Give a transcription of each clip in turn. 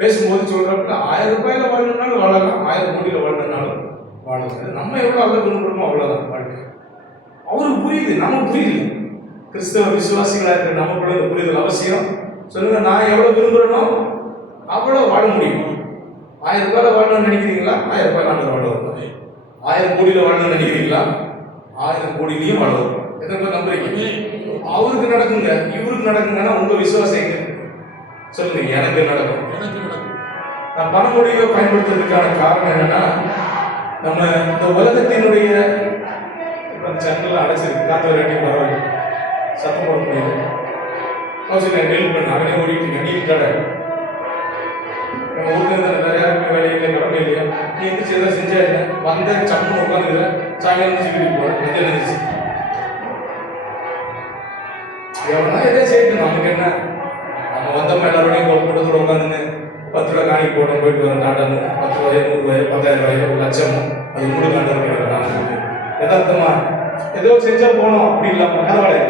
பேசும்போது சொல்றப்ப 1000 ரூபாயில வாழணும்னாலும் வாழலாம், 1000 கோடியில் வாழணும்னாலும் வாழலாம். நம்ம எவ்வளோ அல்ல விரும்புகிறோமோ அவ்வளோதான் வாழ்க்கை. அவருக்கு புரியுது, நமக்கு புரியுது. கிறிஸ்தவ விசுவாசிகளாக இருக்கிற நமக்குள்ள இந்த புரிதல் அவசியம். சொல்லுங்க, நான் எவ்வளோ விரும்புகிறேனோ அவ்வளோ வாழ முடியும். 1000 ரூபாயில் வாழணும்னு நினைக்கிறீங்களா? 1000 ரூபாயில் ஆண்டு வாழ வருவாங்க. 1000 கோடியில் வாழணும்னு நினைக்கிறீங்களா? 1000 கோடியிலையும் வாழ வருவாங்க. எத்தனை பேர் நம்புறீங்க? அவருக்கு நடக்குங்க, இவருக்கு நடக்குங்கன்னா உங்க விசுவாசம் எங்க? சொல்லுங்க, எனக்கு நடக்கும். நான் பணமொழியை பயன்படுத்துறதுக்கான காரணம் என்னன்னா, நம்ம இந்த உலகத்தினுடைய ஜன்னல் அடைச்சிருக்கு, காத்து வராட்டி பரவாயில்ல, சத்தம் போட முடியாது. ஹெல்ப் பண்ண அவனே ஓடிட்டு நீ கடை நம்ம ஊருக்கு வேற யாருமே வேலை இல்லை, கடமை இல்லையா? நீ எந்திரிச்சு எதாவது செஞ்சா இல்லை, வந்த சம்மு உட்காந்துக்கிற சாயங்காலம் சிக்கிட்டு போகிறேன் நெஞ்சல் நினைச்சு எவ்வளோ எதே செய்யணும். நமக்கு என்ன, நம்ம வந்தோம் எல்லாரோடையும் கூட்டத்தோட உட்காந்துன்னு 10 ரூபா காணிக்கு போட்டோம், போயிட்டு வரேன் டாட்டான்னு 10 ரூபாயோ 100 ரூபாயோ 10,000 ரூபாயோ 1,00,000 அது மூணு காண்ட எதார்த்தமா ஏதோ செஞ்சா போனோம் அப்படி இல்லாம கதவடை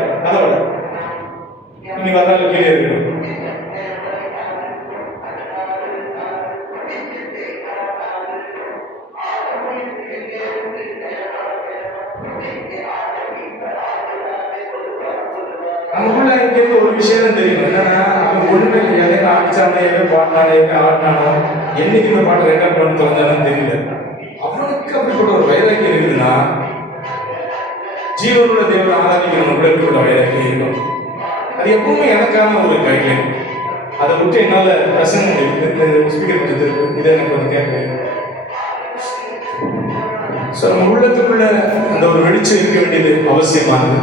இனி வரலாறு கீழே இருக்கணும். நமக்குள்ள இங்க ஒரு விஷயம் தெரியும் என்னன்னா, அவன் ஒண்ணுமே இல்லையா, ஆடிச்சானே பாடினானே ஆடினானோ என்னைக்கு இந்த பாட்டு ரெக்கார்ட் பண்ணி தொலைஞ்சானு தெரியல. அவனுக்கு அப்படிப்பட்ட ஒரு வைராக்கியம் இருக்குதுன்னா, ஜீவனுள்ள தேவனை ஆராதிக்கிறவனுக்குள்ள இருக்கிற வைராக்கியம் இருக்கும். அது எப்பவுமே எனக்கான ஒரு கைட்லைன். அதை விட்டு என்னால பிரசங்க ஸ்பீக்கர் கொடுத்துருக்கு, இதை எனக்கு வந்து கேட்க. நம்ம உள்ளத்துக்குள்ள அந்த ஒரு வெளிச்சம் இருக்க வேண்டியது அவசியமானது.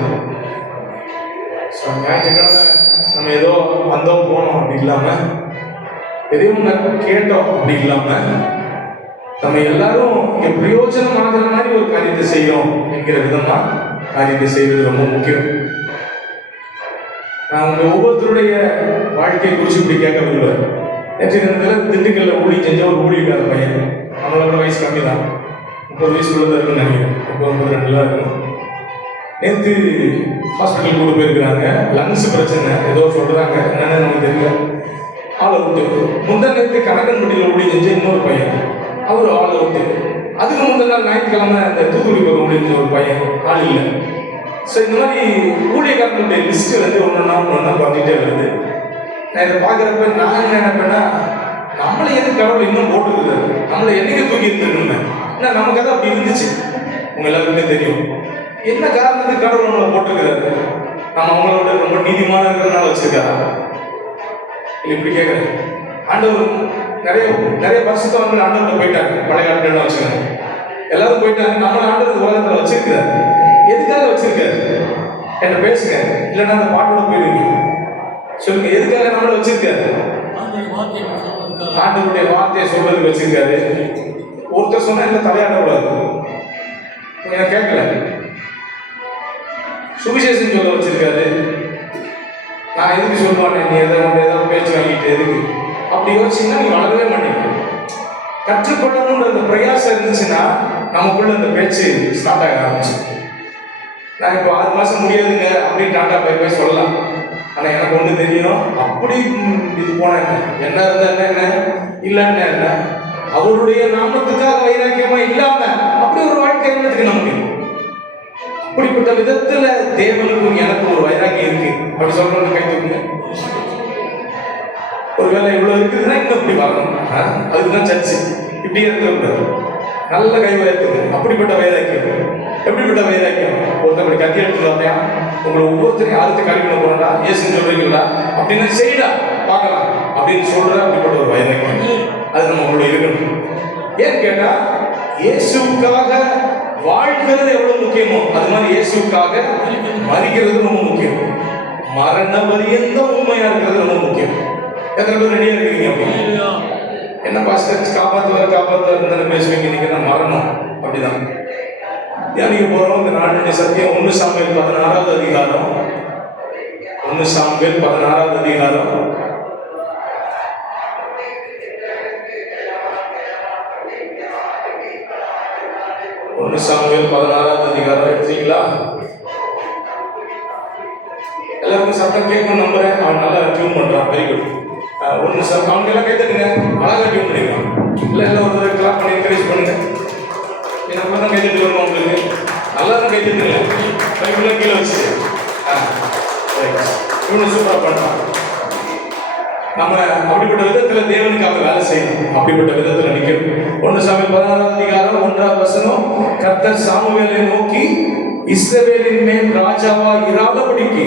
ஞாயிற்றுக்கிழமை நம்ம ஏதோ வந்தோம் போனோம் அப்படி இல்லாம, எதையும் கேட்டோம் அப்படி இல்லாம, நம்ம எல்லாரும் இங்க பிரயோஜனமாகிற மாதிரி ஒரு காரியத்தை செய்யணும் என்கிற விதமா காரியத்தை செய்வது ரொம்ப முக்கியம். நான் உங்க ஒவ்வொருத்தருடைய வாழ்க்கையை குறிச்சு இப்படி கேட்க விரும்புகிறேன். நேற்று தினத்தில் திண்டுக்கல்ல ஊழி செஞ்ச ஒரு ஊழியக்கார பையன், நம்மளோட வயசு கம்மி தான், 30 வயசுக்குள்ளதான் இருக்குன்னு நினைக்கிறேன், 32 இருக்கும். நேற்று ஹாஸ்பிட்டல் கூட போயிருக்கிறாங்க, லங்ஸ் பிரச்சனை ஏதோ சொல்றாங்க, என்னன்னு நமக்கு தெரியல. ஆள் அவுட்டு. முந்தா நேற்று கனகன்பட்டியில் ஊழி செஞ்ச இன்னொரு பையன், அவர் ஆள் அவுட்டு. அதுக்கு முந்தின நாள் ஞாயிற்றுக்கிழமை இந்த தூத்துக்குடி பக்கம் ஊழி செஞ்ச ஒரு பையன், ஆள் இல்லை. ஸோ இந்த மாதிரி ஊழியக்காரனுடைய லிஸ்ட்டு வந்து ஒன்றா பார்த்துட்டே வருது. நான் இதை பார்க்குறப்ப நான் என்ன நினைப்பேன்னா, நம்மளை எது கடவுள் இன்னும் போட்டுருக்குது, நம்மளை என்னைக்கு தூக்கி இருந்துருக்கணுமே. ஏன்னா நமக்கு அதை அப்படி இருந்துச்சு, உங்க எல்லாருக்குமே தெரியும். என்ன காரணத்துக்கு கடவுள் நம்மளை போட்டுருக்கிறாரு? நம்ம அவங்களோட ரொம்ப நீதிமான இருக்கிறதுனால வச்சிருக்காரா? இல்லை இப்படி கேட்குறேன். ஆண்டவர் நிறைய வருஷத்தவர்கள் ஆண்டவர்கிட்ட போயிட்டாங்க, பழைய ஆட்கள் வச்சுக்காங்க, எல்லாரும் போயிட்டாங்க. நம்மளை ஆண்டவர் உலகத்தில் வச்சிருக்கிறாரு. எதுக்காக வச்சிருக்காரு என்ன பேசுங்க, இல்லைன்னா அந்த பாட்டோட போயிருவீங்க. சொல்லுங்க, எதுக்காக நம்மளை வச்சிருக்காரு? ஆண்டவருடைய வார்த்தையை சொல்றதுக்கு வச்சிருக்காரு. ஒருத்தர் சொன்னா இந்த தலையாடக்கூடாது, எனக்கு கேட்கல. சுவிசேஷம் சொல்ல வச்சிருக்காரு. நான் எதுக்கு சொல்லுவானே, நீ ஏதாவது பேச்சு வாங்கிட்டு எதுக்கு அப்படி யோசிச்சீங்கன்னா நீ வளரவே மாட்டீங்க. கற்றுக்கொள்ளணுன்ற அந்த பிரயாசம் இருந்துச்சுன்னா நமக்குள்ள அந்த பேச்சு ஸ்டார்ட் ஆக ஆரம்பிச்சு. நான் இப்போ 6 மாசம் முடியாதுங்க அப்படின்னு டாட்டா போய் சொல்லலாம். ஆனால் எனக்கு ஒன்று தெரியும், அப்படி இது போன என்ன இருந்தா என்ன இல்லைன்னு என்ன, அவருடைய நாமத்துக்காக வைராக்கியமா இல்லாம அப்படி ஒரு வாழ்க்கை இருந்ததுக்கு நமக்கு அப்படிப்பட்ட விதத்துல தேவனுக்கும் எனக்கு ஒரு வைராக்கியம் இருக்கு அப்படி சொல்றோம்னு கை தூக்குங்க. ஒருவேளை இவ்வளவு இருக்குதுன்னா இன்னும் இப்படி வரணும், அதுக்குதான் சர்ச்சு இப்படியே இருக்கக்கூடாது. நல்ல கை வைராக்கியம், அப்படிப்பட்ட வைராக்கியம். எப்படிப்பட்ட வைராக்கியம்? ஒருத்தப்படி கத்தி எடுத்துக்கலாமையா, உங்களை ஒவ்வொருத்தரையும் ஆறுத்து காலிக்கணும் போறா, ஏசுன்னு சொல்றீங்களா அப்படின்னு செய்யடா பார்க்கலாம் அப்படின்னு சொல்ற அப்படிப்பட்ட ஒரு வைராக்கியம் அது நம்மளோட இருக்கணும். ஏன்னு கேட்டா, இயேசுக்காக வாழ்கிறது எவ்வளவு முக்கியமோ அது மாதிரி இயேசுக்காக மரிக்கிறது ரொம்ப முக்கியம். மரண பரியந்தம் உண்மையா இருக்கிறது ரொம்ப முக்கியம். எத்தனை பேர் ரெடியா இருக்கீங்க? அப்படி என்ன பாஸ்டர் காப்பாற்றுவார் பேசுவீங்க, நீங்க மரணம் அப்படிதான் தியானிக்க போறோம். இந்த நாளுடைய சத்தியம் 1 சாமுவேல் 16வது அதிகாரம். 1 சாமுவேல் 16வது அதிகாரம். சாமுவேல் 16வது அதிகாரம் எடுத்தீங்களா? எல்லாருக்கும் சத்தம் கேட்கணும் நம்புறேன். அவன் நல்லா டியூன் பண்றான். Very good. ஒன்று சார் அவங்க எல்லாம் கைத்தட்டுங்க, அழகாக டியூன் பண்ணிக்கலாம். இல்லை எல்லாம் ஒரு தடவை கிளாப் பண்ணி என்கரேஜ் பண்ணுங்க. என்ன தான் கைத்தட்டு வருமா உங்களுக்கு? நல்லா தான் கைத்தட்டுங்க, பைக்குள்ள கீழே வச்சு இவனு சூப்பராக பண்ணலாம். நம்ம அப்படிப்பட்ட விதத்தில் தேவனுக்காக வேலை செய்யணும், அப்படிப்பட்ட விதத்தில் நிற்கணும். 1 சாமுவேல் 16ஆம் அதிகாரம் 1ஆம் வசனம், கர்த்தர் சாமுவேலை நோக்கி, இஸ்ரவேலின் மேல் ராஜாவா இராதபடிக்கு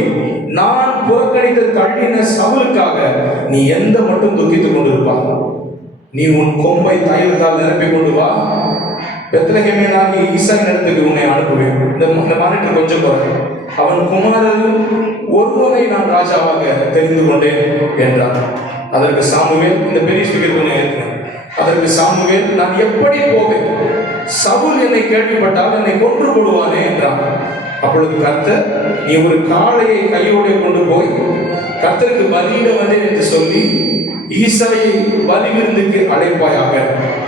நான் புறக்கணித்து தள்ளின சவுலுக்காக நீ எந்த மட்டும் துக்கித்துக் கொண்டிருப்பாய்? நீ உன் கொம்பை தைலத்தால் நிரப்பிக் கொண்டு வா, பெத்லகேமியனாகிய ஈசாயின் இடத்துக்கு உன்னை அனுப்புவேன். இந்த மாநிலத்தில் கொஞ்சம் போறேன். அவன் குமாரன் ஒருவனை நான் ராஜாவாக தெரிந்து கொண்டேன் என்றான். அதற்கு சாமுவேல், இந்த பெரிய ஸ்பீக்கர் கொஞ்சம் ஏற்கனவே, அதற்கு சாமுவேல், நான் எப்படி போவேன்? சவுல் என்னை கேள்விப்பட்டால் என்னை கொன்று போடுவானே என்றான். அப்பொழுது கர்த்தர், நீ ஒரு காளையை கையோடு கொண்டு போய் கர்த்தருக்கு பலியிட வந்தேன் என்று சொல்லி ஈசாயை பலி விருந்துக்கு அழைப்பாயாக.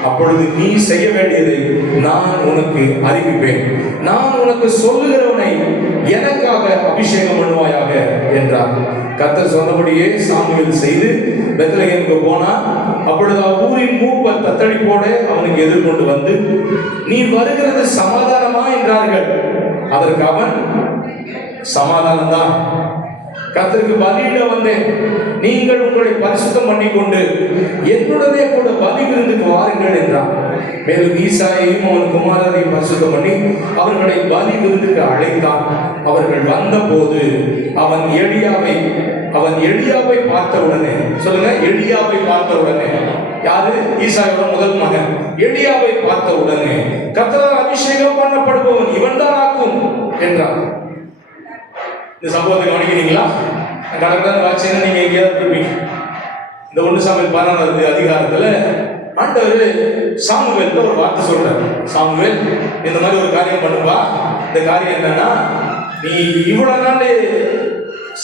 அப்பொழுது நீ செய்ய வேண்டியதை நான் உனக்கு அறிவிப்பேன். நான் உனக்கு சொல்லுகிறவனை எனக்காக அபிஷேகம் பண்ணுவாயாக என்றார். கர்த்தர் சொன்னபடியே சாமுவேல் செய்து பெத்லகேமுக்கு போனான். அப்பொழுது ஊரின் மூப்பர் தத்தளிப்போட அவனுக்கு எதிர்கொண்டு வந்து, நீ வருகிறது சமாதானமா என்றார்கள். அதற்கு அவன், சமாதானம் தான், கர்த்தருக்கு பலியிட வந்தேன். நீங்கள் உங்களை பரிசுத்தம் பண்ணிக்கொண்டு என்னுடனே கூட பலி விருந்துக்கு வாருங்கள் என்றான். மேலும் ஈசாயையும் அவன் குமாரரையும் பரிசுத்தம் பண்ணி அவர்களை பலி விருந்துக்கு அழைத்தான். அவர்கள் வந்த போது அவன் எலியாவை பார்த்த உடனே, சொல்லுங்க, எலியாவை பார்த்த உடனே, யாரு? ஈசாயோட முதல் மகன். எலியாவை பார்த்த உடனே, கர்த்தரால் அபிஷேகம் பண்ணப்படுபவன் இவன் தான் ஆக்கும் என்றான். இந்த சம்பவத்தை கவனிக்கிறீங்களா? கடற்கரை வாட்சியன்னு நீங்க எங்கேயாவது இருப்பீங்க. இந்த 1 சாமுவேல் 16ஆம் அதிகாரத்துல ஆண்டவர் சாமுவேல்ல ஒரு வார்த்தை சொல்றாரு. சாமுவேல், இந்த மாதிரி ஒரு காரியம் பண்ணுவா. இந்த காரியம் என்னன்னா, நீ இவ்வளவு நாள்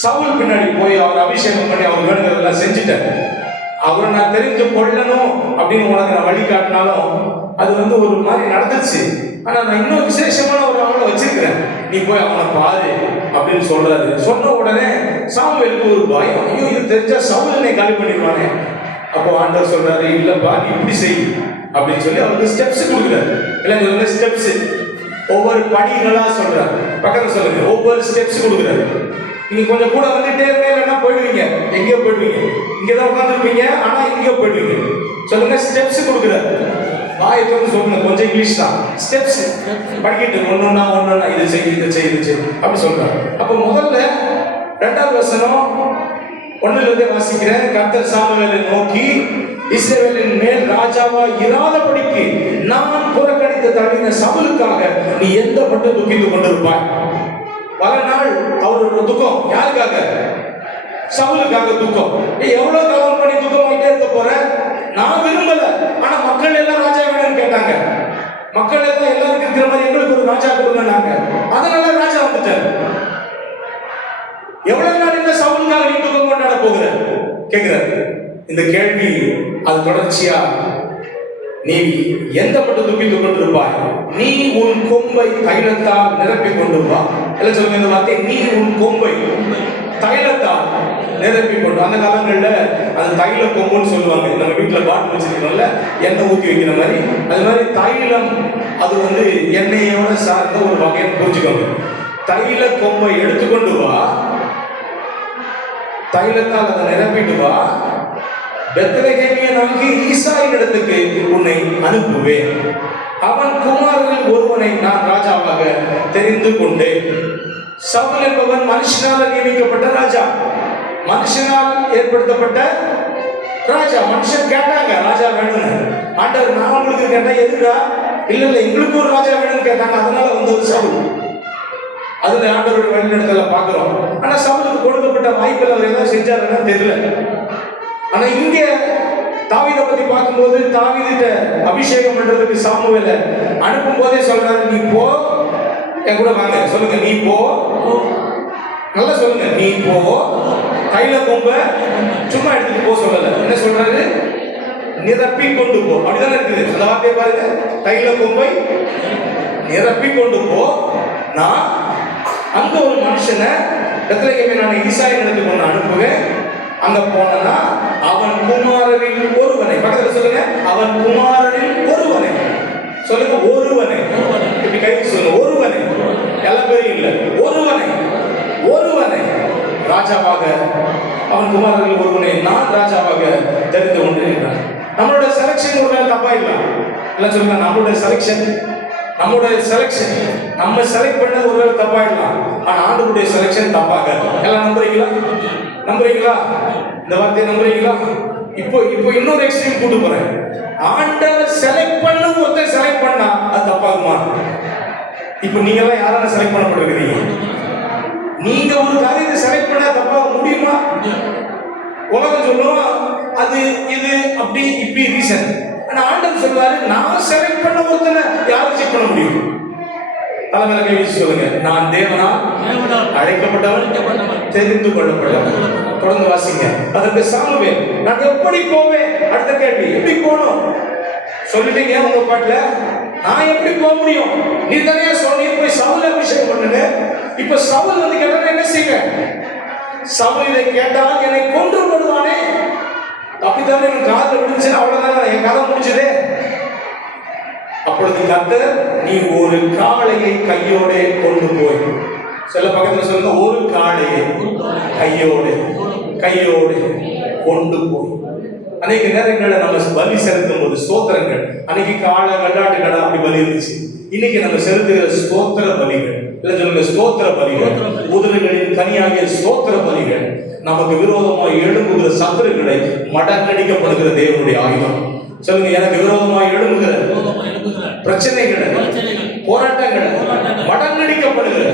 சவுல் பின்னாடி போய் அவர் அபிஷேகம் பண்ணி அவர் வேணுங்கிறதெல்லாம் செஞ்சுட்ட. அவரை நான் தெரிஞ்சு கொள்ளணும் அப்படின்னு உனக்கு நான் வழிகாட்டினாலும் அது ஒரு மாதிரி நடந்துச்சு. ஆனா நான் இன்னும் விசேஷமான ஒரு ஆளை வச்சிருக்கிறேன், நீ போய் அவனை பாரு அப்படின்னு சொல்றாரு. சொன்ன உடனே சாமுவேலுக்கு ஒரு பயம், ஐயோ இது தெரிஞ்சா சவுல் என்னை காலி பண்ணிடுவானே. அப்போ ஆண்டவர் சொல்றாரு, இல்லப்பா நீ இப்படி செய் அப்படின்னு சொல்லி அவருக்கு ஸ்டெப்ஸ் கொடுக்குறாரு. இல்லை ஸ்டெப்ஸ், ஒவ்வொரு படிகளா சொல்றாரு. பக்கத்துல சொல்லுங்க, ஒவ்வொரு ஸ்டெப்ஸ் கொடுக்குறாரு. நீங்க கொஞ்சம் கூட வந்துட்டே இருங்க, இல்லைன்னா போயிடுவீங்க, எங்கேயோ போயிடுவீங்க. இங்கதான் உட்காந்துருப்பீங்க, ஆனா எங்கேயோ போயிடுவீங்க. சொல்லுங்க, ஸ்டெப்ஸ் கொடுக்குறாரு. வாயத்தோடு சொல்லுங்க, கொஞ்சம் இங்கிலீஷ் தான். ஸ்டெப்ஸ் படிக்கிட்டு ஒன்னொன்னா இது செய் அப்படி சொல்றாரு. அப்ப முதல்ல 2ஆவது வசனம் 1 வாசிக்கிறேன். கர்த்தர் சாமுவேலை நோக்கி, இஸ்ரவேலின் மேல் ராஜாவா இராதபடிக்கு நான் புறக்கணித்து தள்ளின சவுலுக்காக நீ எந்த மட்டும் துக்கித்துக் கொண்டிருப்பாய்? பல நாள் அவரோட துக்கம் யாருக்காக? சவுலுக்காக துக்கம். எவ்வளவு காலம் பண்ணி துக்கம் ஆகிட்டே இருக்க போற? நான் விரும்பல, ஆனா மக்கள் எல்லாம் ராஜா வேணும்னு கேட்டாங்க. மக்கள் எல்லாம் எல்லாருக்கும் இருக்கிற மாதிரி எங்களுக்கு ஒரு ராஜா கொடுங்க, அதனால ராஜா வந்துட்டாரு. எவ்வளவு நாள் இந்த சவுலுக்காக நீ துக்கம் கொண்டாட போகிற கேட்கிறாரு. இந்த கேள்வி அது தொடர்ச்சியா, நீ எந்த மட்டும் துக்கித்துக் கொண்டிருப்பாய்? நீ உன் கொம்பை தைலத்தால் நிரப்பிக் கொண்டு வா. எல்லாம் சொல்லுங்க இந்த வார்த்தை, நீ உன் கொம்பை தைலத்தால் நிரப்பி கொண்டு. அந்த காலங்கள்ல அது தைல கொம்புன்னு சொல்லுவாங்க. நம்ம வீட்டுல பாட்டில் வச்சிருக்கோம்ல, எண்ணெய் ஊற்றி வைக்கிற மாதிரி, அது மாதிரி தைலம் அது எண்ணெயோட சார்ந்த ஒரு வகையை புரிஞ்சுக்கோங்க. தைல கொம்பை எடுத்துக்கொண்டு வா, தைலத்தால் அதை நிரப்பிட்டு வா, பெத்லகேமியனாகிய ஈசாயின் இடத்துக்கு உன்னை அனுப்புவேன். அவன் குமாரரில் ஒருவனை நான் ராஜாவாக தெரிந்து கொண்டேன். சவுல் என்பவன் மனுஷனால் நியமிக்கப்பட்ட ராஜா, மனுஷனால் ஏற்படுத்தப்பட்ட ராஜா. மனுஷன் கேட்டாங்க ராஜா வேணும்னு. ஆண்டவர், நான் உங்களுக்கு கேட்டா எதுக்குடா? இல்ல எங்களுக்கு ஒரு ராஜா வேணும்னு கேட்டாங்க, அதனால வந்தது சவுல். அதுல ஆண்டவருடைய வழிநடத்தல பாக்குறோம். ஆனா சவுலுக்கு கொடுக்கப்பட்ட வாய்ப்பில் அவர் ஏதாவது செஞ்சாருன்னு தெரியல. ஆனா இங்க தாவீதை பத்தி பார்க்கும்போது, தாவீதிட்ட அபிஷேகம் பண்றதுக்கு சாமுவேலை அனுப்பும் போதே சொல்றாரு, நீ போ, என் கூட வாங்க, சொல்லுங்க, நீ போ, நல்லா சொல்லுங்க, நீ போ, தைல கொம்ப சும்மா எடுத்துட்டு போ சொல்லல. என்ன சொல்றாரு? நிரப்பி கொண்டு போ. அப்படிதானே இருக்குது அந்த வார்த்தையை பாருங்க. தைல கொம்பை நிரப்பி கொண்டு போ. நான் அங்க ஒரு மனுஷனை பெத்லகேமியனான ஈசாயின் இடத்துக்கு ஒன்று அனுப்புவேன். அங்க போனா அவன் குமாரரில் ஒருவனை, பக்கத்துல சொல்லுங்க, அவன் குமாரரில் ஒருவனை சொல்லுங்க, ஒருவனை. இப்படி கை சொல்லுங்க, ஒருவனை. எல்லா பேரும் இல்ல, ஒருவனை, ஒருவனை ராஜாவாக, அவன் குமாரர்கள் ஒருவனை நான் ராஜாவாக தெரிந்து கொண்டிருக்கிறான். நம்மளோட செலக்ஷன் ஒரு நாள் தப்பா இல்ல, எல்லாம் சொல்லுங்க, நம்மளுடைய செலக்ஷன், நம்மளுடைய செலக்ஷன், நம்ம செலக்ட் பண்ண ஒரு வேளை தப்பாயிடலாம், ஆனா ஆண்டவருடைய செலக்ஷன் தப்பாக. எல்லாம் நம்புறீங்களா? நம்புறீங்களா? இந்த வார்த்தையை நம்புறீங்களா? இப்போ இன்னொரு எக்ஸ்ட்ரீம் கூட்டு போறேன். ஆண்டவர் செலக்ட் பண்ண ஒருத்தர் செலக்ட் பண்ணா அது தப்பாகுமா? இப்போ நீங்க எல்லாம் யாரால செலக்ட் பண்ணப்பட்டிருக்கிறீங்க? நீங்க ஒரு காரியத்தை செலக்ட் பண்ணா தப்பாக முடியுமா? உலகம் சொல்லும் அது இது அப்படி இப்படி ரீசன். ஆனா ஆண்டவர் சொல்வாரு, நான் செலக்ட் பண்ண ஒருத்தனை யாரும் செக் பண்ண முடியும்? தலைமையில கை வச்சு சொல்லுங்க, நான் தேவனால் அழைக்கப்பட்டவன், தெரிந்து கொள்ளப்பட்டவன். தொடர்ந்து வாசிங்க. அதற்கு சாமுவேல், நான் எப்படி போவேன்? அடுத்த கேள்வி, எப்படி போகணும் சொல்லிட்டீங்க உங்க பாட்டுல, நான் எப்படி போக முடியும்? நீ தானே சொன்னீங்க போய் சவுல் அபிஷேகம் பண்ணுங்க. இப்ப சவுல் வந்து கேட்டா என்ன செய்வேன்? சவுல் இதை கேட்டால் என்னை கொன்று போடுவானே, அப்படித்தானே என் காதல விழுந்துச்சு, அவ்வளவுதான் என் கதை முடிஞ்சதே. அப்பொழுது கர்த்தர், நீ ஒரு காளையை கையோட கொண்டு போய், சில பக்கத்துல சொல்லுங்க, ஒரு காளையை கையோடு கொண்டு போய். அநேக நேரங்களில் நம்ம பலி செலுத்தும் போது ஸ்தோத்திரங்கள், அன்னைக்கு காளை வெள்ளாட்டு கடை அப்படி பலி இருந்துச்சு. இன்னைக்கு நம்ம செலுத்துகிற ஸ்தோத்திர பலிகள், இல்ல சொல்லுங்க ஸ்தோத்திர பலிகள், உதடுகளின் கனியாகிய ஸ்தோத்திர பலிகள், நமக்கு விரோதமாக எழும்புகிற சத்துருக்களை மடங்கடிக்கப்படுகிற தேவனுடைய ஆயுதம். சொல்லுங்க, எனக்கு விரோதமாக எழும்புகிற பிரச்சனைகளை, போராட்டங்களை மடங்கடிக்கப்படுகிற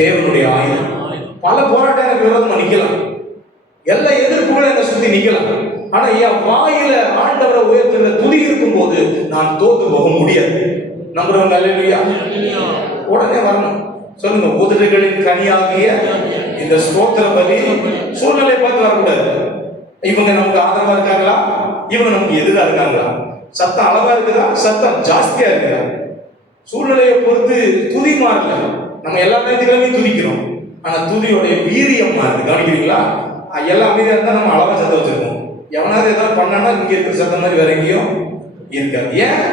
தேவனுடைய ஆயுதம். பல போராட்டம் எனக்கு விரோதமா நிக்கலாம், எல்லா எதிர்ப்புகளும் என்னை சுத்தி நிக்கலாம். ஆனா என் வாயில ஆண்டவரை உயர்த்துகிற துதி இருக்கும் போது நான் தோத்து போக முடியாது. நம்புறவங்க அல்லேலூயா உடனே வரணும். சொல்லுங்க, உதடுகளின் கனியாகிய இந்த ஸ்தோத்திர பலி. சூழ்நிலை பார்த்து வரக்கூடாது. இவங்க நமக்கு ஆதரவா இருக்காங்களா, இவங்க நமக்கு எதிராக இருக்காங்களா, சத்தம் அளவா இருக்குதா, சத்தம் ஜாஸ்தியா இருக்குதா, சூழ்நிலையை பொறுத்து துதி மாறல. நம்ம எல்லா நேரத்துக்குமே துதிக்கிறோம், ஆனா துதியோடைய வீரியம் மாறுது. கவனிக்கிறீங்களா? எல்லா அமைதியா இருந்தா நம்ம அளவா சத்தம் வச்சிருக்கோம். எவனாவது ஏதாவது பண்ணானா இங்க இருக்கிற சத்தம் மாதிரி வேற எங்கேயும் இருக்காது. ஏன்?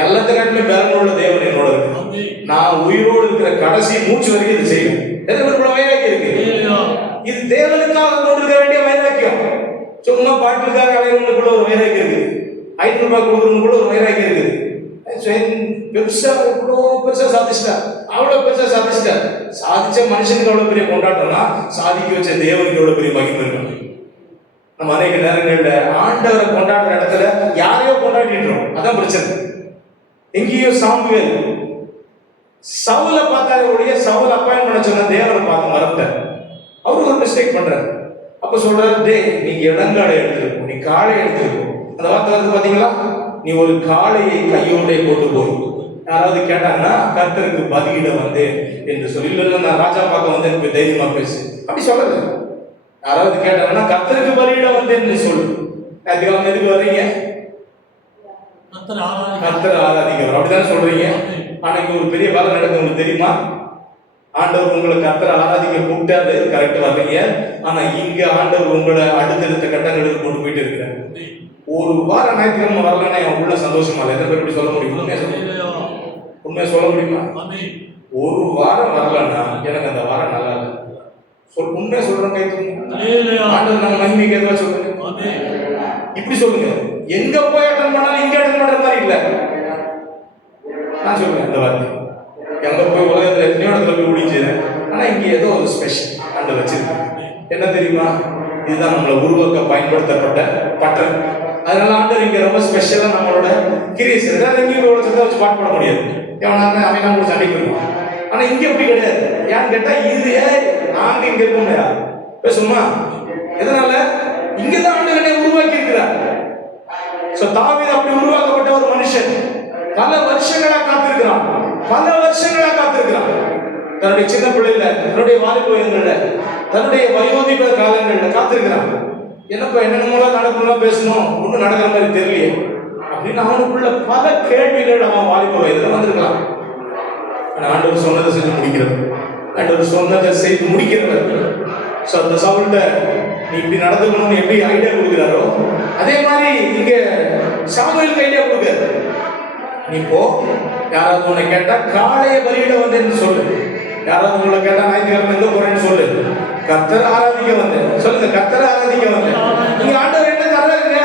எல்லாத்துக்காட்டிலும் பேரன் உள்ள தேவன் என்னோட இருக்கு. நான் உயிரோடு இருக்கிற கடைசி மூச்சு வரைக்கும் இது செய்யும். எதுக்கு வைராக்கியம் இருக்கு? இது தேவனுக்காக கொண்டிருக்க வேண்டிய வைராக்கியம். சும்மா பாட்டுக்காக அலைவனுக்குள்ள ஒரு வைராக்கியம் இருக்குது, 500 ரூபாய் கொடுக்கறவங்களுக்குள்ள ஒரு வைராக்கியம் இருக்குது. பெருசா இவ்வளோ பெருசா சாதிச்சிட்டா, அவ்வளோ பெருசா சாதிச்சிட்டா. சாதிச்ச மனுஷனுக்கு அவ்வளோ பெரிய கொண்டாட்டம்னா சாதிக்க வச்ச தேவனுக்கு எவ்வளோ பெரிய மகிமை இருக்கும். நம்ம அநேக நேரங்கள்ல ஆண்டவரை கொண்டாடுற இடத்துல யாரையோ கொண்டாடிட்டோம். அதான் பிரச்சனை. எங்கேயோ சாமுவேல் சவுலை பார்த்தாலே ஒழிய சவுல் அப்பாயின்ட் பண்ண சொன்ன தேவனை பார்க்க மறந்தார். அவரு ஒரு மிஸ்டேக் பண்றாரு. அப்ப சொல்றாரு, டே நீங்க இடங்காடை எடுத்துருக்கோம், நீ காளை எடுத்துருக்கோம். அந்த வார்த்தை வந்து பாத்தீங்களா, நீ ஒரு காளையை கையோட கொண்டு போய். யாராவது கேட்டாங்கன்னா கர்த்தருக்கு பலியிட வந்தேன் என்று சொல்லி, இல்லை நான் ராஜா பார்க்க வந்து எனக்கு தைரியமா பேசு, அப்படி சொல்லல. யாராவது கேட்டாங்கன்னா கர்த்தருக்கு பலியிட வந்தேன்னு சொல்லு. அதுக்கு எதுக்கு வர்றீங்க? கர்த்தர் ஆராதிக்கிறோம் அப்படித்தானே சொல்றீங்க. ஆனா இங்க ஒரு பெரிய வேலை நடக்கும், உங்களுக்கு தெரியுமா? ஆண்டவர் உங்களை கர்த்தரை ஆராதிக்க கூப்பிட்டாரு, கரெக்டா வர்றீங்க. ஆனா இங்க ஆண்டவர் உங்களை அடுத்தடுத்த கட்டங்களுக்கு கொண்டு போயிட்டு இருக்கிறார். ஒரு வாரம் ஞாயிற்றுக்கிழமை வரலன்னா என் உள்ள சந்தோஷமா இல்லை. எத்தனை பேர் இப்படி சொல்ல முடியும்? உண்மையை சொல்ல முடியுமா? ஒரு வாரம் வரலன்னா எனக்கு அந்த வாரம் நல்லா இல்லை. உண்மையை சொல்றேன், கை தூங்க. ஆண்டவர் நம்ம மகிமைக்கு எதுவா சொல்லுங்க, இப்படி சொல்லுங்க. எங்க போய் அட்டன் பண்ணாலும் இங்க அட்டன் பண்ற மாதிரி இல்லை. நான் சொல்றேன் இந்த வார்த்தை, எங்க போய் உலகத்துல எத்தனையோ இடத்துல போய் முடிஞ்சிடறேன், ஆனா இங்க ஏதோ ஒரு ஸ்பெஷல் ஆண்டவர் வச்சிருக்கேன். என்ன தெரியுமா? இதுதான் நம்மளை உருவாக்க பயன்படுத்தப்பட்ட பட்டன். அதனால ஆண்டவர் இங்க ரொம்ப ஸ்பெஷலா நம்மளோட கிரியேஷன். எங்கேயும் உலகத்தை வச்சு பாட்டு பண்ண முடியாது, எவனாங்க அவன் நம்ம சண்டைக்கு வருவான். ஆனா இங்க எப்படி கிடையாது. ஏன்னு கேட்டா இது நாங்க இங்க இருக்கோம்யா பேசுமா. எதனால? இங்கதான் ஆண்டவனை உருவாக்கி இருக்கிறார். தாவீது அப்படி உருவாக்கப்பட்ட ஒரு மனுஷன் பல வருஷங்களா காத்திருக்கிறான், பல வருஷங்களா காத்திருக்கிறான். தன்னுடைய சின்ன பிள்ளைல, தன்னுடைய வாலிப வயதுல, தன்னுடைய வயோதிப காலங்கள்ல காத்திருக்கிறான். என்னப்பா என்னென்னமோ நடக்கணும், பேசணும், ஒன்றும் நடக்கிற மாதிரி தெரியலையே அப்படின்னு அவனுக்குள்ள பல கேள்விகள் அவன் வாலிப வயதுல வந்திருக்கலாம். ஆனா ஆண்டவர் சொன்னதை செஞ்சு முடிக்கிறது, ஆண்டவர் சொன்னதை செய்து முடிக்கிறவர். அந்த சவுல்ட நீ இப்படி நடந்துக்கணும்னு எப்படி ஐடியா கொடுக்குறாரோ அதே மாதிரி இங்க சாமுவேலுக்கு ஐடியா கொடுக்குறாரு. நீ போ, யாராவது உன்னை கேட்டா காளைய பலியிட வந்தேன்னு சொல்லு. யாராவது உங்களை கேட்டா ஞாயிற்றுக்கிழமை எங்க போறேன்னு சொல்லு. கர்த்தரை ஆராதிக்க வந்தேன் சொல்லுங்க. கர்த்தரை ஆராதிக்க வந்தேன். நீங்க ஆண்டவர் என்ன தர்றாருங்க?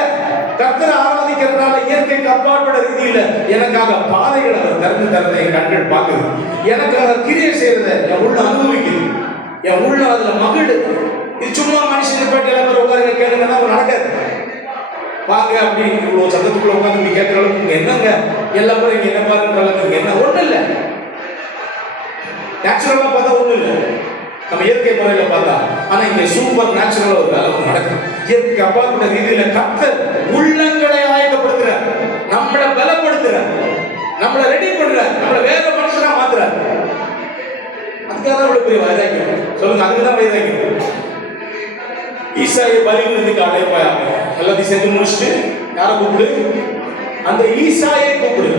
கர்த்தரை ஆராதிக்கிறதுனால இயற்கைக்கு அப்பாற்பட்ட ரீதியில எனக்காக பாதைகளை அவர் திறந்து தரதை என் கண்கள் பார்க்குது. எனக்காக கிரியை செய்யறதை என் உள்ள அனுபவிக்குது. என் உள்ள அதுல மகிழ். இது சும்மா மனுஷன் போயிட்டு எல்லாரும் உட்காருங்க கேளுங்கன்னா அவர் நடக்காது. வாங்க அப்படி இவ்வளவு சத்தத்துக்குள்ள உட்காந்து கேட்கிற அளவுக்கு என்னங்க எல்லாரும் இங்க என்ன பாருன்ற அளவுக்கு என்ன ஒண்ணு இல்லை. நேச்சுரலா பார்த்தா ஒண்ணு இல்லை, நம்ம இயற்கை முறையில பார்த்தா. ஆனா இங்க சூப்பர் நேச்சுரலா ஒரு வேலை நடக்கும். இயற்கை அப்பாற்பட்ட ரீதியில கர்த்தர் உள்ளங்களை ஆயத்தப்படுத்துறார், நம்மளை பலப்படுத்துறார், நம்மளை ரெடி பண்றார், நம்மளை வேற மனுஷனா மாத்துறார். அதுக்காக அவ்வளவு பெரிய வைராக்கியம் சொல்லுங்க. அதுக்குதான் வைராக்கியம். ஈசாயை பலியிடுறதுக்கு அழைப்பாங்க. எல்லாத்தையும் சேர்த்து முடிச்சுட்டு யாரை கூப்பிடு? அந்த ஈசாயை கூப்பிடு.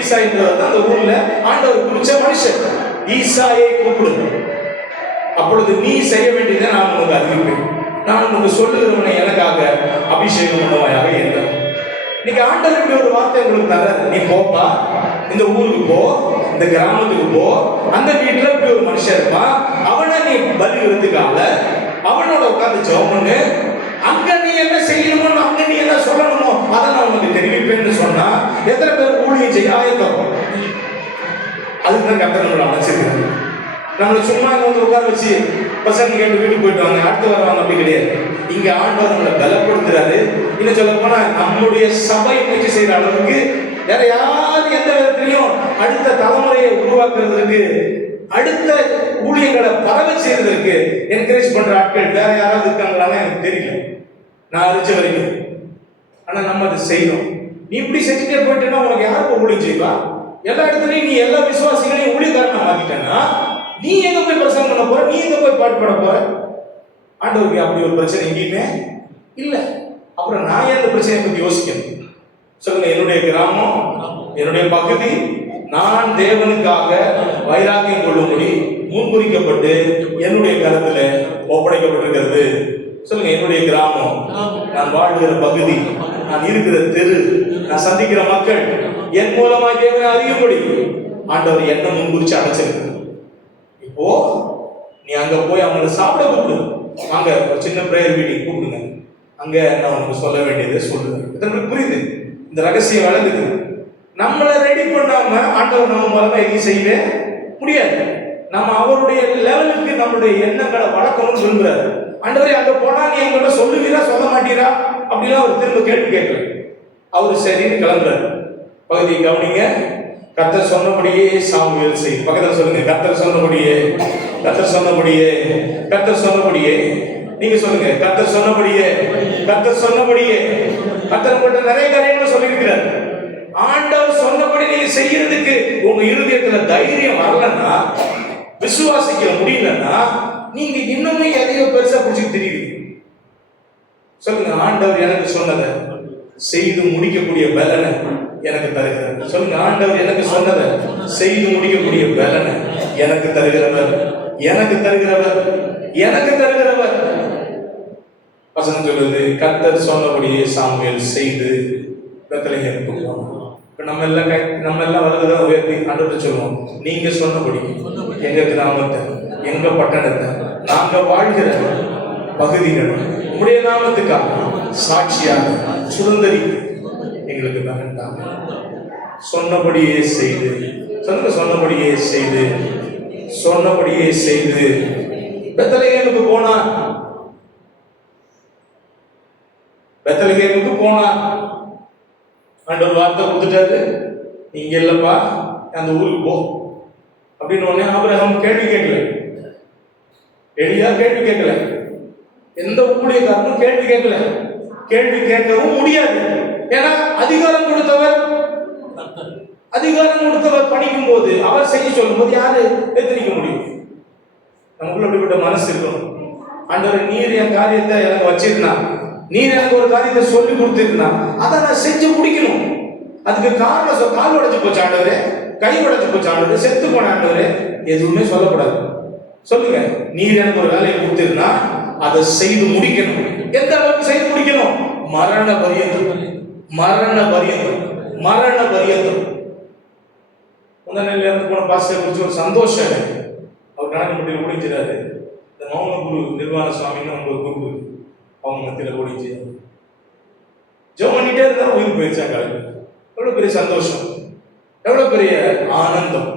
ஈசாயின்றவர் தான் அந்த ஊர்ல ஆண்டவர் குறிச்ச மனுஷன். ஈசாயை கூப்பிடு. அப்பொழுது நீ செய்ய வேண்டியதை நான் உனக்கு அறிவிப்பேன். நான் உனக்கு சொல்லுகிறவனை எனக்காக அபிஷேகம் பண்ணுவாயாக என்றார். இன்னைக்கு ஆண்டவர் இப்படி ஒரு வார்த்தை உங்களுக்கு தர்றாரு. நீ போப்பா, இந்த ஊருக்கு போ, இந்த கிராமத்துக்கு போ, அந்த வீட்டுல இப்படி ஒரு மனுஷன் இருப்பான், அவனை நீ பலியிடுறதுக்காக அவனோட உட்கார்ந்து ஜெபம் பண்ணு. அங்க நீ என்ன செய்யணுமோ, அங்க நீ என்ன சொல்லணுமோ அதை நான் உனக்கு தெரிவிப்பேன்னு சொன்னா எத்தனை பேர் ஊழியம் செய்ய ஆயத்தம்? அதுக்குதான் கர்த்தர் நம்மளை அழைச்சிருக்காரு. நம்மளை சும்மா இங்க வந்து உட்கார வச்சு பசங்க கேட்டு வீட்டுக்கு போயிட்டு வாங்க அடுத்து வருவாங்க அப்படி கிடையாது. இங்க ஆண்டவர் நம்மளை பலப்படுத்துறாரு. இன்னும் சொல்ல போனா நம்முடைய சபை முயற்சி செய்யற அளவுக்கு வேற யாரும் எந்த விதத்திலையும் அடுத்த தலைமுறையை உருவாக்குறதுக்கு, அடுத்த ஊழியர்களை பரவ செய்யறதுக்கு என்கரேஜ் பண்ற ஆட்கள் வேற யாராவது இருக்காங்களான்னு எனக்கு தெரியல, நான் அறிஞ்ச வரைக்கும். ஆனா நம்ம அதை செய்யணும். நீ இப்படி செஞ்சுட்டே போயிட்டேன்னா உனக்கு யாருக்கு ஊழியம் செய்வா? எல்லா இடத்துலையும் நீ எல்லா விசுவாசிகளையும் ஊழியக்காரனா மாத்திட்டேன்னா நீ எங்க போய் பிரசங்கம் பண்ண போற? நீ எங்க போய் பாட்டு பாட போற? ஆண்டவருக்கு அப்படி ஒரு பிரச்சனை எங்கேயுமே இல்லை. அப்புறம் நான் ஏன் அந்த பிரச்சனையை பத்தி யோசிக்கணும் சொல்லுங்க. என்னுடைய கிராமம், என்னுடைய பகுதி, நான் தேவனுக்காக வைராக்கியம் கொள்ளும்படி முன்குறிக்கப்பட்டு என்னுடைய கருத்துல ஒப்படைக்கப்பட்டிருக்கிறது. சொல்லுங்க. என்னுடைய கிராமம், நான் வாழ்கிற பகுதி, நான் இருக்கிற தெரு, நான் சந்திக்கிற மக்கள் என் மூலமா தேவனை அறியும்படி ஆண்டவர் என்ன முன்குறிச்சு அடைச்சிருக்கு. இப்போ நீ அங்க போய் அவங்களை சாப்பிட கூப்பிடு. அங்க ஒரு சின்ன பிரேயர் மீட்டிங் கூப்பிடுங்க. அங்க நான் உனக்கு சொல்ல வேண்டியதை சொல்லுவேன். புரியுது? இந்த ரகசியம் வளர்ந்துது. நம்மளை ரெடி பண்ணாம ஆண்டவர் நம்ம மூலமா எதையும் செய்யவே முடியாது. நம்ம அவருடைய லெவலுக்கு நம்மளுடைய எண்ணங்களை வளர்க்கணும்னு சொல்லுறாரு. ஆண்டவரே அங்க போனா நீ எங்கிட்ட சொல்லுவீரா சொல்ல மாட்டீரா அப்படிலாம் அவர் திரும்ப கேள்வி கேட்கல. அவரு சரின்னு கிளம்புறாரு. பகுதியை கவனிங்க. கர்த்தர் சொன்னபடியே சாமுவேல் செய். பக்கத்துல சொல்லுங்க. கர்த்தர் சொன்னபடியே, கர்த்தர் சொன்னபடியே, கர்த்தர் சொன்னபடியே. நீங்க சொல்லுங்க. கர்த்தர் சொன்னபடியே, கர்த்தர் சொன்னபடியே. கர்த்தர் உங்கள்கிட்ட நிறைய காரியங்களை சொல்லியிருக்கிறார். ஆண்டவர் சொன்னபடி நீங்க செய்யறதுக்கு உங்க இருதயத்துல தைரியம் வரலன்னா, விசுவாசிக்க முடியலன்னா, நீங்க இன்னுமே எதையோ பெருசா பிடிச்சி தெரியுது. சொல்லுங்க. ஆண்டவர் எனக்கு சொன்னதை செய்து முடிக்கக்கூடிய பலனை எனக்கு தருகிறவர். சொல்லுங்க. ஆண்டவர் எனக்கு சொன்னதை செய்து முடிக்கக்கூடிய பலனை எனக்கு தருகிறவர், எனக்கு தருகிறவர், எனக்கு தருகிறவர். வசனம் சொல்லுது, கர்த்தர் சொன்னபடியே சாமுவேல் செய்து பெத்லகேமுக்கு போனான். நம்ம எல்லாம் வருகிறத உயர்த்தி ஆண்டவர்கிட்ட சொல்லுவோம். நீங்க சொன்னபடி எங்க கிராமத்தை, எங்க பட்டணத்தை, நாங்க வாழ்கிற பகுதிகள் உங்களுடைய நாமத்துக்காக சாட்சியாக சுதந்திரி எங்களுக்கு வேண்டாம். சொன்னபடியே செய்து சொல்லுங்க. சொன்னபடியே செய்து, சொன்னபடியே செய்து பெத்லகேமுக்கு போனா, பெத்லகேமுக்கு போனா ஆண்டவர் வார்த்தை கொடுத்துட்டாரு. நீங்க இல்லப்பா அந்த ஊருக்கு போ அப்படின்னு உடனே ஆபிரகாம் கேள்வி கேட்கல. எலியா கேள்வி கேட்கல. எந்த ஊழியக்காரனும் கேள்வி கேட்கல. கேள்வி கேட்கவும் முடியாது. ஏன்னா அதிகாரம் கொடுத்தவர், அதிகாரம் கொடுத்தவர் பணிக்கும் போது, அவர் செய்ய சொல்லும் போது யாரு எத்தனிக்க முடியும்? நமக்குள்ள அப்படிப்பட்ட மனசு இருக்கணும். ஆண்டவர் நீர் என் காரியத்தை எனக்கு வச்சிருந்தா, நீர் எனக்கு ஒரு காரியத்தை சொல்லி கொடுத்திருந்தா அதை நான் செஞ்சு முடிக்கணும். அதுக்கு காரணம் கால் உடைச்சு போச்சு ஆண்டவரே, கை உடைச்சு போச்சு ஆண்டவரே, செத்து போன ஆண்டவரே, எதுவுமே சொல்லக்கூடாது. சொல்லுங்க. நீர் எனக்கு ஒரு வேலையை கொடுத்திருந்தா அதை செய்து முடிக்கணும். எந்த அளவுக்கு செய்து முடிக்கணும்? மரண பரியந்தம். மரண பரியந்தம். மரண பரியந்தம். முந்தனையில இருந்து போன பாஸ்டர் குறிச்சு ஒரு சந்தோஷம் எனக்கு. அவர் கணக்கு மட்டியில் ஓடிச்சிடாரு. இந்த மௌன குரு நிர்வாண சுவாமின்னு அவங்க ஒரு குரு, அவங்க மத்தியில் ஓடிச்சு ஜெபம் பண்ணிட்டே இருந்தா உயிர் போயிடுச்சாங்க. எவ்வளவு பெரிய சந்தோஷம், எவ்வளவு பெரிய ஆனந்தம்.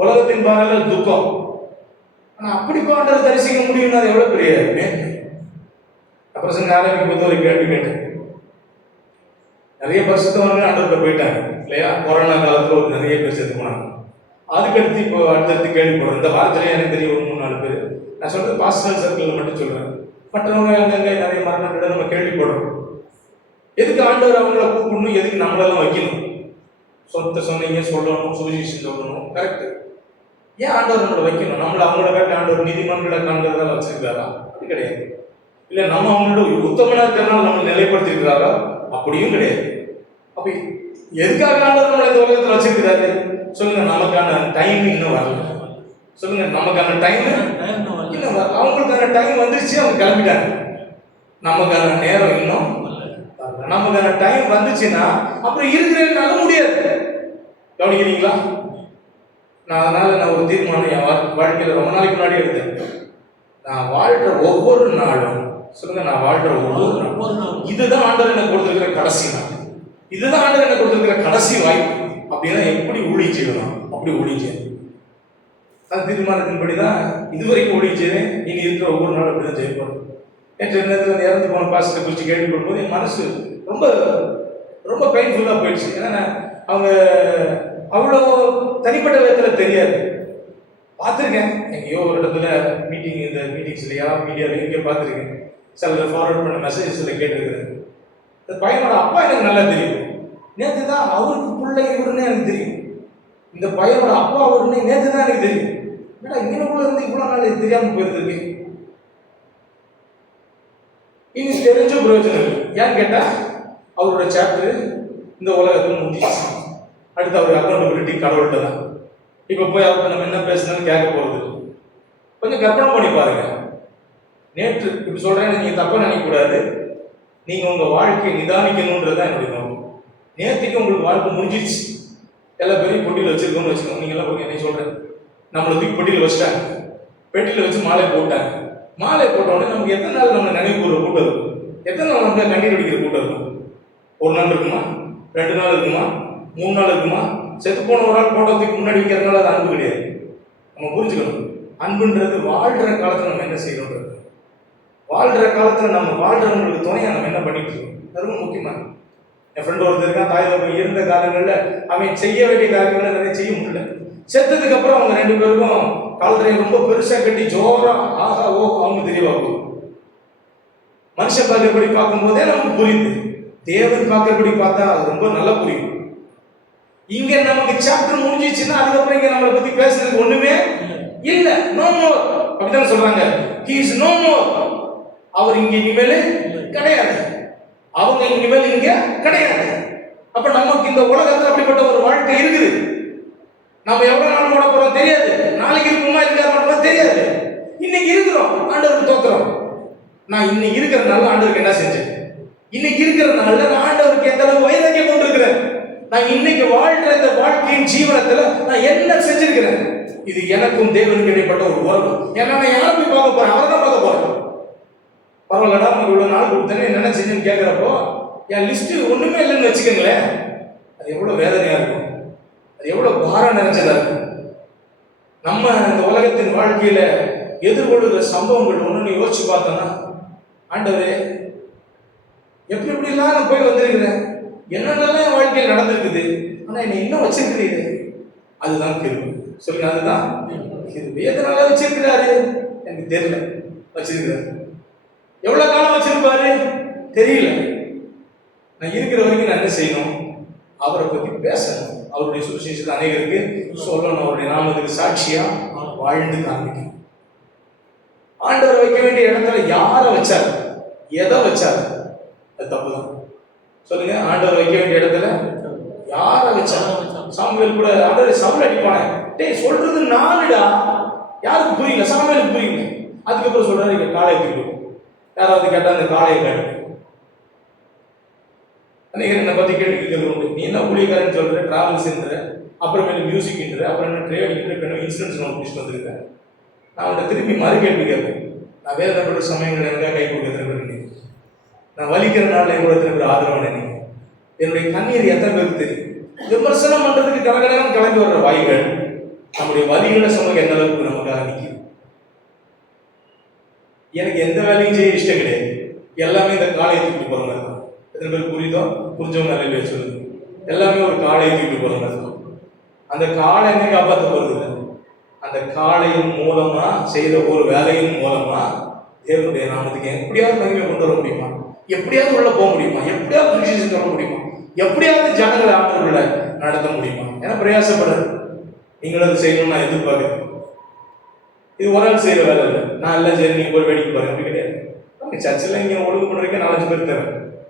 உலகத்தின் பாடல்கள் துக்கம், ஆனா அப்படி பாண்டதை தரிசிக்க முடியும்னா அது எவ்வளவு பெரிய மேன்மை. அப்புறம் சொன்ன ஆரம்பிக்கும் போது ஒரு கேள்வி கேட்டேன். நிறைய பரிசுத்தவங்க ஆண்டவர்கிட்ட போயிட்டாங்க இல்லையா? கொரோனா காலத்துல ஒரு நிறைய பேர் சேர்த்து போனாங்க. அதுக்கடுத்து இப்போ அடுத்தடுத்து கேள்விப்படுறோம். இந்த வாரத்திலேயே எனக்கு தெரியும் ஒரு 3-4 பேர். நான் சொல்றது பாஸ்டல் சர்க்கிள் மட்டும் சொல்றேன். மற்றவங்க அங்கங்க நிறைய மரணங்களை நம்ம கேள்விப்படுறோம். எதுக்கு ஆண்டவர் அவங்கள கூப்பிடணும்? எதுக்கு நம்மளெல்லாம் வைக்கணும்? சொன்னீங்க சொல்லணும், சுவிசேஷம் சொல்லணும், கரெக்ட். ஏன் ஆண்டவர் நம்மளை வைக்கணும்? நம்மள அவங்கள கேட்ட ஆண்டவர் நீதிமன்றங்களை காண்கிறதால வச்சிருக்காரா? அப்படி கிடையாது. இல்ல நம்ம அவங்களோட உத்தமனா இருக்கிறனால நம்மளை நிலைப்படுத்திருக்கிறாரா? அப்படியும் கிடையாது. அப்ப எதுக்காக ஆண்டவர் நம்மளை இந்த உலகத்தில் வச்சிருக்கிறாரு? சொல்லுங்க. நமக்கான டைம் இன்னும் வரல. சொல்லுங்க, நமக்கான டைம் இன்னும் வரல. அவங்களுக்கான டைம் வந்துருச்சு, அவங்க கிளம்பிட்டாங்க. நமக்கான நேரம் இன்னும், நமக்கான டைம் வந்துச்சுன்னா அப்புறம் இருக்கிறேன்னால முடியாது. கவனிக்கிறீங்களா? நான் ஒரு தீர்மானம் என் வாழ்க்கையில் ரொம்ப நாளைக்கு முன்னாடி எடுத்தேன். நான் வாழ்ற ஒவ்வொரு நாளும், சொல்லுங்க, நான் வாழ்ற ஒவ்வொரு நாளும் இதுதான் ஆண்டவர் எனக்கு கொடுத்திருக்கிற கடைசி நாள், இதுதான் ஆண்டவர் எனக்கு கொடுத்திருக்கிற கடைசி வாய்ப்பு. அப்படின்னா எப்படி ஊழியம் செய்யணும்? அப்படி ஊழியம் செய்யணும். அந்த தீர்மானத்தின்படிதான் இதுவரைக்கும் ஊழியம் செய்வேன். இனி இருக்கிற ஒவ்வொரு நாளும் அப்படிதான் செய்யப்படும். நேற்று நேரத்தில் இறந்து போன பாஸ்டரை குறித்து கேள்விப்படும் போது என் மனசு ரொம்ப ரொம்ப பெயின்ஃபுல்லாக போயிடுச்சு. ஏன்னா அவங்க அவ்வளோ தனிப்பட்ட விதத்தில் தெரியாது. பார்த்துருக்கேன் எங்கேயோ ஒரு இடத்துல மீட்டிங், இந்த மீட்டிங்ஸ்லையா மீடியாவில் எங்கேயோ பார்த்துருக்கேன். சில ஃபார்வர்ட் பண்ண மெசேஜஸில் கேட்டிருக்கிறேன். இந்த பையனோட அப்பா எனக்கு நல்லா தெரியும். நேற்று தான் அவருக்கு பிள்ளை இவருன்னு எனக்கு தெரியும். இந்த பையனோட அப்பா அவருன்னு நேற்று தான் எனக்கு தெரியும். ஏன்னா இங்கனுக்குள்ள இருந்து இவ்வளோ நாள் தெரியாமல் போயிருந்திருக்கு. இனி தெரிஞ்ச பிரயோஜனம் இல்லை. ஏன்னு கேட்டால் அவரோட சாப்டர் இந்த உலகத்தில் முடிஞ்சிச்சு. அடுத்து அவர் அக்கௌண்டபிலிட்டி கடவுள்கிட்ட தான். இப்போ போய் அவர்கிட்ட நம்ம என்ன பேசணும்னு கேட்க போகிறது. கொஞ்சம் கற்பனை பண்ணி பாருங்க. நேற்று இப்படி சொல்கிறேன்னு நீங்கள் தப்பாக நினைக்கக்கூடாது. நீங்கள் உங்கள் வாழ்க்கையை நிதானிக்கணுன்றது தான் என்னுடைய நோக்கம். நேற்றுக்கு உங்களுக்கு வாழ்க்கை முடிஞ்சிச்சு. எல்லா பேரையும் பொட்டியில் வச்சுருக்கோம்னு வச்சுக்கோங்க. நீங்கள்லாம் போய் என்ன சொல்கிறேன், நம்மளை தூக்கி பொட்டியில் வச்சுட்டாங்க. பெட்டியில் வச்சு மாலை போட்டாங்க. மாலை போட்ட உடனே நமக்கு எத்தனை நாள் நம்ம நினைவு கூறுற கூட்டம் இருக்கும்? எத்தனை நாள் நம்ம கண்ணீர் அடிக்கிற கூட்டம் இருக்கும்? ஒரு நாள் இருக்குமா? 2 நாள் இருக்குமா? 3 நாள் இருக்குமா? செத்து போன ஒரு ஆள் போட்டதுக்கு முன்னாடி வைக்கிறதுனால அது அன்பு கிடையாது. நம்ம புரிஞ்சுக்கணும். அன்புன்றது வாழ்கிற காலத்தில் நம்ம என்ன செய்யணுன்றது. வாழ்கிற காலத்தில் நம்ம வாழ்கிறவங்களுக்கு துணையாக நம்ம என்ன பண்ணிட்டு இருக்கோம், அது ரொம்ப முக்கியமாக. என் ஃப்ரெண்ட் ஒருத்தர் இருக்கான். தாய் இருந்த காலங்களில் அவன் செய்ய வேண்டிய காரியங்களை நிறைய செய்ய முடியல. செத்ததுக்கு அப்புறம் அவங்க 2 பேருக்கும் காலத்தையை ரொம்ப பெருசாக கட்டி ஜோரா ஆகா ஓ அவங்க தெரியவாகும். மனுஷன் பார்க்கறபடி பார்க்கும்போதே நமக்கு புரியுது. தேவன் பார்க்கறபடி பார்த்தா அது ரொம்ப நல்லா புரியும். இங்க நமக்கு சாப்டர் முடிஞ்சிச்சுன்னா அதுக்கப்புறம் இங்க நம்மளை பத்தி பேசுறதுக்கு ஒண்ணுமே இல்ல. நோ மோர் அப்படிதான் சொல்றாங்க. He is no more. அவர் இங்க இனிமேல் கிடையாது. அவங்க இனிமேல் இங்க கிடையாது. அப்ப நமக்கு இந்த உலகத்துல அப்படிப்பட்ட ஒரு வாழ்க்கை இருக்குது. நம்ம எவ்வளவு நாள் ஓட போறோம் தெரியாது. நாளைக்கு இருக்குமா இருக்காது தெரியாது. இன்னைக்கு இருக்கிறோம், ஆண்டவருக்கு தோத்துறோம். நான் இன்னைக்கு இருக்கிறதுனால ஆண்டவருக்கு என்ன செஞ்சேன்? இன்னைக்கு இருக்கிறதுனால நான் ஆண்டவருக்கு எந்த அளவுக்கு வைராக்கியம் கொண்டிருக்கிறேன்? நான் இன்னைக்கு வாழ்ற இந்த வாழ்க்கையின் ஜீவனத்துல நான் என்ன செஞ்சிருக்கிறேன்? இது எனக்கும் தேவனுக்கு இடைப்பட்ட ஒரு உறவு. ஏன்னா நான் யாரை போய் பார்க்க போறேன்? அவரை தான் பார்க்க போறேன். பரவாயில்லடா, உங்களுக்கு இவ்வளவு நாள் கொடுத்தேன்னு என்ன செஞ்சுன்னு கேட்கிறப்போ என் லிஸ்ட் ஒண்ணுமே இல்லைன்னு வச்சுக்கோங்களேன். அது எவ்வளவு வேதனையா இருக்கும், அது எவ்வளவு பாரம் நிறைஞ்சதா இருக்கும். நம்ம இந்த உலகத்தின் வாழ்க்கையில எதிர்கொள்ளுகிற சம்பவங்கள் ஒண்ணு யோசிச்சு பார்த்தோம்னா, ஆண்டவரே எப்படி எப்படிலாம் நான் போய் வந்திருக்கிறேன், என்னென்னலாம் என் வாழ்க்கையில் நடந்திருக்குது, ஆனா என்னை இன்னும் வச்சிருக்கிறீங்க. அதுதான் கிருபை. சொல்லுங்க, அதுதான் கிருபை. எதனால வச்சிருக்கிறாரு எனக்கு தெரியல, வச்சிருக்கிறாரு. எவ்வளவு காலம் வச்சிருப்பாரு தெரியல. நான் இருக்கிற வரைக்கும் நான் என்ன செய்யணும்? அவரை பத்தி பேசணும், அவருடைய சுவிசேஷத்தை அநேகருக்கு சொல்லணும், அவருடைய நாமத்துக்கு சாட்சியா வாழ்ந்து காமிக்கணும். ஆண்டவர் வைக்க வேண்டிய இடத்துல யாரை வச்சாரு, எதை வச்சாரு, அது தப்புதான். சொல்லுங்க, ஆண்டவர் வைக்க வேண்டிய இடத்துல யாரை வச்சாரு? சாமுவேல் கூட ஆண்டவர் சவுல் அடிப்பானே, டேய் சொல்றது நானுடா, யாருக்கு புரியல? சாமுவேலுக்கு புரியல. அதுக்கப்புறம் சொல்றாரு, இங்க காலை திருப்பி யாராவது கேட்டால் அந்த காளையை காட்டு. அன்னைக்கு என்னை பற்றி கேட்டுக்கிறது உண்டு. நீ என்ன ஊழியக்காரன்னு சொல்கிற, ட்ராவல்ஸ்ன்ற, அப்புறமேல மியூசிக்ன்ற, அப்புறம் என்ன ட்ரேடிங்கிற, இப்போ என்ன இன்சூரன்ஸ் நான் முடிச்சுட்டு வந்திருக்கேன். நான் அவன்கிட்ட திரும்பி மறு கேள்வி கேட்பேன். நான் வேதனைப்பட்ட சமயங்கள் எனக்காக கை கொடுக்க எத்தனை பேர் நீ? நான் வலிக்கிற நாளில் என் கூட எத்தனை பேர் ஆதரவான நீ? என்னுடைய கண்ணீர் எத்தனை பேருக்கு தெரியும்? விமர்சனம் பண்ணுறதுக்கு கடகடகம் கலந்து வர்ற வாய்கள் நம்முடைய வலிகளை சமூகம் எந்த அளவுக்கு நமக்காக நிற்கும். எனக்கு எந்த வேலையும் செய்ய இஷ்டம் கிடையாது. எல்லாமே இந்த காளையை தூக்கிட்டு போகிற மாதிரி தான். எத்தனை பேர் புரியுதோ? புரிஞ்சவங்க நிறைய சொல்லுது. எல்லாமே ஒரு காளையை தூக்கிட்டு போகிற மாதிரி தான். அந்த காளை என்ன காப்பாற்ற போகிறது இல்லை. அந்த காளையின் மூலமா செய்த ஒரு வேலையின் மூலமா தேவனுடைய நாமத்துக்கு எப்படியாவது மகிமை கொண்டு வர முடியுமா? எப்படியாவது உள்ள போக முடியுமா? எப்படியாவது விசேஷம் சொல்ல முடியுமா? எப்படியாவது ஜனங்களை ஆண்டவர்களை நடத்த முடியுமா? ஏன்னா பிரயாசப்படுறது. நீங்களும் அதை செய்யணும்னு நான் எதிர்பார்க்கிறேன். இது ஒரு ஆள் செய்கிற வேலை இல்லை. நான் எல்லாம் சரி நீங்கள் போய் வேடிக்கை பாருங்க அப்படி கிடையாது. சர்ச்சில் இங்கே ஒழுங்கு பண்ணுறதுக்கு 4 பேர் தேவை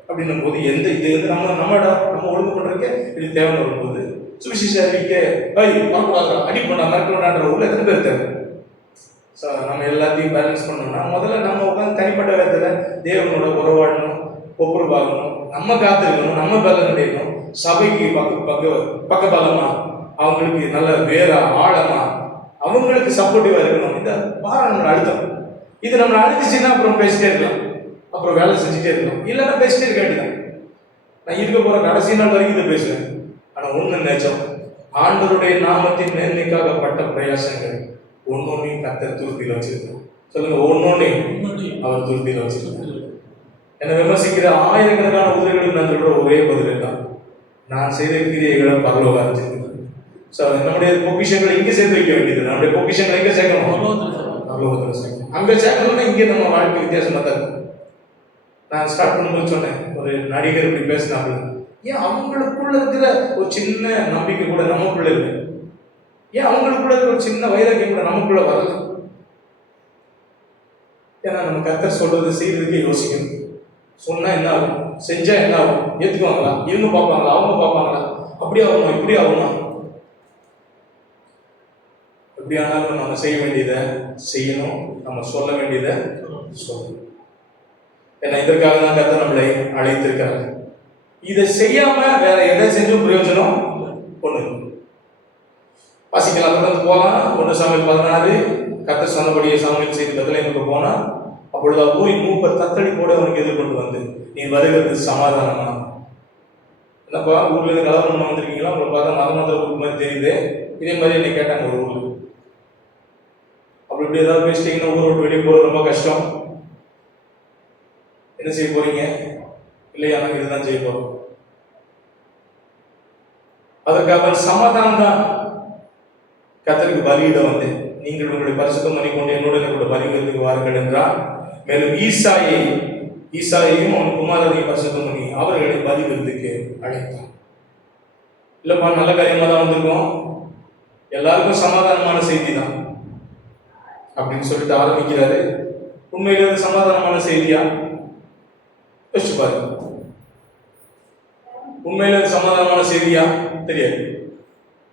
அப்படின்னும் போது இது வந்து நம்ம ஒழுங்கு பண்ணுறதுக்கு இது தேவைன்னு வரும்போது சுவிசேஷ அறிவிக்க வரக்கூடாது, அடி பண்ண மறக்கணுன்ற ஊரில் எத்தனை பேர் தேவை? ஸோ நம்ம எல்லாத்தையும் பேலன்ஸ் பண்ணோம்னா முதல்ல நம்ம உட்காந்து தனிப்பட்ட விதத்தில் தேவனோட உறவாடணும், ஒப்புரவாகணும், நம்ம காத்திருக்கணும், நம்ம பலம் அடையணும். சபைக்கு பக்கபலமா, அவங்களுக்கு நல்ல வேற ஆழமா, அவங்களுக்கு சப்போர்ட்டிவா இருக்கணும். இந்த பாரம் நம்மளை அழுத்தம். இது நம்மளை அழுத்திச்சுன்னா அப்புறம் பேசிட்டே இருக்கலாம், அப்புறம் வேலை செஞ்சுட்டே இருக்கலாம், இல்லைன்னா பேசிட்டே இருக்க வேண்டியதான். நான் இருக்க போற கடைசி நாள் வரைக்கும் இதை பேசுவேன். ஆனா ஒண்ணு நிஜம், ஆண்டவருடைய நாமத்தின் மேன்மைக்காக பட்ட பிரயாசங்கள் ஒன்னொன்னையும் கர்த்தர் துருத்தியில் வச்சிருக்கோம். சொல்லுங்க, ஒன்னொன்னையும் அவர் துருத்தியில் வச்சிருக்கார். என்னை விமர்சிக்கிற ஆயிரக்கணக்கான உதவிகளுக்கு நான் சொல்ற ஒரே பதில் தான், நான் செய்த கிரியைகளை பரலோக அறிஞ்சிருக்கிறேன். ஸோ நம்முடைய பொக்கிஷங்களை இங்கே சேர்த்து வைக்க வேண்டியது. நம்முடைய பொக்கிஷங்களை எங்கே சேர்க்கணும்? பரலோகத்தில் சேர்க்கணும். அங்கே சேர்க்கணும்னா இங்கே நம்ம வாழ்க்கை வித்தியாசமாக தான் இருக்கும். நான் ஸ்டார்ட் பண்ணும்போது சொன்னேன், ஒரு நடிகர் இப்படி பேசினாங்க. ஏன் அவங்களுக்குள்ள இருக்கிற ஒரு சின்ன நம்பிக்கை கூட நமக்குள்ள இல்லை? ஏன் அவங்களுக்குள்ள இருக்கிற ஒரு சின்ன வைராக்கியம் கூட நமக்குள்ள வரல? ஏன்னா நம்ம கர்த்தர் சொல்றது செய்யறதுக்கே யோசிக்கணும். சொன்னா என்ன ஆகும், செஞ்சா என்ன ஆகும், ஏத்துக்குவாங்களா, இவங்க பார்ப்பாங்களா, அவங்க பார்ப்பாங்களா, அப்படி ஆகுமா, இப்படி ஆகுமா? எப்படி ஆனாலும் நம்ம செய்ய வேண்டியதை செய்யணும், நம்ம சொல்ல வேண்டியதை சொல்லணும். ஏன்னா இதற்காக தான் கர்த்தர் நம்மளை அழைத்திருக்கிறார். இதை செய்யாம வேற எதை செஞ்சும் பிரயோஜனம் ஒண்ணு. வாசிக்கலாம், தொடர்ந்து போகலாம். 1 சாமுவேல் 16. கர்த்தர் சொன்னபடியே சாமுவேல் செய்து பெத்லெகேமுக்கு போனா, அப்பொழுது ஊரின் மூப்பர் தத்தளிப்போடு அவனுக்கு எதிர்கொண்டு வந்து, நீ வருகிறது சமாதானமா? என்னப்பா ஊர்ல இருந்து கலவரம் பண்ண வந்திருக்கீங்களா? உங்களை பார்த்தா மத ஊருக்கு மாதிரி தெரியுது. இதே மாதிரி என்னை கேட்டாங்க ஒரு ஊர்ல. அப்படி இப்படி ஏதாவது பேசிட்டீங்கன்னா ஊரை விட்டு வெளியே போறது ரொம்ப கஷ்டம். என்ன செய்ய போறீங்க? இல்லையா, நாங்கள் இதுதான் செய்ய போறோம். அதற்காக சமாதானம் தான் கர்த்தருக்கு பலியிட வந்து, நீங்கள் உங்களுடைய பரிசுத்தம் பண்ணி கொண்டு என்னோட பலிகளுக்கு வாருங்கள் என்றார். மேலும் ஈசாயையும் அவன் குமாரனையும் பரிசுத்தம் பண்ணி அவர்களை பலிகளுக்கு அழைத்தான். இல்லப்பா, நல்ல காரியமா தான் வந்திருக்கோம், எல்லாருக்கும் சமாதானமான செய்தி தான் அப்படின்னு சொல்லிட்டு ஆரம்பிக்கிறாரு. உண்மையில சமாதானமான செய்தியா? யோசிச்சு பாருங்க. உண்மையில சமாதானமான செய்தியா? தெரியாது.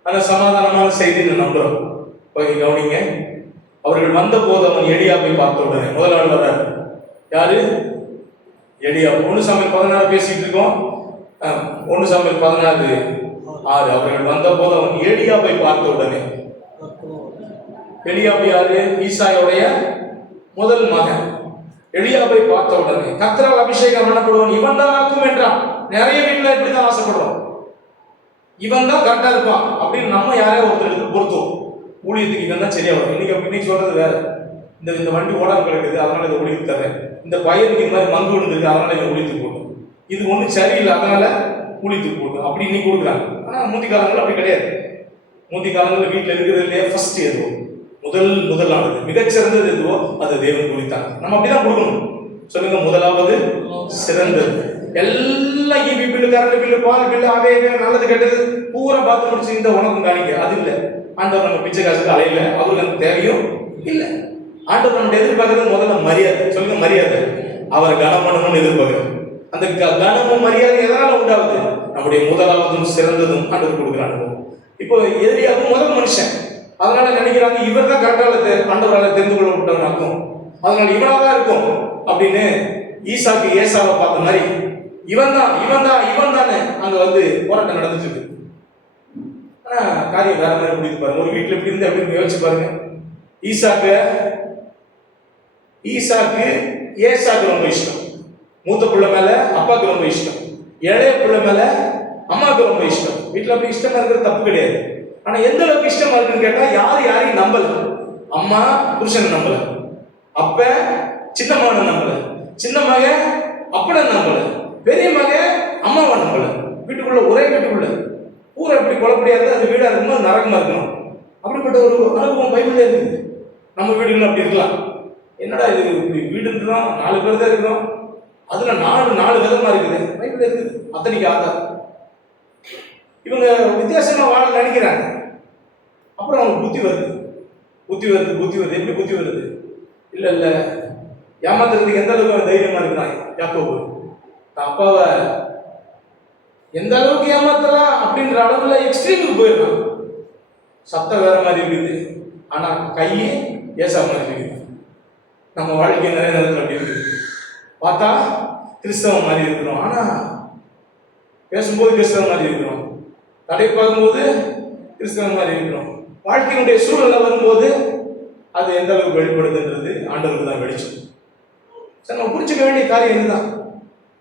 ஆனா சமாதானமான செய்தின்னு நம்புறோம். போய் கவனிங்க. அவர்கள் வந்த போது அவன் எலியாவை பார்த்த உடனே முதல் ஆள் வர்றாரு. யாரு? எலியா. 1 சாமுவேல் 16 பேசிட்டு இருக்கோம். 1 சாமுவேல் 16:6. அவர்கள் வந்த போது அவன் எலியாவை பார்த்த உடனே. எலியாவை யாரு? ஈசாயோடைய முதல் மகன். எலியாவை பார்த்த உடனே கர்த்தரால் அபிஷேகம் பண்ணப்படுவன் இவன் தான் ஆக்கும் என்றான். நிறைய வீட்டுல இப்படிதான் ஆசைப்படுறோம், இவன் தான் கரெக்டா இருப்பான் அப்படின்னு நம்ம யாரையோ ஒருத்தர் எடுத்து பொறுத்தோம். ஊழியத்துக்கு இவன் தான் சரியா வரும். இன்னைக்கு சொல்றது வேற. இந்த வண்டி ஓடாம கிடக்குது, அதனால இதை ஒழித்து தரேன். இந்த பையனுக்கு இந்த மாதிரி மங்கு விழுந்திருக்கு, அதனால இதை ஒழித்து போடும். இது ஒன்றும் சரியில்லை, அதனால ஒழித்து போடும் அப்படி இன்னைக்கு கொடுக்குறாங்க. ஆனா முந்தி காலங்கள் அப்படி கிடையாது. முந்தி காலங்களில் வீட்டில் இருக்கிறதுலேயே ஃபர்ஸ்ட் எதுவோ முதலானது மிகச்சிறந்தது எதுவோ அது தேவன் குறித்தாங்க. நம்ம அப்படிதான் கொடுக்கணும். சொல்லுங்க, முதலாவது சிறந்தது. எல்லாம் ஈபி பில்லு, கரண்ட் பில்லு, பால் பில்லு, அவே நல்லது கெட்டது பூரா பார்த்து முடிச்சு இந்த உனக்கும் காணிக்க அது இல்லை. ஆண்டவர் நம்ம பிச்சை காசுக்கு அலையில, அவருக்கு அந்த தேவையும் இல்லை. ஆண்டவர் நம்ம எதிர்பார்க்கறது முதல்ல மரியாதை. சொல்லுங்க, மரியாதை. அவர் கனம் பண்ணணும்னு எதிர்பார்க்கிறது. அந்த கனமும் மரியாதை எதனால உண்டாகுது? நம்முடைய முதலாவதும் சிறந்ததும் ஆண்டவர் கொடுக்குறாங்க. இப்போ எதிரியாகவும் முதல் மனுஷன், அதனால நினைக்கிறாங்க இவர் தான் கரெக்டாக ஆண்டவரால் தெரிந்து கொள்ள விட்டவனாக்கும். அதனால இவனாதான் இருக்கும் அப்படின்னு ஈசாக்கு ஏசாவை பார்த்த மாதிரி இவன் தானே அங்க வந்து போராட்டம் நடந்துட்டு இருக்கு. ஆனா காரியம் வேற மாதிரி முடித்து பாருங்க. ஒரு வீட்டுல எப்படி இருந்து அப்படி யோசிச்சு பாருங்க. ஈசாக்கு ஏசாக்கு ரொம்ப இஷ்டம். மூத்த பிள்ளை மேல அப்பாவுக்கு ரொம்ப இஷ்டம், இளைய பிள்ளை மேல அம்மாவுக்கு ரொம்ப இஷ்டம். வீட்டுல அப்படி இஷ்டமா இருக்கிறது தப்பு கிடையாது. ஆனா எந்த அளவுக்கு இஷ்டமா இருக்குன்னு கேட்டா யாரையும் நம்பல. அம்மா புருஷனை நம்பல, அப்ப சின்ன மகனை நம்பல, சின்ன மகன் அப்பனை நம்பல, பெரிய மகன் அம்மாவை நம்பல. வீட்டுக்குள்ள ஒரே வீட்டுக்குள்ள ஊரை எப்படி குழப்படியாது, அது வீடா இருக்கும்போது நரகமா இருக்கணும். அப்படிப்பட்ட ஒரு அனுபவம் பைபிள்ல இருக்குது. நம்ம வீடுகள் அப்படி இருக்கலாம். என்னடா இது இப்படி வீடு இருக்கிறோம், 4 பேர் தான் இருக்கிறோம், அதுல 4 விதமா இருக்குது. பைபிள் இருக்குது, அத்தனைக்கு ஆதார். இவங்க வித்தியாசமா வாழ நினைக்கிறாங்க. அப்புறம் அவங்களுக்கு புத்தி வருது. எப்படி புத்தி வருது? இல்ல ஏமாத்துறதுக்கு எந்த அளவுக்கு தைரியமா இருக்கிறான் யாக்கோபு. அப்பாவை எந்த அளவுக்கு ஏமாத்தலாம் அப்படின்ற அளவுல எக்ஸ்ட்ரீமுக்கு போயிருக்கான். சத்தம் வேற மாதிரி இருக்குது, ஆனா கையே ஏசா மாதிரி இருக்குது. நம்ம வாழ்க்கை நிறைய நேரத்தில் அப்படி இருக்குது. பார்த்தா கிறிஸ்தவ மாதிரி இருக்கிறோம், ஆனா பேசும்போது கிறிஸ்தவ மாதிரி இருக்கிறோம், தடை பார்க்கும்போது கிறிஸ்தவ மாதிரி இருக்கிறோம். வாழ்க்கையினுடைய சூழலை வரும்போது அது எந்த அளவுக்கு வெளிப்படுதுன்றது ஆண்டவருக்கு தான் வெளிச்சம். சார் நம்ம புரிஞ்சுக்க வேண்டிய காரியம் இதுதான்.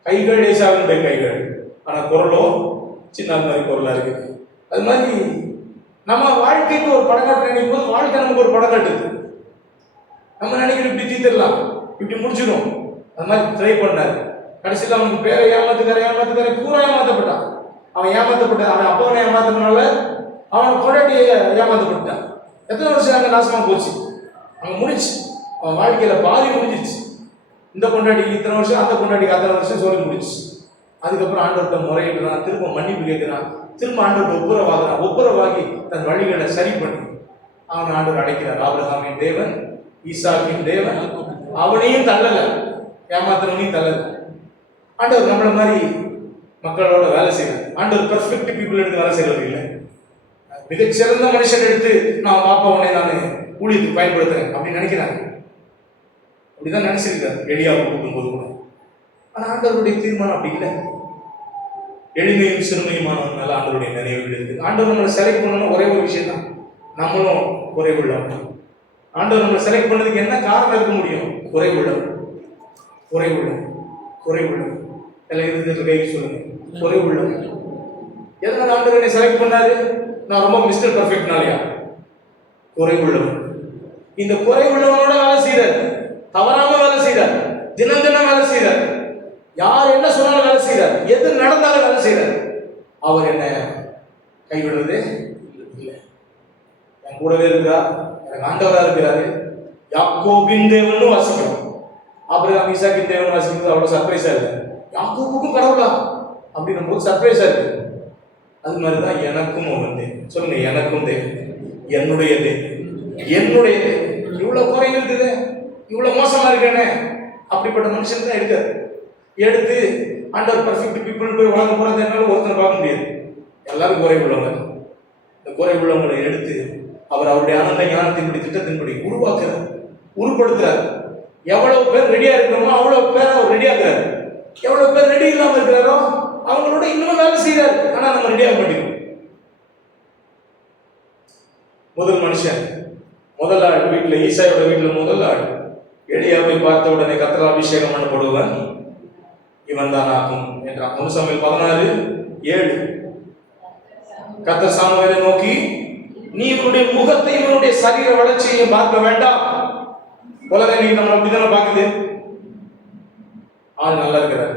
கைகள் ஏசாவினுடைய கைகள், ஆனா குரலோ சின்ன மாதிரி குரலா இருக்குது. அது மாதிரி நம்ம வாழ்க்கைக்கு ஒரு படக்காட்டு நினைக்கும் போது வாழ்க்கை நமக்கு ஒரு படக்காட்டு இருக்கு. நம்ம நினைக்கிற இப்படி தீர்த்திடலாம், இப்படி முடிச்சிடும். அது மாதிரி ட்ரை பண்ணாரு. கடைசியில் அவனுக்கு பேரை ஏமாத்துக்கார பூரா ஏமாத்தப்பட்டான். அவன் அப்பவனை ஏமாத்தினால அவனை கொண்டாட்டியை ஏமாத்தப்பட்டான். எத்தனை வருஷம் அங்கே நாசமா போச்சு, அங்கே முடிச்சு. அவன் வாழ்க்கையில பாதி முடிஞ்சிச்சு. இந்த கொண்டாடிக்கு இத்தனை வருஷம், அந்த கொண்டாடிக்கு அத்தனை வருஷம் சொல்லி முடிச்சு. அதுக்கப்புறம் ஆண்டவர்கிட்ட முறையிடுறான், திரும்ப மன்னிப்பு கேட்கிறான், திரும்ப ஆண்டவர்கிட்ட ஒப்புரவாகி தன் வழிகளை சரி பண்ணி அவன் ஆண்டவர் அடைக்கிறார். ஆபிரகாமின் தேவன், ஈசாக்கின் தேவன், அவனையும் தள்ளல, ஏமாத்தினவனையும் தள்ளல. ஆண்டவர் நம்மள மாதிரி மக்களோட வேலை செய்யறார். ஆண்டவர் பெர்ஃபெக்ட் பீப்புள் எடுத்து வேலை செய்யறது இல்லை. மிகச்சிறந்த மனுஷன் எடுத்து நான் பாப்பாவனை நான் ஊழியத்துக்கு பயன்படுத்துறேன் அப்படின்னு நினைக்கிறாங்க. அப்படிதான் நினைச்சிருக்காரு எலியாவை கூப்பிடும்போது கூட. ஆனா ஆண்டவருடைய தீர்மானம் அப்படி இல்லை. எளிமையும் சிறுமையுமானவனால ஆண்டவருடைய நினைவுகள் இருக்கு. ஆண்டவர் நம்மளை செலக்ட் பண்ணணும் ஒரே ஒரு விஷயம் தான், நம்மளும் குறைவுள்ளவன். ஆண்டவர் நம்மளை செலக்ட் பண்ணதுக்கு என்ன காரணம் இருக்க முடியும்? குறைவுள்ளவன். எல்லாம் இருந்துட்டு கை சொல்லுங்க, குறைவுள்ளவன். எதனால ஆண்டவர் என்னை செலக்ட் பண்ணாரு? நான் ரொம்ப மிஸ்டர் பர்ஃபெக்ட்னாலயா? குறைவுள்ளவன். இந்த குறைவுள்ளவனோட வேலை செய்யறாரு, தவறாம வேலை செய்யறாரு, தினம் வேலை செய்யறாரு. யார் என்ன சொன்னாலும் வேலை செய்யறாரு, எது நடந்தாலும் வேலை செய்யறாரு. அவர் என்ன கைவிடுவது இல்லை. என் கூடவே இருக்கிறார், எனக்கு ஆண்டவரா இருக்கிறாரு. யாக்கோபின் தேவன் வாசிக்கிறோம், ஆபிரகாம் ஈசாக்கின் தேவன் வாசிக்கிறது அவ்வளவு சர்ப்ரைஸா இல்லை. யாக்கோபுக்கும் கடவுளா அப்படின்னும் போது சர்ப்ரைஸா இருக்கு. அது மாதிரிதான் எனக்கும் ஒன்று தேவன். சொல்லுங்க, எனக்கும் தேவன், என்னுடைய தேவன். இவ்வளவு குறை இருக்குது, இவ்வளவு மோசமா இருக்கேனே, அப்படிப்பட்ட மனுஷன் தான் எடுத்து ஆண்டவர் பெர்ஃபெக்ட் பீப்புள் போய் உலகம் போனது என்னால ஒருத்தனை பார்க்க முடியாது. எல்லாரும் குறை உள்ளவங்க. இந்த குறை உள்ளவங்களை எடுத்து அவர் அவருடைய ஆனந்த ஞானத்தின்படி திட்டத்தின்படி உருவாக்குறார், உருப்படுத்துறார். எவ்வளவு பேர் ரெடியா இருக்கிறோமோ அவ்வளவு பேர் அவர் ரெடியாக்குறாரு. எவ்வளவு பேர் ரெடி இல்லாம இருக்கிறாரோ அவங்களோட இன்னும் வேலை செய்யறாரு. ஆனா நம்ம ரெடியாக மாட்டோம். முதல் மனுஷன், முதல் ஆள் வீட்டுல, ஈசாயோட வீட்டுல முதல் ஆள் எலியாவை பார்த்த உடனே கர்த்தரால் அபிஷேகம் பண்ணப்படுவன் இவன் தான் ஆகும் என்றான். 1 சாமுவேல் 16:7. கர்த்தர் சாமுவேலை நோக்கி, நீ இவனுடைய முகத்தை இவனுடைய சரீர வளர்ச்சியையும் பார்க்க வேண்டாம். உலகம் நீங்க நம்ம அப்படிதானே பார்க்குது. ஆள் நல்லா இருக்கிறார்,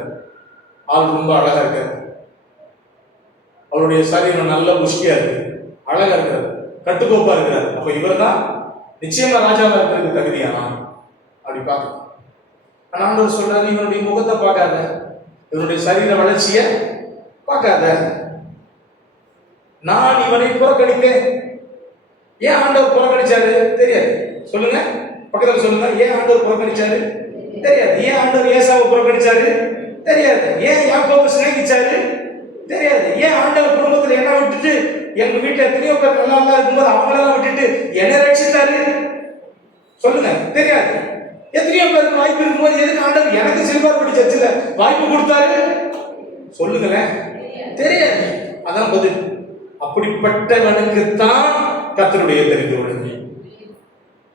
ஆள் ரொம்ப அழகா இருக்காரு, அவருடைய சரீரம் நல்ல புஷ்டியா இருக்கு, அழகா இருக்கிறார், கட்டுக்கோப்பா இருக்கிறார். அப்ப இவர் தான் நிச்சயமா ராஜாவா இருக்கிறதுக்கு தகுதியானா அப்படி பார்க்க. ஆனா ஆண்டவர் சொல்றாரு, இவனுடைய முகத்தை பார்க்காத, இவனுடைய சரீர வளர்ச்சிய பார்க்காத, நான் இவனை புறக்கணித்தேன். ஏன் ஆண்டவர் புறக்கணிச்சாரு தெரியாது. சொல்லுங்க, பக்கத்துல சொல்லுங்க, ஏன் ஆண்டவர் புறக்கணிச்சாரு தெரியாது. ஏன் ஆண்டவர் ஏசாவை புறக்கணிச்சாரு தெரியாது. ஏன் யாக்கோபை சிநேகிச்சாரு தெரியாது. ஏன் ஆண்டவர் குடும்பத்துல என்ன விட்டுட்டு, எங்க வீட்டுல எத்தனையோ பேர் நல்லா இருக்கும்போது அவங்களெல்லாம் விட்டுட்டு என்ன ரட்சித்தாரு சொல்லுங்க தெரியாது. எத்தனையோ பேருக்கு வாய்ப்பு இருக்கும்போது எதுக்கு ஆண்டவர் எனக்கு சிறுபார்படி சர்ச்சில் வாய்ப்பு கொடுத்தாரு சொல்லுங்களேன்? தெரியாது. அதான் பதில். அப்படிப்பட்டவனுக்கு தான் கர்த்தருடைய தெரிந்து கொள்ளுங்க.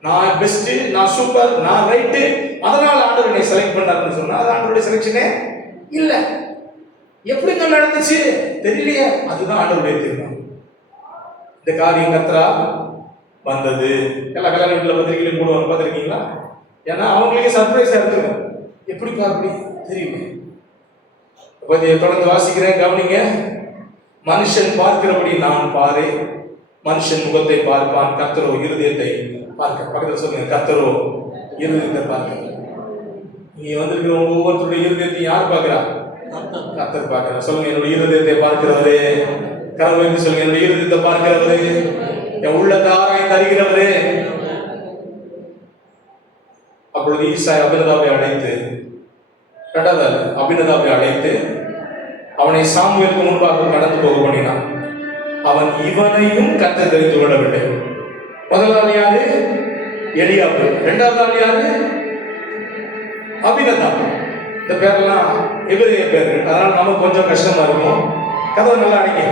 நான் பெஸ்ட், நான் சூப்பர், நான் ரைட்டு, அதனால ஆண்டவர் என்னை செலக்ட் பண்ணாருன்னு சொன்னா அது ஆண்டவருடைய செலக்ஷனே இல்ல. எப்படிங்க நடந்துச்சு தெரியலையே, அதுதான் ஆண்டவருடைய தீர்மானம். இந்த காரியம் கர்த்தரா வந்தது. எல்லா கல்யாண வீட்டில் பத்திரிகையிலும் போடுவாங்க, பார்த்துருக்கீங்களா? ஏன்னா அவங்களுக்கே சர்ப்ரைஸா இருக்குங்க. எப்படி அப்படி தெரியுமே. தொடர்ந்து வாசிக்கிறேன், கவனிங்க. மனுஷன் பார்க்கிறபடி நான் பாரு, மனுஷன் முகத்தை பார்ப்பான், கர்த்தரோ இருதயத்தை பார்க்க. பக்கத்தில் சொல்லுங்க, கர்த்தரோ இருதயத்தை பார்க்க. நீங்க வந்திருக்கிற ஒவ்வொருத்தருடைய இருதயத்தையும் யார் பார்க்கிறா? கர்த்தர் பார்க்கிறார். சொல்லுங்க, என்னுடைய இருதயத்தை பார்க்கிறவரே. கரவை சொல்லுங்க, என்னுடைய இருதயத்தை பார்க்கிறவரே, என் உள்ளத்தை ஆராய்ந்து அறிகிறவரே. அப்பொழுது ஈசாய் அபினதாபை அழைத்து, இரண்டாவது அபினதாபை அழைத்து அவனை சாமுவேலுக்கு முன்பாக கடந்து போக பண்ணினான். அவன் இவனையும் கர்த்தர் தெரிந்து கொள்ளவில்லை. முதலாவது யாரு? எலியாபு. இரண்டாவது ஆள் யாரு? அபினதாபு. இந்த பேரெல்லாம் எபிரேய பேர்கள், அதனால நமக்கு கொஞ்சம் கஷ்டமா இருக்கும். கதை நல்லா அடிங்க.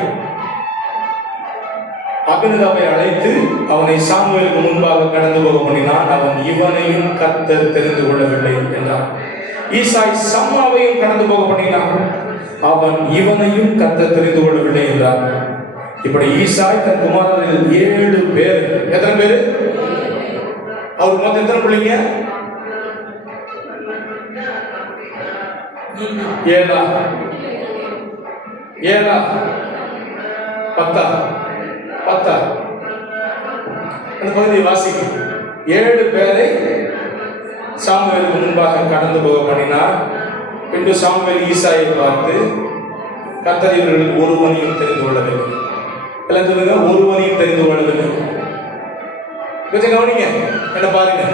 அபினதாபை அழைத்து அவனை சாமுவேலுக்கு முன்பாக கடந்து போக பண்ணினான். அவன் இவனையும் கர்த்தர் தெரிந்து கொள்ளவில்லை என்றான். ஈசாய் சம்மாவையும் கடந்து போக பண்ணினான். அவன் இவனையும் கர்த்தர் தெரிந்து கொள்ளவில்லை என்றான். இப்படி ஈசாய் தன் குமாரரில் 7 பேர். எத்தனை பேரு? அவர் மொத்தம் எத்தனை பிள்ளைங்க? 7 10 அந்த பகுதியை வாசிக்கும். 7 பேரை சாமுவேலுக்கு முன்பாக கடந்து போக பண்ணினார். பின்பு சாமுவேல் ஈசாயை பார்த்து, கர்த்தர் இவர்களுக்கு ஒருவனையும் தெரிந்து கொள்ளவில்லை. எல்லாம் சொல்லுங்க, ஒருவனையும் தெரிந்து கொள்ளவில்லை. கொஞ்சம் கவனிங்க, என்ன பாருங்க.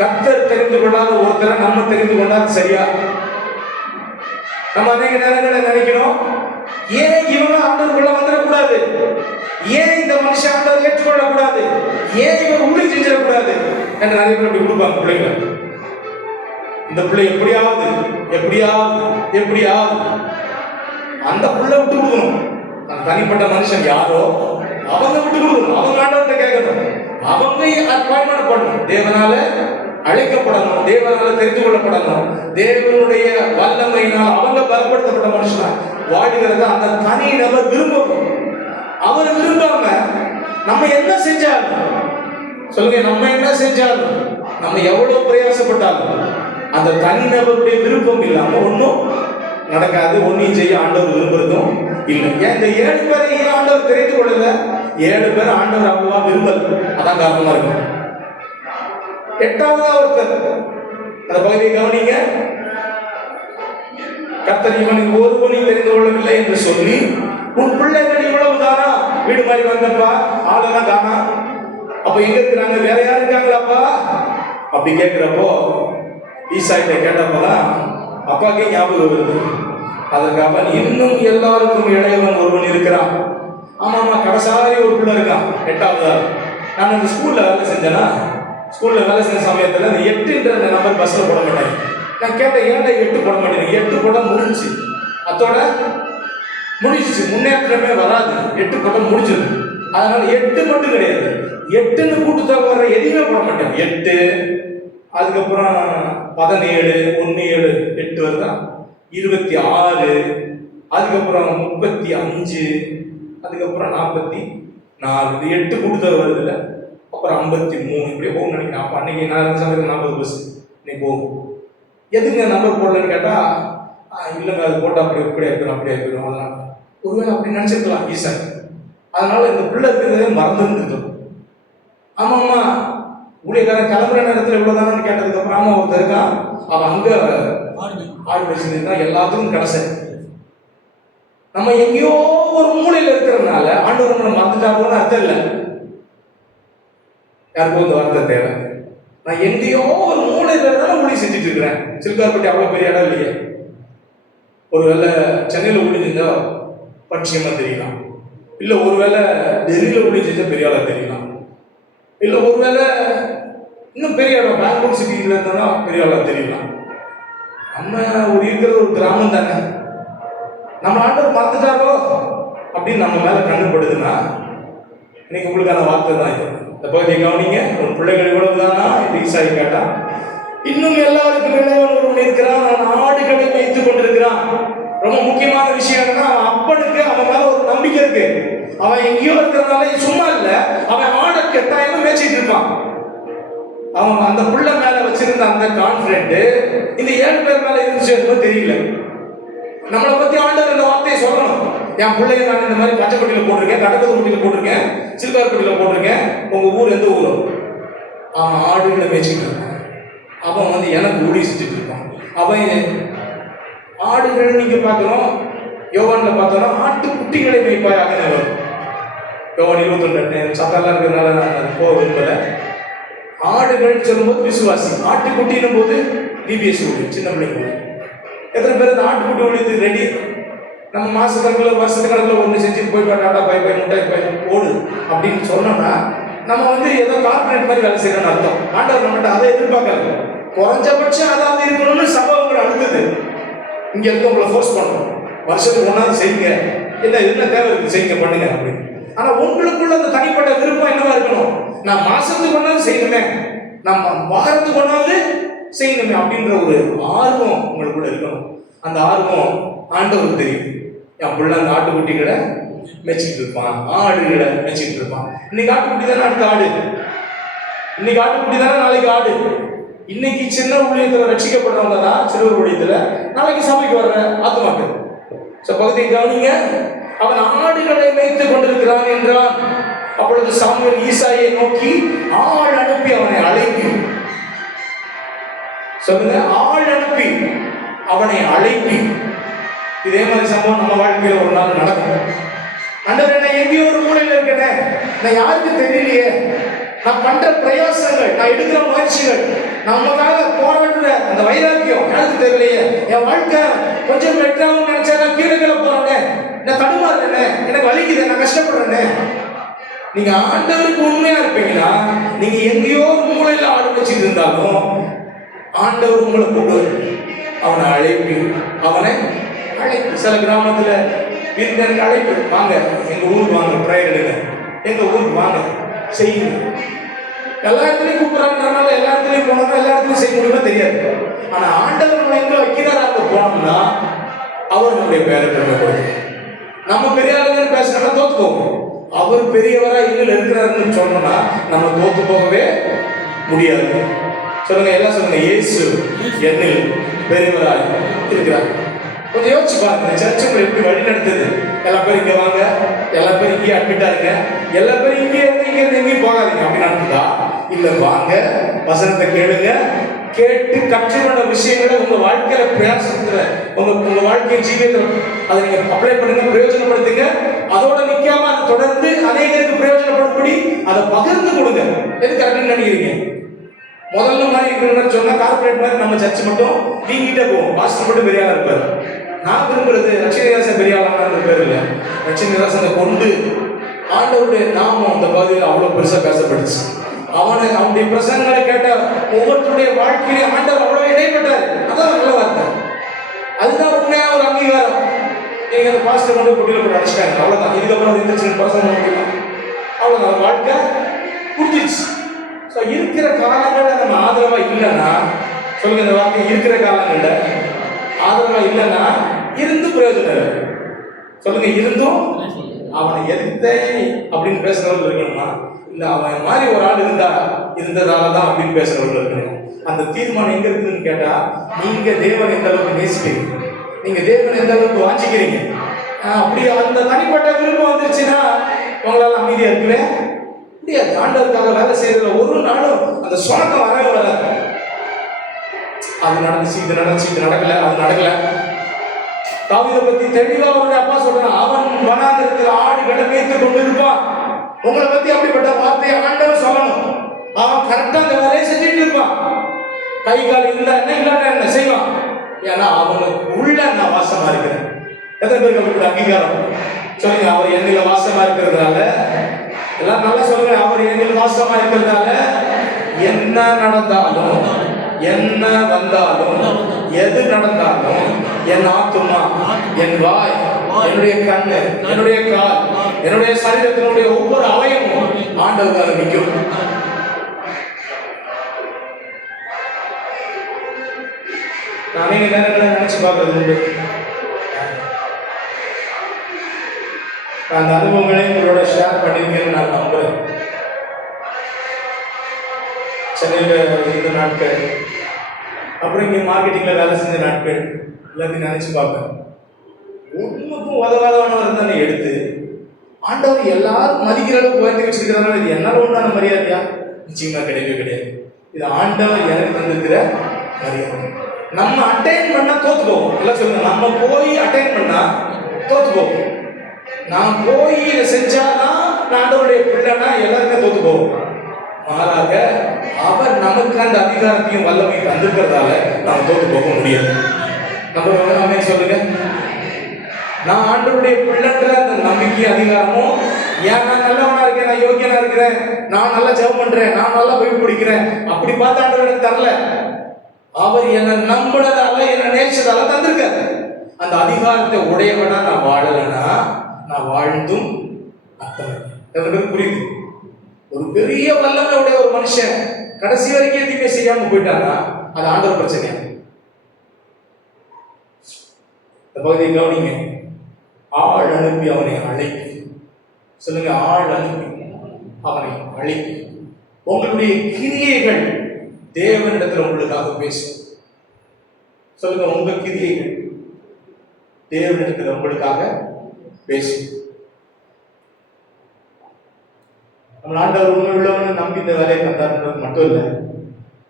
கர்த்தர் தெரிந்து கொள்ளாத ஒருத்தரை நம்ம தெரிந்து கொண்டாது சரியா? நம்ம அநேக நேரங்களில் நினைக்கிறோம், ஏன் இவங்க ஆண்டவருக்குள்ள வந்துடக்கூடாது, ஏன் இந்த மனுஷன் ஆண்டவர் ஏற்றுக்கொள்ளக்கூடாது, ஏன் இவர் உண்மை செஞ்சிடக்கூடாது என்று நிறைய பேர் அப்படி கொடுப்பாங்க பிள்ளைங்க. இந்த பிள்ளை எப்படியாவது அந்த பிள்ளை விட்டு கொடுக்கணும். அந்த தனிப்பட்ட மனுஷன் யாரோ அவங்க விட்டு கொடுக்கணும். அவங்க ஆண்டவர்கிட்ட கேட்கணும். அவங்க அப்பாயின்மெண்ட் பண்ணணும். தேவனால அழைக்கப்படணும், தேவனால தெரிந்து கொள்ளப்படணும். தேவனுடைய வல்லமையினால் அவங்க பலப்படுத்தப்பட்ட மனுஷனா வாழ்கிறத அந்த தனி நபர் விரும்பணும். அவர் விரும்பாம நம்ம என்ன செஞ்சாலும், சொல்லுங்க, நம்ம என்ன செஞ்சாலும், நம்ம எவ்வளவு பிரயாசப்பட்டாலும் அந்த தனிநபருடைய விருப்பம் இல்லாம ஒன்றும் நடக்காது. ஒன்றையும் செய்ய ஆண்டவர் விரும்புறதும் இல்லை. ஏன் இந்த 7 பேரை ஏன் ஆண்டவர் தெரிந்து கொள்ளல? 7 பேர் ஆண்டவர் அவ்வளவா விரும்பல. அதான் காரணமா இருக்கும். 8வது ஒருத்தர், அந்த பகுதியை கவனிங்க. கர்த்தர் இவனுக்கு ஒருவனையும் தெரிந்து கொள்ளவில்லை என்று சொல்லி, உன் பிள்ளைகள் இவ்வளவு தானா? வீடு மாதிரி வந்தப்பா, ஆளெல்லாம் தானா? அப்ப எங்க இருக்கிறாங்க? வேற யாரு இருக்காங்களாப்பா? அப்படி கேட்கிறப்போ ஈசாயிட்ட கேட்டப்பதான் அப்பாக்கே ஞாபகம் வருது. அதற்கு அவன், இன்னும் எல்லாருக்கும் இளையவன் ஒருவன் இருக்கிறான். ஆமாமா, கடைசாரி ஒரு பிள்ளை இருக்கான், 8வது ஆள். நான் அந்த ஸ்கூல்ல வேலை செஞ்சேன்னா, ஸ்கூல்ல வேலை செஞ்ச சமயத்துல அந்த 8ன்ற நம்பர் பஸ்ல போட மாட்டாங்க. நான் கேட்டேன், ஏன்டா 8 போட மாட்டேங்க? 8 போட முடிஞ்சு, அதோட முடிஞ்சிச்சு, முன்னேற்றமே வராது. 8 போட முடிஞ்சது. அதனால 8 மட்டும் கிடையாது, 8ன்னு கூட்டுத்தொகை வர்ற எதையுமே போட மாட்டேன். 8, அதுக்கப்புறம் 17, 1 7 8 வருதா, 26, அதுக்கப்புறம் 35, அதுக்கப்புறம் 44, 8 கூட்டுத்தொகை வருது இல்லை. அப்புறம் 53, இப்படியே போகும் நினைக்கிறேன். அப்போ அன்னைக்கு நான் சமயத்தில் 40 பஸ் இன்னைக்கு போகும். எதுங்க நம்பர் போடலன்னு கேட்டா, இல்லைங்க அது போட்டால் அப்படி அப்படியே இருக்கணும், அப்படியே இருக்கணும். அதனால ஒருவேளை அப்படி நினைச்சிருக்கலாம் ஈசன். அதனால இந்த பிள்ளை இருக்கிறதே மறந்துருந்துருக்கும். ஆமாம்மா, ஊழியக்காரன் கிளம்புற நேரத்தில் இவ்வளவுதானு கேட்டதுக்கு அப்புறம், ஆமா ஒருத்தர் இருக்கான், அவன் அங்க ஆடு வச்சிருந்தா எல்லாத்துக்கும் கடைசி. நம்ம எங்கேயோ ஒரு மூலையில இருக்கிறதுனால ஆண்டவர் நம்மளை மறந்துட்டாருன்னு அர்த்தம் இல்லை. யாருக்கும் இந்த வார்த்தை தேவை. நான் எங்கேயோ ஒரு மூலையில இருந்தாலும் ஊழி செஞ்சுட்டு இருக்கிறேன். சில்கார்பட்டி அவ்வளவு பெரிய இடம் இல்லையே. ஒருவேளை சென்னையில் ஊழி செஞ்சா பட்சியமா தெரியலாம், இல்லை, ஒருவேளை டெல்லியில் ஊழி செஞ்சா பெரிய ஆளா தெரியலாம், இல்லை, ஒருவேளை இன்னும் பெரிய இடம் பெங்களூர் சிட்டியில் இருந்தோம்னா பெரிய ஆளாக தெரியலாம். நம்ம ஒரு இருக்கிற ஒரு கிராமம் தானே, நம்ம ஆண்டவர் மறந்துட்டாரோ அப்படின்னு நம்ம மேல கண்ணுப்படுதுன்னா இன்னைக்கு உங்களுக்கான வார்த்தை தான் இது. இந்த பகுதியை கவனிங்க. ஒரு பிள்ளைகள் இவ்வளவு தானா என்று ஈசாயி கேட்டா, இன்னும் எல்லாருக்கும் இளையவன் ஒருவன் இருக்கிறான், அவன் ஆடுகளை வைத்துக் கொண்டிருக்கிறான். ரொம்ப முக்கியமான விஷயம் என்னன்னா, அவன் அப்பனுக்கு அவன் மேல ஒரு நம்பிக்கை இருக்கு. அவன் எங்கேயோ இருக்கிறதுனால சும்மா இல்ல, அவன் ஆடை கட்டாயமா மேய்ச்சிட்டு இருப்பான். அவன் அந்த புள்ள மேல வச்சிருந்த அந்த கான்பிடென்ட் இந்த 7 பேர் மேல இருந்துச்சு தெரியல. நம்மளை பத்தி ஆண்டவர் இந்த வார்த்தையை சொல்லணும். என் பிள்ளைய நான் இந்த மாதிரி பச்சைப்பட்டியில போட்டிருக்கேன், கடற்கரை குட்டியில போட்டிருக்கேன், சில்கார்பட்டியில போட்டிருக்கேன். உங்க ஊர் எந்த ஊரும்? அவன் ஆடுகளை மேய்ச்சிட்டு இருப்பான். அவன் வந்து எனக்கு ஊடி செஞ்சுட்டு இருப்பான். அவன் ஆடுகள் நீங்க பார்க்கணும், யோவான்ல பார்த்தோம்னா ஆட்டுக்குட்டிகளை மேய்ப்பாயாக வரும். யோவான் 22 சத்தெல்லாம் இருக்கிறதுனால நான் அது போக விரும்பல. ஆடுகள் சொல்லும்போது விசுவாசி, ஆட்டுக்குட்டினும் போது டிபிஎஸ் ஊழி, சின்ன பிள்ளைங்க. எத்தனை பேர் இந்த ஆட்டுக்குட்டி ஊழியத்துக்கு ரெடி? நம்ம மாசக்கணக்கில் வருஷக்கணக்கில் ஒன்று செஞ்சுட்டு போய் டாட்டா பை முட்டாய் பை ஓடு அப்படின்னு சொன்னோம்னா நம்ம வந்து ஏதோ கார்பரேட் மாதிரி வேலை செய்யணும்னு அர்த்தம். ஆண்டவர் நம்மகிட்ட அதை எதிர்பார்க்கறது. குறைஞ்சபட்சம் அதாவது இருக்கணும்னு சபை உங்களை அழுத்தது. இங்க இருக்க உங்களை ஃபோர்ஸ் பண்ணணும், வருஷத்துக்கு ஒன்றாவது செய்யுங்க, இல்லை என்ன தேவை இருக்கு செய்யுங்க பண்ணுங்க அப்படின்னு. ஆனா உங்களுக்குள்ள அந்த தனிப்பட்ட விருப்பம் என்னவா இருக்கணும்? நான் மாசத்துக்கு ஒன்றாவது செய்யணுமே, நம்ம வாரத்துக்கு ஒன்றாவது செய்யணுமே அப்படின்ற ஒரு ஆர்வம் உங்களுக்குள்ள இருக்கணும். அந்த ஆர்வம் ஆண்டவருக்கு தெரியும். என் பிள்ளை அந்த ஆட்டுக்குட்டிகளை மெச்சிக்கிட்டு இருப்பான், ஆடுகளை மெச்சிக்கிட்டு இருப்பான். இன்னைக்கு ஆட்டுக்குட்டி தானே அடுத்த ஆடு, இன்னைக்கு ஆட்டுக்குட்டி தானே நாளைக்கு ஆடு. இன்னைக்கு சின்ன ஊழியத்துல ரட்சிக்கப்படுறவங்க தான் சிறுவர் ஊழியத்துல, நாளைக்கு சபைக்கு வர்ற ஆத்துமாக்கள். பகுதியை கவனிங்க. அவன் ஆடுகளை மேய்த்துக் கொண்டிருக்கிறான் என்றான். அப்பொழுது சாமுவேல் ஈசாயை நோக்கி ஆள் அனுப்பி அவனை அழைப்பி, சொல்லுங்க, ஆள் அனுப்பி அவனை அழைப்பி. இதே மாதிரி சம்பவம் நம்ம வாழ்க்கையில ஒரு நாள் நடக்கும். ஆண்டவரே, நான் எங்கேயோ ஒரு மூலையில் இருக்கேன், நான் யாருக்கு தெரியலையே, நான் பண்ற பிரயாசங்கள், நான் எடுக்கிற முயற்சிகள், நமக்காக போராடுற அந்த வைராக்கியம் யாருக்கு தெரியலையே, என் வாழ்க்கை கொஞ்சம் பெட்டராகவும் நினைச்சா நான் கீழே போறேனே, நான் தடுமாறுறேனே, எனக்கு வலிக்குது, நான் கஷ்டப்படுறேனே. நீங்க ஆண்டவருக்கு உண்மையா இருப்பீங்கன்னா, நீங்க எங்கேயோ ஒரு மூலையில் ஆடு வச்சுட்டு இருந்தாலும் ஆண்டவர் உங்களை கொண்டு அவனை அழைப்பி, அவனை அழைப்பு. சில கிராமத்துல வீட்டுக்கு அழைப்பு, வாங்க எங்க ஊருக்கு வாங்க, ப்ரேயர் எடுங்க, எங்க ஊருக்கு வாங்க செய்யுங்க. எல்லா இடத்துலையும் கூப்பிடுறாங்கனால எல்லா இடத்துலையும் போனோம்னா எல்லா இடத்துலையும் செய்ய முடியுமா தெரியாது. ஆனா ஆண்டவர் நம்ம எங்க வைக்கிறாரா அங்க போனோம்னா அவர் நம்முடைய பேரை பெருமைப்படுத்தும். நம்ம பெரிய ஆளுங்கன்னு பேசுறோம்னா தோத்து போவோம். அவர் பெரியவரா எங்க இருக்கிறாருன்னு சொன்னோம்னா நம்ம தோத்து போகவே முடியாது. சொல்லுங்க, எல்லாம் சொல்லுங்க, இயேசு என்னில் பெரியவராய் இருக்கிறார். கொஞ்சம் யோசிச்சு பாருங்க, சர்ச்சை எப்படி வழி நடத்துது. எல்லா பேரும் இங்க வாங்க, எல்லா பேரும் இங்கே அட்மிட்டா இருங்க, எல்லா பேரும் இங்கே இருந்து எங்கேயும் போகாதீங்க அப்படின்னு நடந்ததா? இல்ல, வாங்க, வசனத்தை கேளுங்க, கேட்டு கற்றுக்கொண்ட விஷயங்களை உங்க வாழ்க்கையில பிரயாசத்துல உங்க வாழ்க்கை ஜீவியத்தில் அதை நீங்க அப்ளை பண்ணுங்க, பிரயோஜனப்படுத்துங்க. அதோட நிக்காம அதை தொடர்ந்து அநேகருக்கு பிரயோஜனப்படும்படி அதை பகிர்ந்து கொடுங்க. எதுக்கு அப்படின்னு நினைக்கிறீங்க? முதல்ல மாதிரி இருக்கிற சொன்னா கார்பரேட் மாதிரி நம்ம சர்ச் மட்டும் நீங்கிட்டே போவோம், பாஸ்டர் மட்டும் பெரிய ஆளா இருப்பார். நான் விரும்புறது லட்சுமிதாசன் பெரிய ஆளான பேர் இல்லை, லட்சுமிதாசனை கொண்டு ஆண்டவருடைய நாமம் அந்த பகுதியில் அவ்வளவு பெருசா பேசப்பட்டுச்சு. அவனுடைய பிரசங்களை கேட்ட ஒவ்வொருத்தருடைய வாழ்க்கையிலே ஆண்டவர் அவ்வளவு இடைப்பட்டார். அதான் நல்ல வார்த்தை, அதுதான் உண்மையா ஒரு அங்கீகாரம். நீங்க அந்த பாஸ்டர் கொண்டு குட்டியில போட்டு அடிச்சிட்டாங்க, அவ்வளவுதான். இதுக்கப்புறம் இந்த சின்ன பசங்க முடியும், அவ்வளவுதான், வாழ்க்கை புரிஞ்சிச்சு. இருக்கிற காலங்கள்ல நம்ம ஆதரவா இல்லைன்னா, சொல்லுங்க இந்த வார்த்தை, இருக்கிற காலங்கள்ல ஆதரவா இல்லைன்னா இருந்து பிரயோஜனம் இல்லை. சொல்லுங்க, இருந்தும் அவனை எதிர்த்தேன் அப்படின்னு பேசுறவர்கள் இருக்கணுமா? இல்ல அவன் மாதிரி ஒரு ஆள் இருந்ததாலதான் அப்படின்னு பேசுறவர்கள் இருக்கணும். அந்த தீர்மானம் எங்க இருக்குதுன்னு கேட்டா, நீங்க தேவன் எந்த அளவுக்கு நேசிக்கிறீங்க, நீங்க தேவன் எந்த அளவுக்கு வாஞ்சிக்கிறீங்க. அப்படி அந்த தனிப்பட்ட விருப்பம் வந்துருச்சுன்னா உங்களால அமைதியா இருக்கவே முடியாது. ஆண்டவருக்காக வேலை செய்யறதுல ஒரு நாளும் அந்த சுணக்கம் வரவே வராது. அது நடந்துச்சு, இது நடந்துச்சு, இது நடக்கல, அது நடக்கல. தாவீதை பத்தி தெளிவா அவருடைய அப்பா சொல்றான், அவன் வனாந்திரத்தில் ஆடுகளை மேய்த்து கொண்டு இருப்பான். உங்களை பத்தி அப்படிப்பட்ட வார்த்தையை ஆண்டவர் சொல்லணும். அவன் கரெக்டா அந்த வேலையை செஞ்சுட்டு இருப்பான். கை கால் இல்லைன்னா என்ன செய்வான்? ஏன்னா அவனுக்கு உள்ள நான் வாசமா இருக்கிறேன். எத்தனை பேருக்கு அப்படிப்பட்ட அங்கீகாரம்? சொல்லுங்க, அவர் என்னில வாசமா இருக்கிறதுனால, எல்லாம் நல்லா சொல்லுங்க, அவர் என்னில் வாசமா இருக்கிறதுனால என்ன நடந்தாலும், என்ன வந்தாலும், எது நடந்தாலும் என் ஆத்துமா, என் வாய், என்னுடைய கண்ணு, என்னுடைய கால், என்னுடைய சரீரத்தினுடைய ஒவ்வொரு அவயமும் ஆண்டவருக்காக நிற்கும். நான் நீங்க நேரங்களை நினைச்சு பார்க்கறது உண்டு. அந்த அனுபவங்களை உங்களோட ஷேர் பண்ணிருக்கேன்னு நான் நம்புறேன். சென்னையில் இருந்த நாட்கள், அப்புறம் இங்கே மார்க்கெட்டிங்கில் வேலை செஞ்ச நாட்கள் எல்லாத்தையும் நினைச்சு பார்ப்பேன். ஒன்றுக்கும் உதவாதவனவர் தானே எடுத்து ஆண்டவர் எல்லாரும் மதிக்கிற அளவுக்கு உயர்த்தி வச்சிருக்கிறதுனால இது என்னால் உண்டான மரியாதையா? நிச்சயமா கிடையவே கிடையாது. இது ஆண்டவர் எனக்கு தந்திருக்கிற மரியாதை. நம்ம அட்டைன் பண்ணா தோத்துப்போம். எல்லாம் சொல்லுங்க, நம்ம போய் அட்டைன் பண்ணா தோத்துப்போம். நான் போய் இதை செஞ்சாதான் நான் ஆண்டவருடைய பிள்ளைனா எல்லாருமே தோத்துப்போம். மாறாக அவர் நமக்கு அந்த அதிகாரத்தையும் வல்லமையும் தந்திருக்கிறதால நாம் தோத்து போக முடியாது. நம்ம சொல்லுங்க, நான் ஆண்டவருடைய பிள்ளைன்ற அந்த நம்பிக்கை அதிகாரமும், ஏன் நான் நல்லவனா இருக்கேன், நான் யோகியனா இருக்கிறேன், நான் நல்லா ஜெபம் பண்றேன், நான் நல்லா பைபிள் படிக்கிறேன், அப்படி பார்த்து ஆண்டவர் எனக்கு தரல. அவர் என்னை நம்பினதால, என்னை நேசிச்சதால தந்திருக்காரு. அந்த அதிகாரத்தை உடையவனா நான் வாழலைன்னா நான் வாழ்ந்தும் அர்த்தம். புரியுது? ஒரு பெரிய வல்லமை உடைய ஒரு மனுஷன் கடைசி வரைக்கும் எதுவுமே செய்யாம போயிட்டானா அது ஆண்டவர் பிரச்சனையா? இந்த பகுதியை கவனிங்க. ஆள் அனுப்பி அவனை அழைப்பு. சொல்லுங்க, ஆள் அனுப்பி அவனை அழைப்பு. உங்களுடைய கிரியைகள் தேவனிடத்தில் உங்களுக்காக பேசும். சொல்லுங்க, உங்க கிரியைகள் தேவனிடத்தில் உங்களுக்காக பேசும். நம்ம ஆண்டவர் உண்மை உள்ளவன்னு நம்பி இந்த வேலையை தந்தாருன்றது மட்டும் இல்லை,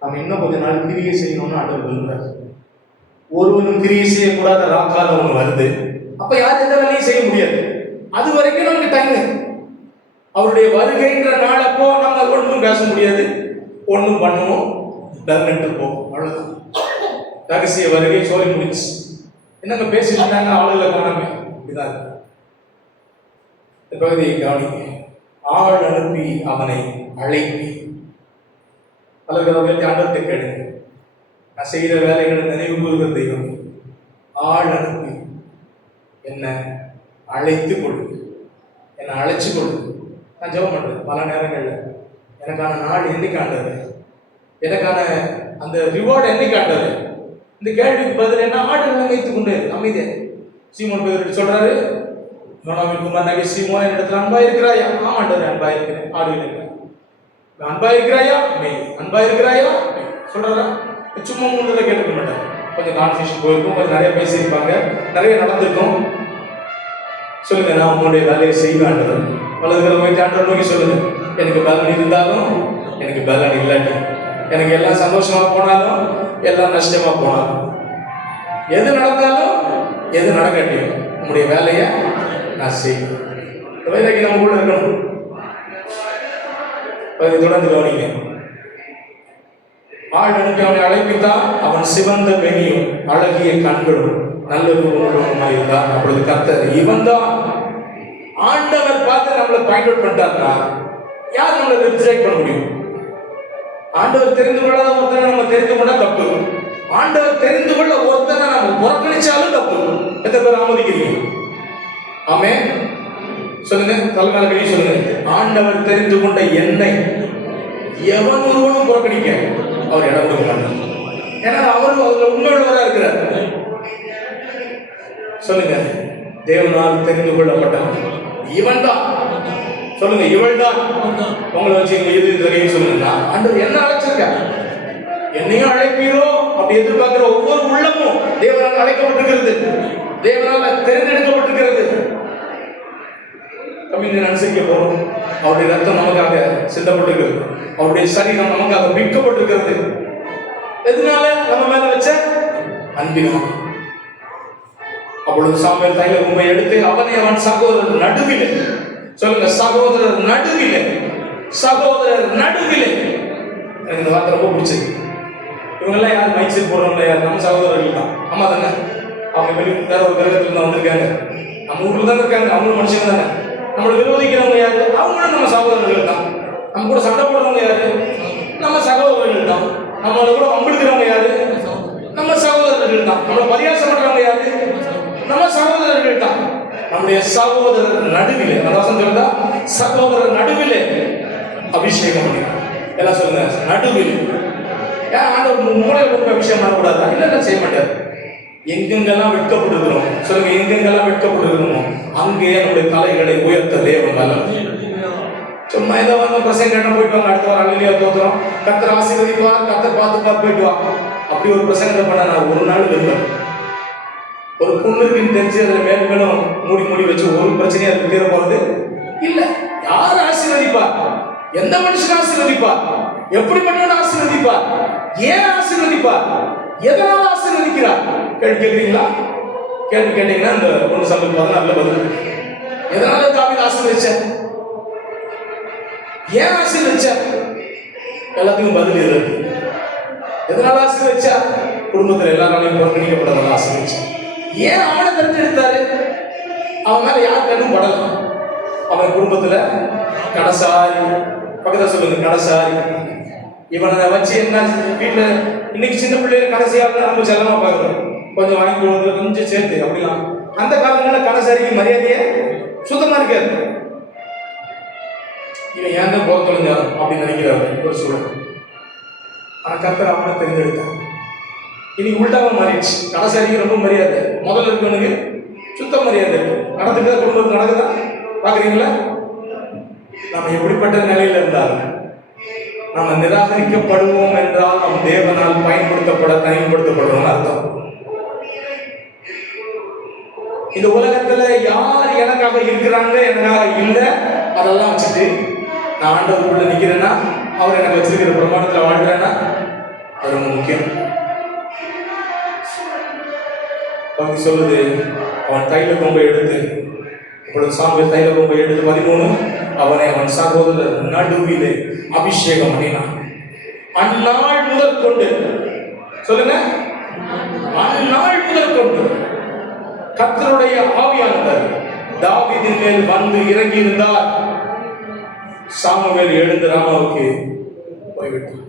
நம்ம இன்னும் கொஞ்ச நாள் கிரியை செய்யணும்னு ஆண்டவர் விரும்புறாரு. ஒருவனும் கிரியை செய்யக்கூடாத ராக்காலம் ஒன்று வருது. அப்ப யார் எந்த வேலையும் செய்ய முடியாது. அது வரைக்கும் நமக்கு டைம். அவருடைய வருகைன்ற நாள் அப்போ நம்ம ஒன்றும் பேச முடியாது, ஒன்றும் பண்ணுவோம், டர்னட்டு போவோம். அவ்வளவுதான். ரகசிய வருகை சொல்லி முடிச்சு என்னங்க பேசிட்டு இருந்தாங்க, ஆளுகளை காணாம. இப்படிதான் இந்த பகுதியை கவனிங்க. ஆள் அனுப்பி அவனை அழைப்பி. பலர்களை ஆண்டவர்கிட்ட கேளுங்க, நான் செய்கிற வேலைகளை நினைவு கூறுகிற தெய்வம் ஆள் அனுப்பி என்னை அழைத்து கொடு, என்னை அழைச்சு கொடு. நான் ஜெபம் பண்றேன் பல நேரங்களில், எனக்கான நாள் என்னைக்கு ஆண்டது, எனக்கான அந்த ரிவார்டு என்னைக்கு ஆண்டது. இந்த கேள்விக்கு பதில் என்ன? ஆடுகளை வைத்துக் கொண்டு அமைதியா. சீமோன் பேதுரு சொல்றாரு, குமாரனாகிய சீமோன் என்னிடத்தில் அன்பா இருக்கிறாயா? ஆமாண்டவர், அன்பா இருக்கிறேன். ஆடுகிறேன். அன்பா இருக்கிறாயா? மெய். அன்பா இருக்கிறாயா? சொல்றாரா? சும்மா மூணுல கேட்டுக்க மாட்டாங்க. கொஞ்சம் கான்வர்சேஷன் போயிருக்கும், கொஞ்சம் நிறைய பேசியிருப்பாங்க, நிறைய நடந்திருக்கும். சொல்லுங்க, நான் உங்களுடைய வேலையை செய்வேன். வலதுகளை போய் ஆண்டவர் நோக்கி சொல்லுங்க, எனக்கு பலன் இருந்தாலும் எனக்கு பலன் இல்லாட்டி, எனக்கு எல்லாம் சந்தோஷமா போனாலும் எல்லாம் நஷ்டமா போனாலும், எது நடந்தாலும் எது நடக்கட்டும், உங்களுடைய வேலையை நான் செய்வேன். வேலைக்கு நம்ம கூட இருக்கணும். தொடர்ந்து கவனிங்க. ஆள் அனுப்பி அவனை அழைப்பித்தான். அவன் சிவந்த மேனியும் அழகிய கண்களும் நல்ல ரூபமாக இருந்தான். அப்பொழுது கர்த்தர், இவன் தான் ஆண்டவர் பார்த்து நம்மளை பாயிண்ட் அவுட் பண்ணிட்டாருன்னா யார் நம்மளை ரிஜெக்ட் பண்ண முடியும்? ஆண்டவர் தெரிந்து கொள்ளாத ஒருத்தனை நம்ம தெரிந்து கொண்டா தப்பு. ஆண்டவர் தெரிந்து கொள்ள ஒருத்தனை நம்ம புறக்கணிச்சாலும் தப்பு. எத்தனை பேர் ஆமோதிக்கிறீங்க? ஆமே சொல்லுங்க, தலைமையில கை சொல்லுங்க. ஆண்டவர் தெரிந்து கொண்ட என்னை எவன் ஒருவனும் புறக்கணிக்க அவர் இடம் கொடுக்க மாட்டார். ஏன்னா அவரு அதுல உண்மையுள்ளவராக இருக்கிறார். சொல்லுங்க, தேவனால் தெரிந்து கொள்ளப்பட்டவன் இவன் தான். சொல்லுங்க, இவள் தான். உங்களை வச்சு இது சொல்லுங்க, ஆண்டவர் என்ன அழைச்சிருக்க, என்னையும் அழைப்பீரோ அப்படி எதிர்பார்க்கிற ஒவ்வொரு உள்ளமும் தேவனால் அழைக்கப்பட்டிருக்கிறது, தேவனால் தேர்ந்தெடுக்கப்பட்டிருக்கிறது. அனுசரிக்க போறோம். அவருடைய ரத்தம் நமக்காக சிந்தப்பட்டிருக்கிறது, அவருடைய சரீரம் நமக்காக மீட்கப்பட்டிருக்கிறது. எதனால? நம்ம மேல வச்ச அன்பினால். அப்பொழுது சாமுவேல் தைல உண்மை எடுத்து அவனை அவன் சகோதரர் நடுவிலே, சொல்லுங்க, சகோதரர் நடுவிலே, சகோதரர் நடுவிலே. எனக்கு இந்த வார்த்தை ரொம்ப பிடிச்சது. இவங்கெல்லாம் யார் மைசூர் போறவங்க? யார்? நம்ம சகோதரர்கள் தான். ஆமா தானே? அவங்க வெளியே ஒரு கிரகத்துல தான் வந்திருக்காங்க, நம்ம ஊர்ல தான் இருக்காங்க, அவங்களும் மனுஷங்க தானே. நம்மளை விரோதிக்கிறவங்க யாரு? அவங்களும் நம்ம சகோதரர்கள் தான். நம்ம கூட சண்டை போடுறவங்க யாரு? நம்ம சகோதரர்கள் தான். நம்மளை கூட வம்பிழுக்கிறவங்க யாரு? நம்ம சகோதரர்கள் தான். நம்மளை பரியாசம் பண்றவங்க யாரு? நம்ம சகோதரர்கள் தான். நம்முடைய சகோதரர் நடுவிலே, அதான் சொல்றதா, சகோதரர் நடுவிலே அபிஷேகம் பண்ணினார். எல்லாம் சொல்லுங்க, நடுவில். ஏன் ஆண்டவர் மூளையில கொண்டு அபிஷேகம் பண்ணக்கூடாதா? இல்ல, செய்ய மாட்டார். எங்கெங்கெல்லாம் வெட்கப்படுகிறோம் சொல்லுங்க, எங்கெங்கெல்லாம் வெட்கப்படுகிறோமோ அங்கே நம்முடைய தலைகளை உயர்த்த தேவன் வல்லவர். சும்மா ஏதோ வந்து பிரசங்க கேட்ட போயிட்டு வாங்க, அடுத்த வாரம் அல்லேலூயா தோத்திரம், கர்த்தர் ஆசீர்வதிப்பார், கர்த்தர் பார்த்து போயிட்டு வா. அப்படி ஒரு பிரசங்கத்தை பண்ண நான் ஒரு நாள் விரும்புறேன். ஒரு புண்ணுக்குன்னு தெரிஞ்சு அதில் மேலும் மேலும் மூடி வச்சு ஒரு பிரச்சனையா தீர போறது இல்ல. யார் ஆசீர்வதிப்பா? எந்த மனுஷன் ஆசீர்வதிப்பா? எப்படிப்பட்டவன் ஆசீர்வதிப்பா? ஏன் ஆசீர்வதிப்பா? எதனால ஆசீர்வதிக்கிறார்? கேள்வி கேட்கிறீங்களா? கேள்வி கேட்டீங்கன்னா இந்த 1 சாமுவேல் 14 பதில். எதனால தாவீது ஆசீர்வதிச்ச? ஏன் ஆசீர்வதிச்ச? எல்லாத்துக்கும் பதில் இருக்கு. எதனால ஆசீர்வதிச்ச? குடும்பத்தில் எல்லாராலையும் புறக்கணிக்கப்பட்டதால ஆசீர்வதிச்ச. ஏன் அவனை தடுத்தெடுத்தாரு? அவன் மேல யார் கண்ணும் படல. அவன் குடும்பத்துல கடைசாரி, பக்கத்துல சொல்லுங்க, கடைசாரி. இவனை வச்சு என்ன வீட்டுல இன்னைக்கு சின்ன பிள்ளைங்க கடைசியாக நம்ம செல்லமா பார்க்கிறோம். கொஞ்சம் வாங்கி கொடுக்குறது, கொஞ்சம் சேர்த்து அப்படிலாம். அந்த காலங்களில் கடைசாரிக்கு மரியாதையே சுத்தமா இருக்காது. இவன் ஏன் தான் போக தொலைஞ்சாலும் அப்படின்னு நினைக்கிறாரு ஒரு சூழல். ஆனா கர்த்தர் அவனை தெரிஞ்செடுத்தார். இன்னைக்கு உள்டாவ மாறிடுச்சு. கடைசாரிக்கு ரொம்ப மரியாதை, முதல்ல இருக்கவனுக்கு சுத்த மரியாதை நடந்துக்குதா? குடும்பத்துக்கு நடக்குதா? பாக்குறீங்களா? நம்ம எப்படிப்பட்ட நிலையில இருந்தாலும் நம்ம நிராகரிக்கப்படுவோம் என்றால் நம் தேவனால் பயன்படுத்தப்பட தனிமைப்படுத்தப்படுறோம் அர்த்தம். இந்த உலகத்துல யார் எனக்காக இருக்கிறாங்க, எனக்காக இல்லை, அதெல்லாம் வச்சுட்டு நான் ஆண்டவருக்குள்ள நிக்கிறேன்னா, அவர் எனக்கு வச்சிருக்கிற பிரமாணத்துல வாழ்றேன்னா அது ரொம்ப முக்கியம். பகுதி சொல்லுது, அவன் தைல கொம்பை எடுத்து, இப்பொழுது சாமுவேல் தைல கொம்பை எடுத்து 13, அவனை அவன் சகோதரர் நடுவிலே அபிஷேகம் பண்ணினான். அந்நாள் முதல் கொண்டு சொல்லுங்க, அந்நாள் முதல் கொண்டு கர்த்தருடைய ஆவியானவர் தாவீதின் மேல் வந்து இறங்கி இருந்தார். சாமுவேல் எழுந்து ராமாவுக்கு போய்விட்டார்.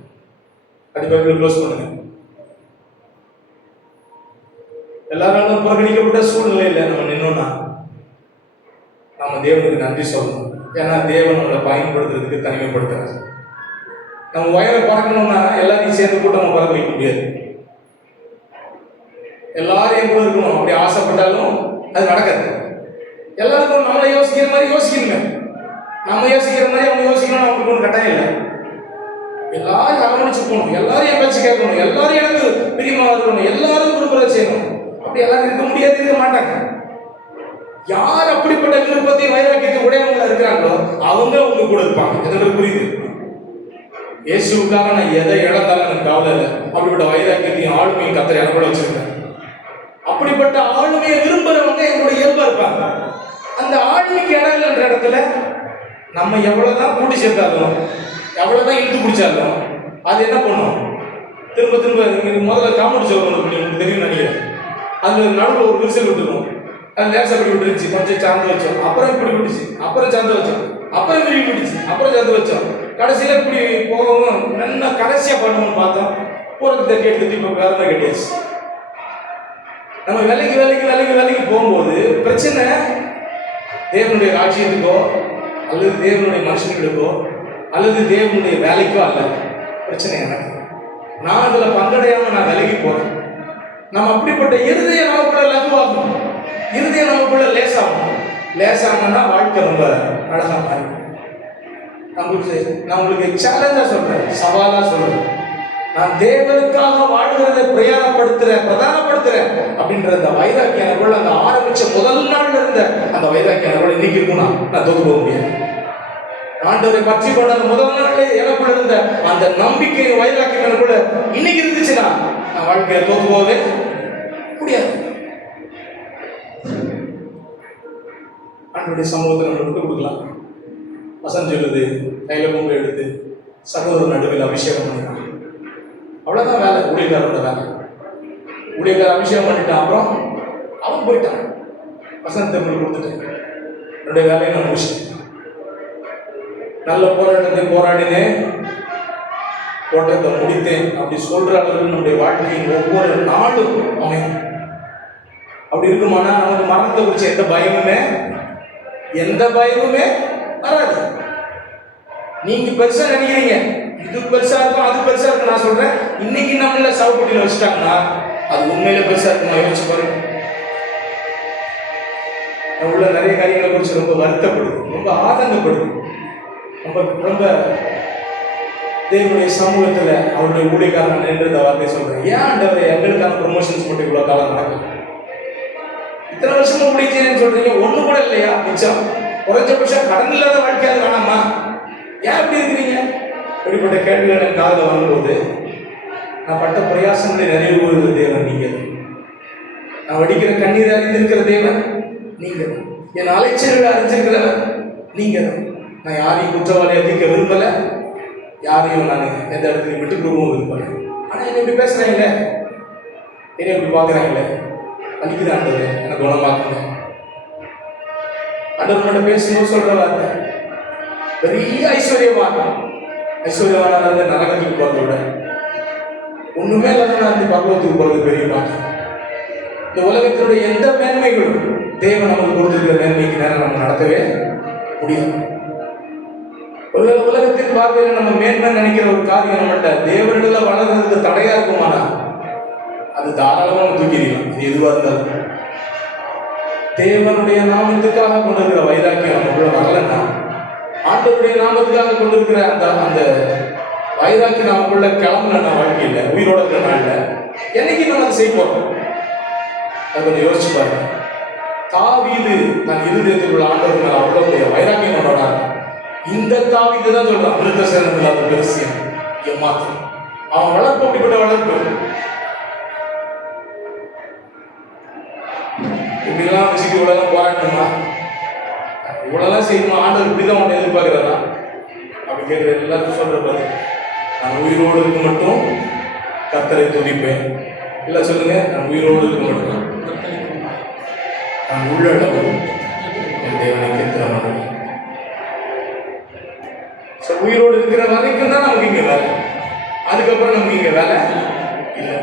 அடிப்படையில் க்ளோஸ் பண்ணுங்க. எல்லாராலும் புறக்கணிக்கப்பட்ட சூழ்நிலையில நம்ம நின்னோம்னா நம்ம தேவனுக்கு நன்றி சொல்லணும். ஏன்னா தேவன் நம்மளை பயன்படுத்துறதுக்கு தனிமைப்படுத்துறாரு. நம்ம வயலை பறக்கணும்னா எல்லாரையும் சேர்ந்து கூட நம்ம பறக்க வைக்க முடியாது. எல்லாரும் என் கூட இருக்கணும் அப்படி ஆசைப்பட்டாலும் அது நடக்காது. எல்லாருக்கும் நம்மளை யோசிக்கிற மாதிரி யோசிக்கணுங்க. நம்ம யோசிக்கிற மாதிரி அவங்க யோசிக்கணும் அவங்களுக்கு ஒன்றும் கட்டாயம் இல்லை. எல்லாரும் அரவணைச்சு போகணும், எல்லாரும் என் பேச்சு கேட்கணும், எல்லாரும் எனக்கு பிரியமா இருக்கணும், எல்லாரும் விரும்புறத செய்யணும். அப்படி எல்லாரும் இருக்க முடியாது, இருக்க மாட்டாங்க. யார் அப்படிப்பட்ட விருப்பத்தை வைராக்கியத்தை உடையவங்களா இருக்கிறாங்களோ அவங்க உங்க கூட இருப்பாங்க. எங்களுக்கு புரியுது. இயேசுக்காக நான் எதை இழந்தாலும் எனக்கு கவலை இல்லை. அப்படிப்பட்ட வைராக்கியத்தையும் ஆளுமையும் கர்த்தர் எனக்கு கூட வச்சிருக்கேன். அப்படிப்பட்ட ஆளுமையை விரும்புறவங்க என்னுடைய இயல்பா இருப்பாங்க. அந்த ஆளுமைக்கு இடம் இல்லைன்ற இடத்துல நம்ம எவ்வளவுதான் கூட்டி சேர்த்தாலும் எவ்வளவுதான் இழுத்து பிடிச்சாலும் அது என்ன பண்ணும்? திரும்ப திரும்ப முதல்ல காமெடி சொல்லணும் உங்களுக்கு தெரியும் நினைக்கிறேன். அதுல நடுவில் ஒரு விரிசல் விட்டுருவோம். அது லேசா இப்படி விட்டுருச்சு, கொஞ்சம் சார்ந்து வச்சோம், அப்புறம் இப்படி விட்டுச்சு, அப்புறம் சார்ந்து வச்சோம், அப்புறம் இப்படி விட்டுச்சு, அப்புறம் சார்ந்து வச்சோம். கடைசியில இப்படி போகவும் நல்லா கடைசியா பண்ணுவோம்னு பார்த்தோம். போறது தட்டி எடுத்துட்டு இப்போ வேற தான் கட்டியாச்சு. நம்ம வேலைக்கு போகும்போது பிரச்சனை தேவனுடைய ராஜ்யத்துக்கோ அல்லது தேவனுடைய மனுஷனுக்கோ அல்லது தேவனுடைய வேலைக்கோ அல்ல. பிரச்சனை எனக்கு, நான் அதுல பங்கடையாம நான் விலகி போறேன். நம்ம அப்படிப்பட்ட இருதய நமக்குள்ள லகுவாகும், இருதய நமக்குள்ள லேசாகும். லேசாகனா வாழ்க்கை ரொம்ப அழகா மாறும். நான் உங்களுக்கு சேலஞ்சா சொல்றேன், சவாலா சொல்றேன். நான் தேவனுக்காக வாழ்கிறதை பிரதானப்படுத்துறேன் அப்படின்ற அந்த வைராக்கியம் எனக்குள்ள அந்த ஆரம்பிச்ச முதல் நாள்ல இருந்த அந்த வைராக்கியம் எனக்குள்ள இன்னைக்கு இருக்கும்னா நான் தோத்து போக முடியாது. ஆண்டவரை பற்றி கொண்ட அந்த முதல் நாள்ல எனக்குள்ள இருந்த அந்த நம்பிக்கை வைராக்கியம் எனக்குள்ள இன்னைக்கு இருந்துச்சுன்னா நான் வாழ்க்கையை தோத்து போகவே முடியாது. ஆண்டவருடைய சமூகத்தை நம்ம விட்டு கொடுக்கலாம். வசனம் சொல்லுது, கையில கொம்பை எடுத்து சகோதரர் நடுவில் அபிஷேகம் பண்ணினான். அவ்வளவுதான் வேலை, ஊழியக்காரோட வேலை. ஊழியக்கார அபிஷேகம் பண்ணிட்டான், அப்புறம் அவன் போயிட்டான். வசனம் திரும்ப கொடுத்துட்டேன், என்னுடைய வேலையை நான் முடிச்சிட்டேன். நல்ல போராட்டத்தை போராடினேன், ஓட்டத்தை முடித்தேன் அப்படி சொல்ற அளவுக்கு நம்முடைய வாழ்க்கையின் ஒவ்வொரு நாளும் அமையும். அப்படி இருக்குமானா நமக்கு மரணத்தை குறிச்ச எந்த பயமுமே வராது. நீங்க பெருசா நினைக்கிறீங்க, இது பெருசா இருக்கும் அது பெருசா இருக்கும். நான் சொல்றேன், இன்னைக்கு நம்மள சவப்பட்டியில வச்சுட்டாங்கன்னா அது உண்மையில பெருசா இருக்கும். யோசிச்சு பாருங்க. உள்ள நிறைய காரியங்களை குறிச்சு ரொம்ப வருத்தப்படுது, ரொம்ப ஆதங்கப்படுது, ரொம்ப தேவனுடைய சமூகத்துல அவருடைய ஊழியக்காரன் நின்று இந்த வார்த்தை சொல்றேன். ஏன் ஆண்டவரே எங்களுக்கான ப்ரொமோஷன்ஸ் மட்டும் இவ்வளவு காலம் நடக்கும்? இத்தனை வருஷமா முடிச்சேன்னு சொல்றீங்க, ஒண்ணு கூட இல்லையா மிச்சம்? குறைஞ்சபட்சம் கடன் இல்லாத வாழ்க்கையாவது வேணாமா? ஏன் அப்படி இருக்கிறீங்க? இப்படிப்பட்ட கேள்விகள் என் காதில் வரும்போது நான் பட்ட பிரயாசங்களை நிறைவு கூறுகிற தேவன் நீங்க, நான் வடிக்கிற கண்ணீரை அறிந்திருக்கிற தேவன் நீங்க, என் அலைச்சல்களை அறிஞ்சிருக்கிறவன் நீங்க. நான் யாரையும் குற்றவாளியை அதிக விரும்பல, யாரையும் நான் எந்த இடத்துலையும் விட்டு கொடுக்கவும் விரும்பல. ஆனா என்ன இப்படி பேசுறாங்களே, என்ன இப்படி பாக்குறாங்களே, அன்னைக்கு ஆண்டவர் எனக்கு குணமாக்குங்க. ஆண்டவரோட பேசும்போது சொல்ற வார்த்தை, பெரிய ஐஸ்வர்யவான நரகத்துக்கு போறத விட ஒண்ணுமே இல்லாத அந்த பகவத்துக்கு போறது பெரிய பாக்கியம். இந்த உலகத்தினுடைய எந்த மேன்மைகளும் தேவன் நமக்கு கொடுத்திருக்கிற மேன்மைக்கு நேரம் நம்ம நடத்தவே முடியாது. உலகத்தின் பார்வையில் நம்ம மேன்மை நினைக்கிற ஒரு காரியம் நம்மகிட்ட தேவனிடல வளர்றதுக்கு தடையா இருக்குமானா அது தாராளமா நம்ம தூக்கிடலாம். இது எதுவா இருந்தாலும் தேவனுடைய நாமத்துக்காக கொண்டிருக்கிற வைராக்கியம் நமக்குள்ள வரலன்னா, ஆண்டவருடைய நாமத்துக்காக கொண்டிருக்கிற அந்த வைராக்கியம் நமக்குள்ள கிளம்புனா வாழ்க்கையில் உயிரோட இருக்கிற நாள்ல என்னைக்கு நம்ம அதை செய்வோம்? அதை கொஞ்சம் யோசிச்சு பாருங்க. தாவீது தன் இருதயத்துக்குள்ள ஆண்டவர் மேல அவ்வளவு வைராக்கியம் கொண்டாடா. இந்த தாவீது தான் சொல்றான், விருத்த சேதம் இல்லாத பெருசியம் ஏமாற்றம். அவன் வளர்ப்பு அப்படிப்பட்ட வளர்ப்பு. இப்படிலாம் வச்சுட்டு இவ்வளவுதான் போராட்டமா, இவ்வளவுதான் செய்யணுமா? ஆண்டவர் இப்படிதான் உன்னை எதிர்பார்க்கிறதா? அப்படி கேட்கிற எல்லாருக்கும் சொல்ற பாரு, நான் உயிரோடு இருக்க மட்டும் கர்த்தரை துதிப்பேன். இல்ல சொல்லுங்க, நான் உயிரோடு இருக்க மட்டும் நான் உள்ளளவு என் தேவனை கீர்த்தனம். உயிரோடு இருக்கிற வரைக்கும் தான் நமக்கு இங்க வேலை, அதுக்கப்புறம் நமக்கு இங்க வேலை இல்லை.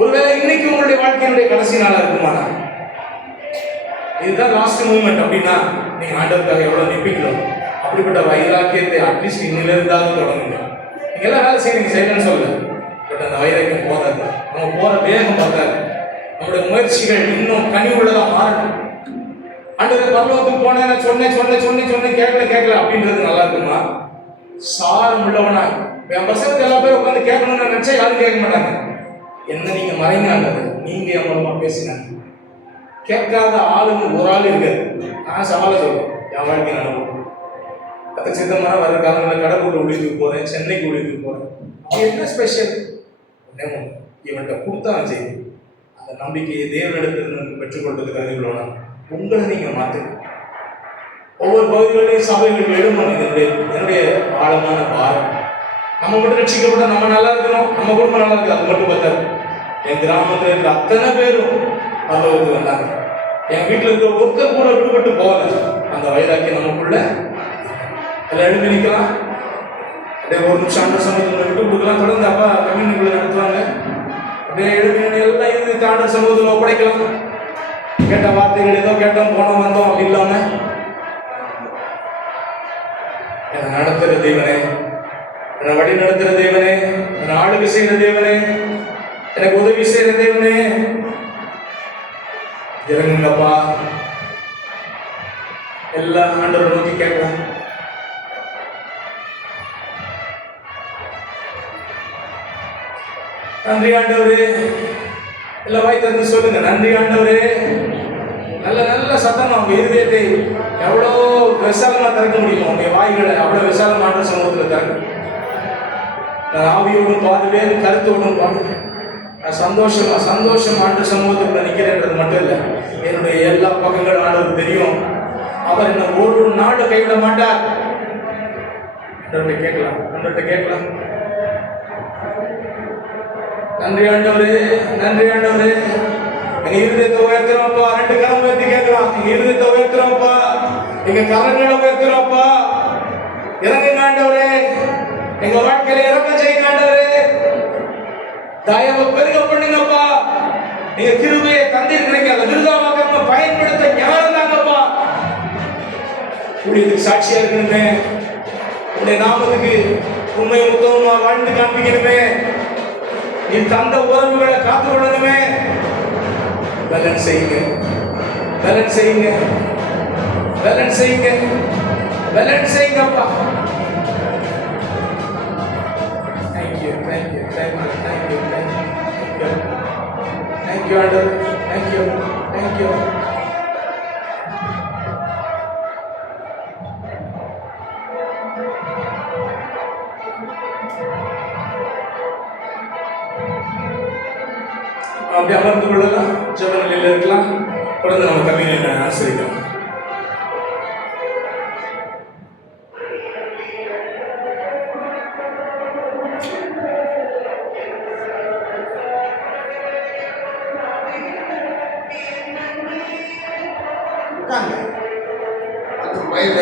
ஒருவேளை இன்னைக்கு உங்களுடைய வாழ்க்கையினுடைய கடைசி நாளா இருக்குமானா, இதுதான் லாஸ்ட் மூமெண்ட் அப்படின்னா நீங்க ஆண்டவருக்காக எவ்வளவு நிற்பீங்களோ அப்படிப்பட்ட வைராக்கியத்தை அட்லீஸ்ட் இன்னில இருந்தாலும் தொடங்குங்க. நீங்க எல்லாம் வேலை செய்யணும்னு சொல்ல, பட் அந்த வைராக்கியம் போதாது. நம்ம போற வேகம் பார்த்தாரு, நம்மளுடைய முயற்சிகள் இன்னும் கனி உள்ளதா மாறணும். ஆண்டவர் பரலோகத்துக்கு போனேன் சொன்னேன் கேட்கல அப்படின்றது நல்லா இருக்குமா? சாரம் உள்ளவனா என் பசங்களுக்கு எல்லா பேரும் உட்காந்து கேட்கணும்னு நினைச்சா யாரும் கேட்க மாட்டாங்க. என்ன நீங்க மறைங்க, நீங்க என் மூலமா பேசினாங்க. கேட்காத ஆளுங்க ஒரு ஆள் இருக்காது. நான் சவால சொல்றேன், என் வாழ்க்கை நான் அதை சித்தமான வர காலங்களில் கடற்கூட ஊழியத்துக்கு போறேன், சென்னைக்கு ஊழியத்துக்கு போறேன். அவன் என்ன ஸ்பெஷல்? இவன்கிட்ட கொடுத்தான் செய்யும். அந்த நம்பிக்கையை தேவனிடத்திலிருந்து பெற்றுக்கொள்றதுக்காக இவ்வளோ உங்களை நீங்க மாற்றுங்க. ஒவ்வொரு பகுதிகளிலையும் சபைகள் எழுமணும். என்னுடைய ஆழமான பாரம், நம்ம மட்டும் ரட்சிக்கப்பட்ட நம்ம நல்லா இருக்கணும், நம்ம குடும்பம் நல்லா இருக்கு, அது மட்டும் பார்த்தாரு. என் கிராமத்தில் இருக்கிற அத்தனை பேரும் பரலோகத்துக்கு வந்தாங்க. என் வீட்டில் இருக்கிற ஒருத்தர் கூட விடுபட்டு போகல. அந்த வைராக்கியம் நமக்குள்ள எல்லாம் எழுதி நிற்கலாம். அப்படியே ஒரு நிமிஷம் ஆண்டவர் சமூகத்தில் விட்டு கொடுக்கலாம். தொடர்ந்து அப்பா கம்யூனிட்டிக்குள்ள நடத்துவாங்க. அப்படியே எழுதி எல்லாம் இருந்து ஆண்டவர் சமூகத்தில் ஒப்படைக்கலாம். கேட்ட வார்த்தைகள் ஏதோ கேட்டோம் போனோம் வந்தோம் அப்படி இல்லாம என்னை நடத்துகிற தேவனே, என்னை வழி நடத்துகிற தேவனே, என்னை ஆளுகை செய்கிற தேவனே, எனக்கு உதவி செய்கிற தேவனே, இறங்குங்கப்பா. எல்லா ஆண்டவரை நோக்கி கேட்கலாம். நன்றி ஆண்டவரே. எல்லாம் வாய் திறந்து சொல்லுங்க, நன்றி ஆண்டவரே. நல்ல நல்ல சத்தம். அவங்க இருதயத்தை எவ்வளோ விசாலமா திறக்க முடியுமோ உங்க வாய்களை அவ்வளோ விசாலமான சமூகத்தில் திறக்க. நான் ஆவியோடும் பாடுவேன், கருத்தோடும் பாடுவேன். நான் சந்தோஷம் ஆண்டு சமூகத்துக்குள்ள நிற்கிறேன்றது மட்டும் இல்லை, என்னுடைய எல்லா பக்கங்களும் ஆண்டவருக்கு தெரியும். அவர் என்ன ஒரு நாடு கைவிட மாட்டார். கேட்கலாம். நன்றி ஆண்டவரே, நன்றி ஆண்டவரே. எங்க இருதயத்தை உயர்த்துறோம்ப்பா. 2 கரம் உயர்த்தி கேட்கலாம். எங்க இருதயத்தை உயர்த்துறோம்ப்பா, எங்க கரங்களை உயர்த்துறோம்ப்பா. இறங்குங்க ஆண்டவரே, எங்க வாழ்க்கையில இறக்கம் செய்யுங்க ஆண்டவரே. தயவு பெருக பண்ணுங்கப்பா. நீங்க கிருபையை தந்திருக்கிறீங்க, அதை விருதாவாக்காம பயன்படுத்த ஞானம் தாங்கப்பா. ஊழியத்துக்கு சாட்சியா இருக்கணுமே, உன்னுடைய நாமத்துக்கு உண்மை உத்தமமா வாழ்ந்து காண்பிக்கணுமே, நீ தந்த உறவுகளை காத்து கொள்ளணுமே. பேலன்ஸ் செய்யுங்க, பேலன்ஸ் செய்யுங்க, பேலன்ஸ் செய்யுங்க, பேலன்ஸ் செய்யுங்கப்பா. Thank you thank you thank you thank you thank you thank you ஆண்டவர், தேங்க்யூ தேங்க்யூ. அப்படி அமர்ந்து கொள்ளலாம், ஜெப நிலையில் இருக்கலாம். தொடர்ந்து நம்ம கவிதை ஆசிரியர்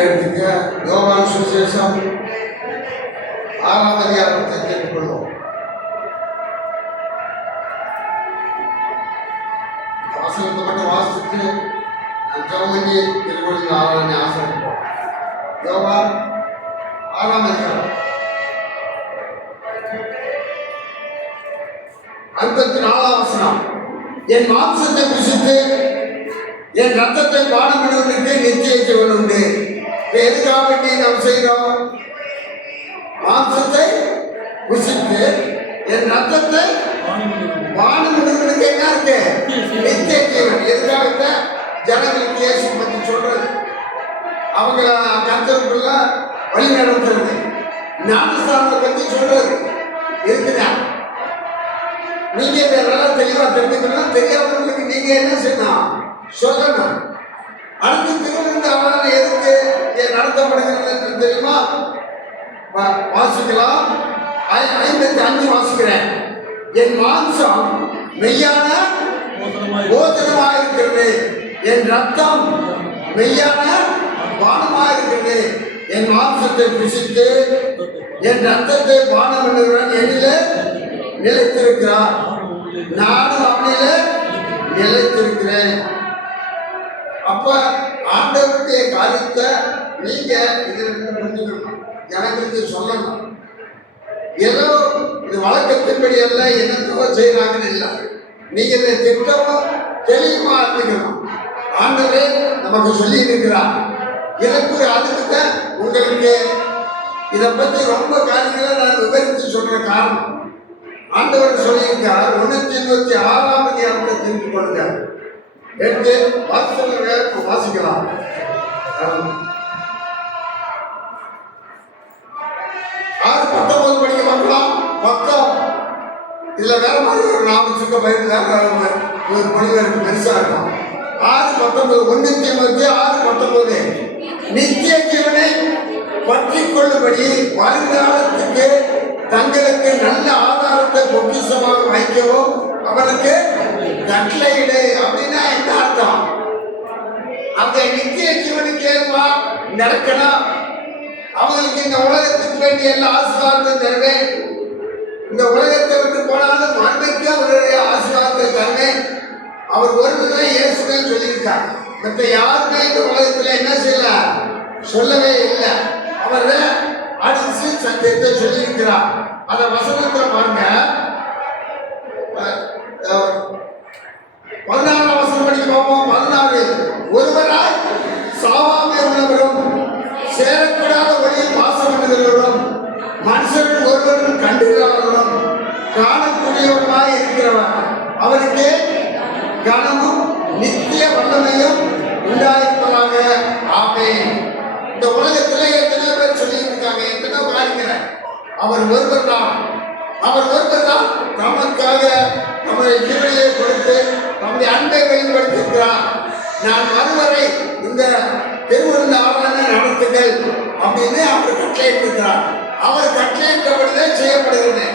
எடுத்துக்க. யோவான் சுவிசேஷம் 6ஆம் அதிகாரத்தை கேட்டுக்கொள்வோம். வசனத்தை மட்டும் வாசித்து ஜெபம் பண்ணி திருக்குறள் ஆராதனை ஆசிரியப்போம். யோவான் 6ஆம் அதிகாரம் 54ஆம் வசனம். என் மாம்சத்தை புசித்து என் ரத்தத்தை பானம் பண்ணுவதற்கு நித்திய ஜீவன் உண்டு. எதுக்காக வேண்டி நாம் செய்கிறோம்? மாம்சத்தை புசித்து என் ரத்தத்தை பானம் பண்ணுவதற்கு என்ன இருக்கு? நித்திய ஜீவன். எதுக்காக ஜனங்களுக்கு இயேசு பற்றி சொல்றது, அவங்கள கர்த்தருக்குள்ள வழி நடத்துறது, ஞானஸ்தானத்தை பற்றி சொல்றது இருக்குதா? நீங்க நல்லா தெளிவா தெரிஞ்சுக்கணும். தெரியாதவங்களுக்கு நீங்க என்ன செய்யணும்? சொல்லணும். அடுத்து திருவிழா அவரால் எதுக்கு நடத்தப்படுகிறது என்று தெரியுமா? வாசிக்கலாம். 55 வாசிக்கிறேன். என் மாம்சம் மெய்யான போஜனமாக இருக்கிறது, என் ரத்தம் மெய்யான பானமாக இருக்கிறது. என் மாம்சத்தை புசித்து என் ரத்தத்தை பானம் பண்ணுகிறவன் என்னிலே நிலைத்திருக்கிறார், நானும் அவனிலே நிலைத்திருக்கிறேன். அப்ப ஆண்டவருடைய காரியத்தை நீங்க இதுல புரிஞ்சுக்கணும், ஜனங்களுக்கு சொல்லணும். ஏதோ இது வழக்கத்தின்படி அல்ல, என்னத்தோ செய்யறாங்கன்னு இல்லை. நீங்க இதை திட்டமும் தெளிவா இருந்துக்கணும். ஆண்டவரே நமக்கு சொல்லி இருக்கிறார். எனக்கு அதுக்கு உங்களுக்கு இதை பத்தி ரொம்ப காரியங்களை நான் விவரித்து சொல்ற காரணம், ஆண்டவர் சொல்லியிருக்கார். 126ஆம் அதிகாரத்தை திருப்பி கொள்ளுங்க. எடுத்து வாசிக்கலாம். 6:19 படிக்க பார்க்கலாம். பக்கம் இதுல வேற மாதிரி ஒரு 4 சுக்க பயந்து ஒரு மொழிபெயர்ப்பு பெருசா இருக்கும். 6:19 6:19 நித்திய ஜீவனை பற்றி கொள்ளும்படி வருங்காலத்துக்கு தங்களுக்கு நல்ல ஆதாரத்தை பொக்கிஷமாக வைக்கவும் அவனுக்கு கட்டளையிடு. அப்படின்னா என்ன அர்த்தம்? அந்த நித்திய ஜீவனுக்கு ஏற்பா நடக்கணும். அவங்களுக்கு இந்த உலகத்துக்கு வேண்டிய எல்லா ஆசீர்வாதத்தையும் தருவேன். இந்த உலகத்தை விட்டு போனாலும் மண்ணுக்கு அவருடைய ஆசீர்வாதத்தை தருவேன். அவர் ஒருவரை இயேசுவே சொல்லியிருக்கார். மற்ற யாருமே இந்த உலகத்துல என்ன செய்யல, சொல்லவே இல்லை. அவர் அடிச்சு சத்தியத்தை சொல்லியிருக்கிறார். அந்த வசனத்தை பாருங்க. 14ஆம் வசனம் படிக்க பார்ப்போம். 14 ஒருவராய் சாவாமை உள்ளவரும் சேரக்கூடாத வழியில் வாசம் பண்ணுகிறவரும் மனுஷர்கள் ஒருவரும் கண்டுகிறார்களும் காணக்கூடியவருமாய் இருக்கிறவர் அவருக்கு கனமும் நித்திய வல்லமையும் உண்டாயிருப்பதாக. ஆமென். இந்த உலகத்துல எத்தனையோ பேர் சொல்லிட்டு இருக்காங்க, எத்தனையோ காரியங்களை. அவர் ஒருவர் தான், அவர் ஒருவர் தான் நமக்காக நம்முடைய ஜீவனையை கொடுத்து நம்முடைய அன்பை வெளிப்படுத்தியிருக்கிறார். நான் மறுவரை இந்த திருவிருந்த ஆராதனை நடத்துங்கள் அப்படின்னு அவர் கட்டளையிட்டிருக்கிறார். அவர் கட்டளையிட்டபடியே செய்யப்படுகிறது.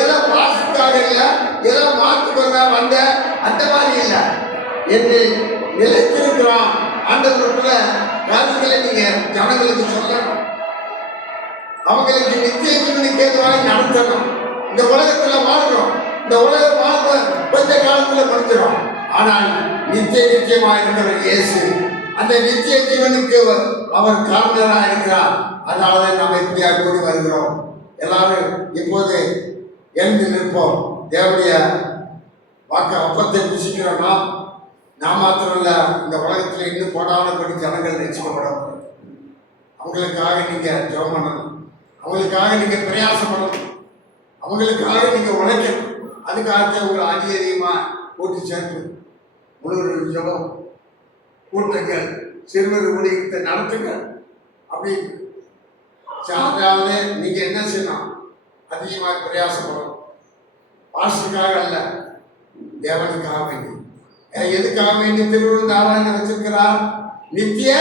ஏதோ பாசுக்காக இல்லை, ஏதோ மாற்றுக்கொள்ள வந்த அந்த மாதிரி இல்லை. என்று நிலைத்திருக்கிறான். ஆண்டவருக்குள்ள காரியங்களை நீங்க ஜனங்களுக்கு சொல்லணும். அவங்களுக்கு நித்திய ஜீவனுக்கு ஏதுவாய் நடத்தணும். இந்த உலகத்துல வாழ்றோம், இந்த உலகம் வாழ்ற கொஞ்ச காலத்துல முடிஞ்சிடும். ஆனால் நித்தியமாக இருக்கிற இயேசு அந்த நித்திய ஜீவனுக்கு அவர் காரணரா இருக்கிறார். அதனாலதான் நாம் இப்படியா கூடி வருகிறோம். எல்லாரும் இப்போது எழுந்து நிற்போம். தேவனுடைய வாக்கு அப்பத்தை புசிக்கிறோம்னா நான் மாத்திரம் இல்ல, இந்த உலகத்துல இன்னும் போடாதபடி ஜனங்கள் ரட்சிக்கப்படும். அவங்களுக்காக நீங்க ஜெபம் பண்ணணும், அவங்களுக்காக நீங்க பிரயாசம் பண்ணணும், அவங்களுக்காக நீங்க உழைக்கணும். அதுக்காக உங்களை அதிகமா கூட்டி சேர்த்து முழு ஜெபம் கூட்டுங்கள், சிறுவர் ஊழியத்தை நடத்துங்க. அப்படி அதாவது நீங்க என்ன செய்யணும், அதிகமாக பிரயாசப்படணும். பாஸ்டருக்காக அல்ல, தேவனுக்காக வேண்டி. எதுக்காக வேண்டி திருவிழா ஆராய்ச்சி வச்சிருக்கிறார்? நித்திய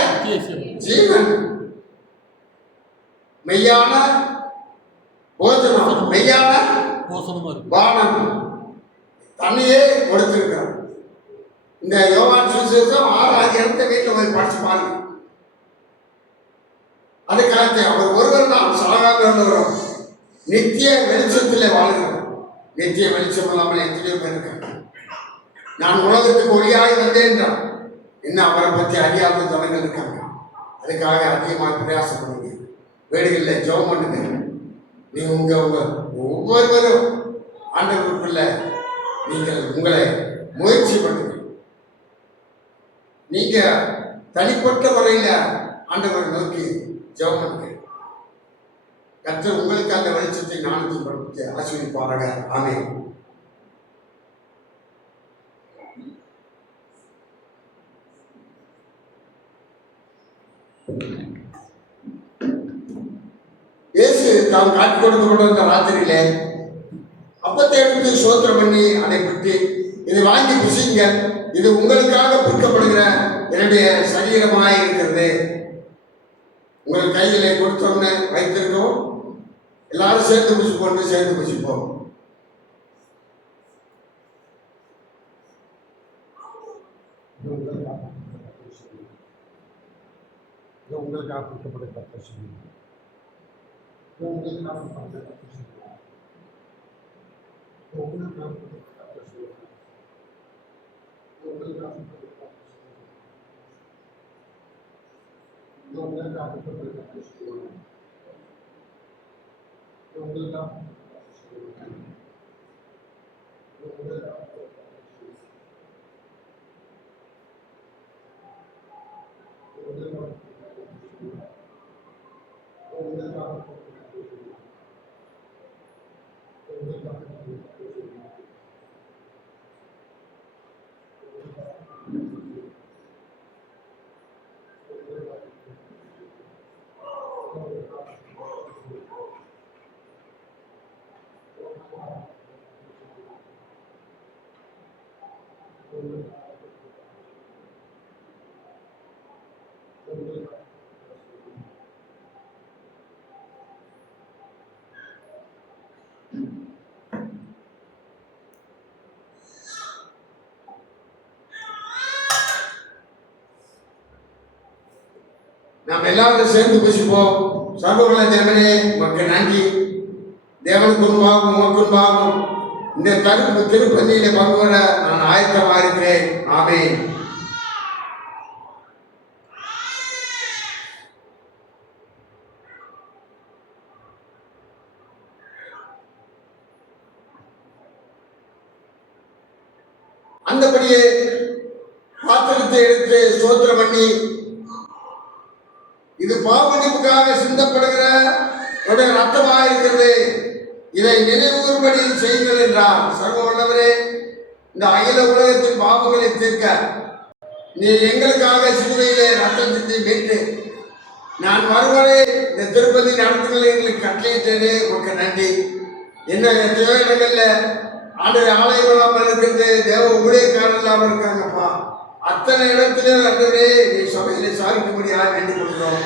ஜீவன், மெய்யான போஜனம், மெய்யான பானம், தண்ணியே கொடுத்திருக்கிறார். இந்த யோவான் சுவிசேஷம் 6 வீட்டில் போய் படிச்சு பாருங்க. அதுக்காக அவர் ஒருவர் தான் சாகாம இருந்தவரும் நித்திய வெளிச்சத்திலே வாழ்கிறோம். நித்திய வெளிச்சம் இல்லாமல் எத்தனையோ பேர் இருக்காங்க. நான் உலகத்துக்கு ஒளியாய் வந்தேன் என்றார். இன்னும் அவரை பற்றி அறியாத ஜனங்கள் இருக்காங்க. அதுக்காக அதிகமாக பிரயாசப்படுங்க. வீடுகளில் ஜெபம் பண்ணுங்க. நீ உங்க ஒவ்வொருவரும் ஆண்டவருக்குள்ள நீங்கள் உங்களை முயற்சி பண்ணுங்க. நீங்க தனிப்பட்ட முறையில ஆண்டவரை நோக்கி ஜெபம் பண்ணுங்க. கர்த்தர் உங்களுக்கு அந்த வெளிச்சத்தை ஞானத்தை ஆசீர்வதிப்பாராக. ஆமென். இயேசு தாம் காட்டி கொடுத்து கொண்டிருந்த ராத்திரியிலே அப்பத்தை எடுத்து சோத்திரம் பண்ணி அதை பற்றி, இதை வாங்கி புசிங்க, இது உங்களுக்காக பிற்கப்படுகிற என்னுடைய சரீரமாய் இருக்கிறது. உங்கள் கையிலே கொடுத்தோம்னு வைத்திருக்கோம். எல்லாரும் சேர்ந்து புசிப்போம், சேர்ந்து புசிப்போம். உங்களுக்காக பிற்கப்படுகிற நாம் எல்லாரும் சேர்ந்து புசிப்போம். சர்வகுல தேவனே உமக்கு நன்றி. தேவனுக்கு முன்பாகவும் உமக்கு முன்பாகவும் இந்த திருப்பதியில பங்கு வர நான் ஆயத்தமாக இருக்கிறேன். ஆமென். அந்தபடியே பாத்திரத்தை எடுத்து ஸ்தோத்திரம் பண்ணி, இது பாவமன்னிப்புக்காக சிந்தப்படுகிற என்னுடைய ரத்தமாக இருக்கிறது, இதை நினைவுறும்படி செய்யுங்கள் என்றார். சர்வ வல்லவரே, இந்த அகில உலகத்தின் பாவங்களை தீர்க்க நீ எங்களுக்காக சிலுவையிலே ரத்தத்தை மீட்டு நான் வருவரை இந்த திருப்பதி நடத்துகளை எங்களுக்கு கட்டளையிட்டே உனக்கு நன்றி. இன்னும் எத்தனையோ இடங்கள்ல ஆலயம் இல்லாமல் இருக்கிறது, தேவ ஊழியக்காரர் இல்லாமல் இருக்காங்கப்பா. அத்தனை இடத்திலே ஆண்டவரே நீ சபையிலே சாதிக்கும்படியாக வேண்டிக் கொள்கிறோம்.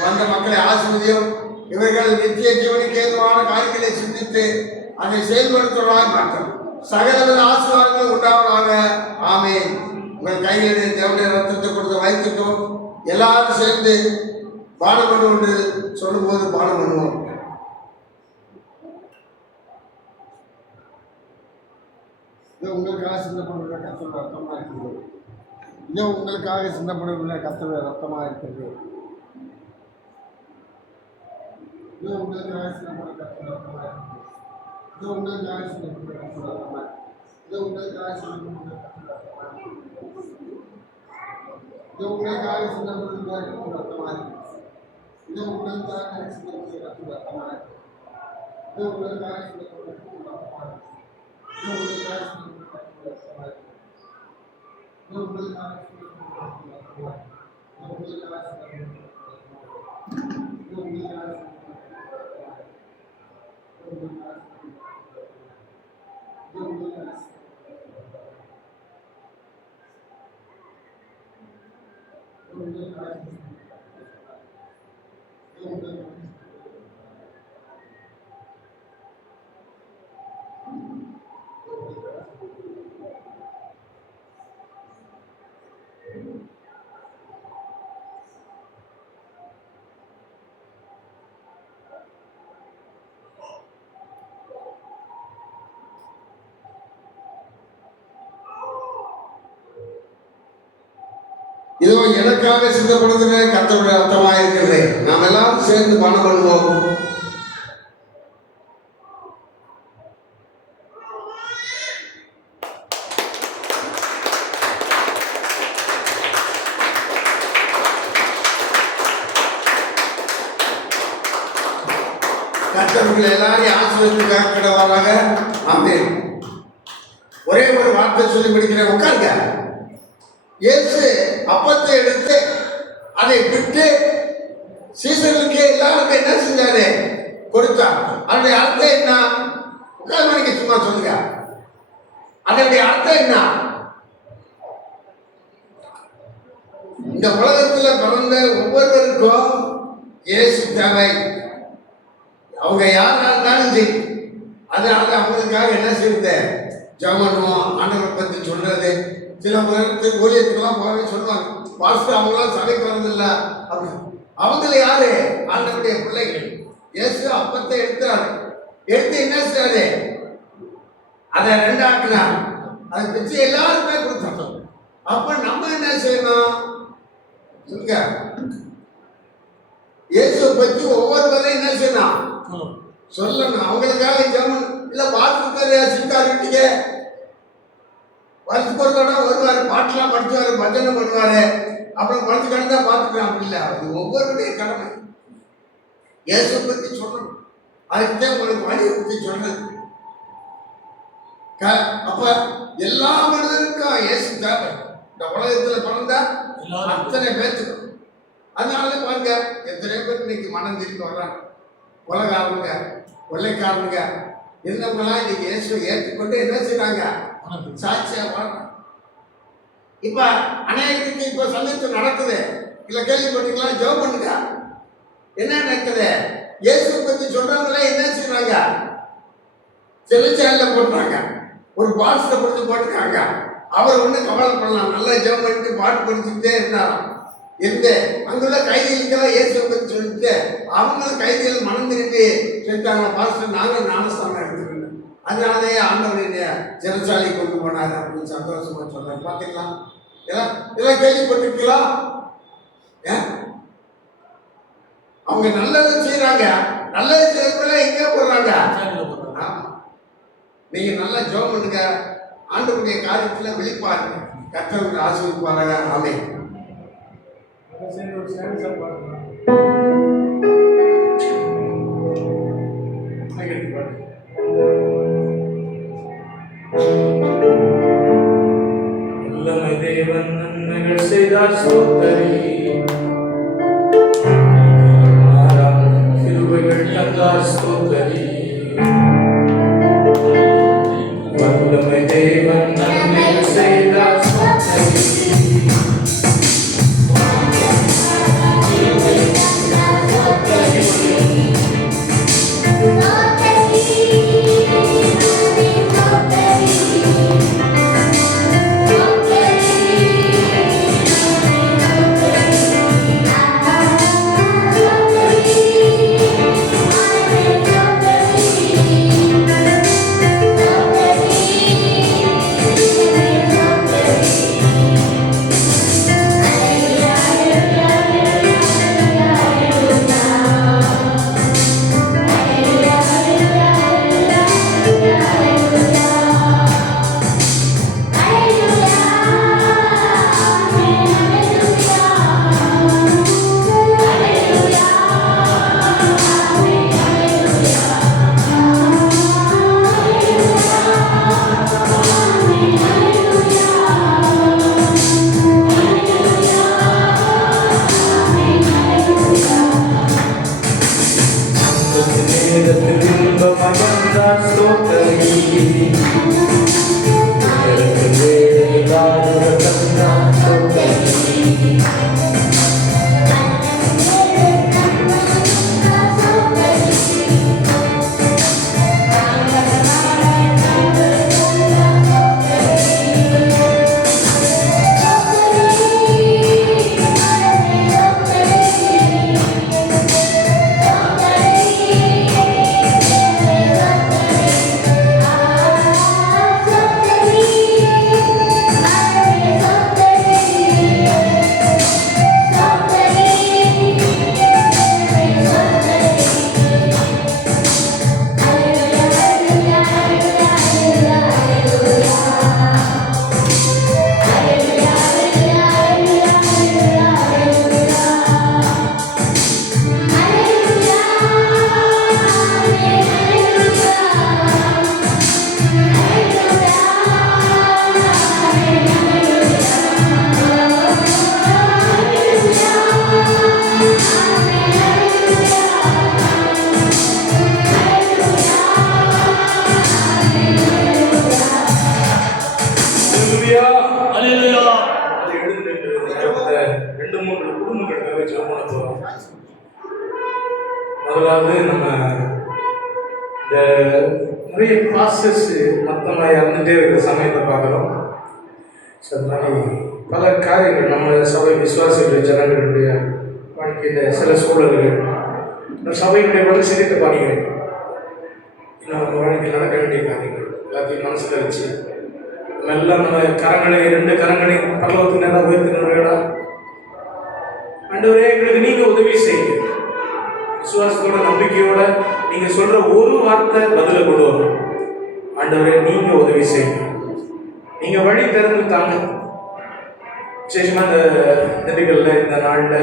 வந்த மக்களை ஆசீர்வதியும். இவர்கள் நித்திய ஜீவனுக்கு ஏதுவான காரியங்களை சிந்தித்து அதை செயல்படுத்துவதாக மாற்றம் சகலவித ஆசீர்வாதங்கள் உண்டாவதாக. ஆமென். உங்கள் கைகளிலே தேவனுடைய ரத்தத்தை கொடுத்து வைத்துட்டோம். எல்லாரும் சேர்ந்து பானம் பண்ணுவோம் என்று சொல்லும் போது பானம் பண்ணுவோம். இது உங்களுக்காக சிந்தப்படுகிற கத்தோட ரத்தமாக இருக்குது. இது உங்களுக்காக சிந்தப்படுகிற கத்தோட ரத்தமாக இருக்குது. இது உங்களுக்காக சிந்தப்படுகிற கத்தோட ரத்தமாக இருக்குது. இது உங்களுக்காக சிந்தப்படுகிற கத்தோட ரத்தமாக இருக்குது. இது உங்களுக்காக சிந்தப்படுகிற கத்தோட ரத்தமாக இருக்குது. இது உங்களுக்காக சிந்தப்படுகிற கத்தோட ரத்தமாக இருக்குது. இது உங்களுக்காக சிந்தப்படுகிற கத்தோட ரத்தமாக இருக்குது. இது உங்களுக்காக சிந்தப்படுகிற கத்தோட ரத்தமாக இருக்குது. இது உங்களுக்காக சிந்தப்படுகிற கத்தோட ரத்தமாக இருக்குது. இது உங்களுக்காக சிந்தப்படுகிற கத்தோட ரத்தமாக இருக்குது. இது உங்களுக்காக சிந்தப்படுகிற கத்தோட ரத்தமாக இருக்குது. இதோ எனக்காக சிந்தப்படுகிற கர்த்தருடைய ரத்தமாக இருக்கிறது. நாம் எல்லாரும் சேர்ந்து பானம் பண்ணுவோம். கர்த்தர்கள் எல்லாரையும் ஆசீர்வதித்து கடவாராக. ஆமென். ஒரே ஒரு வார்த்தை சொல்லி முடிக்கிறேன், உட்காருங்க. இயேசு அப்பத்தை எடுத்து அதை விட்டு சீசர்களுக்கு எல்லாருக்கும் என்ன செஞ்சாரு? கொடுத்தார். அதனுடைய அர்த்தம் என்ன? உட்கார்ந்து சும்மா சொல்லுங்க. அதனுடைய அர்த்தம் என்ன? இந்த உலகத்துல பிறந்த ஒவ்வொருவருக்கும் இயேசு தேவை. அவங்க யாரா இருந்தாலும் சரி. அதனால அவங்களுக்காக என்ன செய்யுது? ஜெபம், ஆண்டவரை பற்றி சொல்றது. சில பேருக்கு ஊழியத்துக்கெல்லாம் போகவே சொல்லுவாங்க, பாஸ்டர் அவங்களாம் சபைக்கு வரதில்லை அப்படின்னு. அவங்கள யாரு? ஆண்டவருடைய பிள்ளைகள். இயேசு அப்பத்தை எடுத்தாரு. எடுத்து என்ன செய்யாரு? அதை ரெண்டாக்குனார். அதை பிச்சு எல்லாருமே கொடுத்தாங்க. அப்ப நம்ம என்ன செய்யணும்? சொல்லுங்க. இயேசுவை பற்றி ஒவ்வொருவரையும் என்ன செய்யணும்? சொல்லணும். அவங்களுக்காக ஜெபம். இல்லை பாஸ்டர் சிக்கார் வீட்டுக்கு வருஷத்துக்கு ஒரு தடவை வருவார், பாட்டெல்லாம் படிச்சுவார், பஜனை பண்ணுவார், அப்புறம் குறைச்சி கடந்தா பார்த்துக்கலாம். அப்படி இல்லை, அது ஒவ்வொருடைய கடமை. இயேசுவை பற்றி சொல்லணும். அதுக்குதான் உங்களுக்கு வலியுறுத்தி சொல்றது. அப்ப எல்லா மனிதருக்கும் இயேசு தேவை. இந்த உலகத்துல பிறந்தா அத்தனை பேத்துக்கும். அதனால பாருங்க, எத்தனை பேர் இன்னைக்கு மனம் திரும்பி வர்றாங்க. உலகாரங்க, கொள்ளைக்காரங்க இருந்தவங்களாம் இன்னைக்கு இயேசுவை ஏற்றுக்கொண்டு என்ன செய்றாங்க? சாட்சியா வாழ்றாங்க. இப்ப அநேகருக்கு இப்ப சந்தித்து நடக்குது. இல்ல கேள்விப்பட்டீங்களா? ஜெபம் பண்ணுங்க. என்ன நடக்குது? இயேசுவை பத்தி சொல்றவங்களே என்ன செய்றாங்க? செல்லுச்சாலையில போட்டுறாங்க. ஒரு பாக்ஸ்ல கொடுத்து போட்டுருக்காங்க. அவர் ஒண்ணு கவலைப்படலாம், நல்லா ஜெபம் பண்ணிட்டு பாட்டு படிச்சுட்டே இருந்தாராம். அங்குள்ள கைதிகளுக்கெல்லாம் இயேசுவை பத்தி சொல்லிட்டு அவங்களும் கைதிகள் மனம் திரும்பி சொல்லிட்டாங்க, பாஸ்டர் நாங்கள் ஞானஸ்தானம் எடுத்துக்கணும். அதனாலே ஆண்டவருடைய ஜெபசாலை கொண்டு போனார் அப்படின்னு சந்தோஷமா சொல்றாரு. பாத்தீங்களா? இதெல்லாம் கேள்விப்பட்டிருக்கலாம். அவங்க நல்லது செய்யறாங்க. நல்லது செய்யறதுல எங்க போடுறாங்க? நீங்க நல்லா ஜெபம் பண்ணுங்க. ஆண்டவருடைய காரியத்துல வெளிப்பாருங்க. கர்த்தர் ஆசீர்வதிப்பாராக. ஆமென். வல்லமை தேவன் நன்மைகள் செய்தார் சோதரி, கிருபைகள் தந்தார் சோதரி. வல்லமை தேவன் நன்மைகள் செய்தார் சோதரி. முதலாவது நம்ம இந்த நிறைய ப்ராசஸ் மொத்தமாக இறந்துட்டே இருக்கிற சமயத்தை பார்க்குறோம். ஸோ அதனால பல காரியங்கள் நம்ம சபை விசுவாசிகளுடைய ஜனங்களுடைய வாழ்க்கையில் சில சூழல்கள் நம்ம சபையினுடைய வளர்ச்சி சிரித்த பணிகள் இன்னும் நம்ம வாழ்க்கையில் நடக்க வேண்டிய காரியங்கள் எல்லாத்தையும் மனசில் வச்சு நம்ம எல்லாம் நம்ம கரங்களை 2 கரங்களை பரலோகத்துக்கு நேரம் உயர்த்தினவர்களா ஆண்டவரே எங்களுக்கு நீங்கள் உதவி செய்யுங்க. விசுவாசத்தோட நம்பிக்கையோட நீங்கள் சொல்கிற ஒரு வார்த்தை பதிலை கொண்டு வரும். ஆண்டவரே நீங்கள் உதவி செய்யுங்க, நீங்கள் வழி திறந்து தாங்க. விசேஷமாக இந்த திண்டுக்கல்ல இந்த நாளில்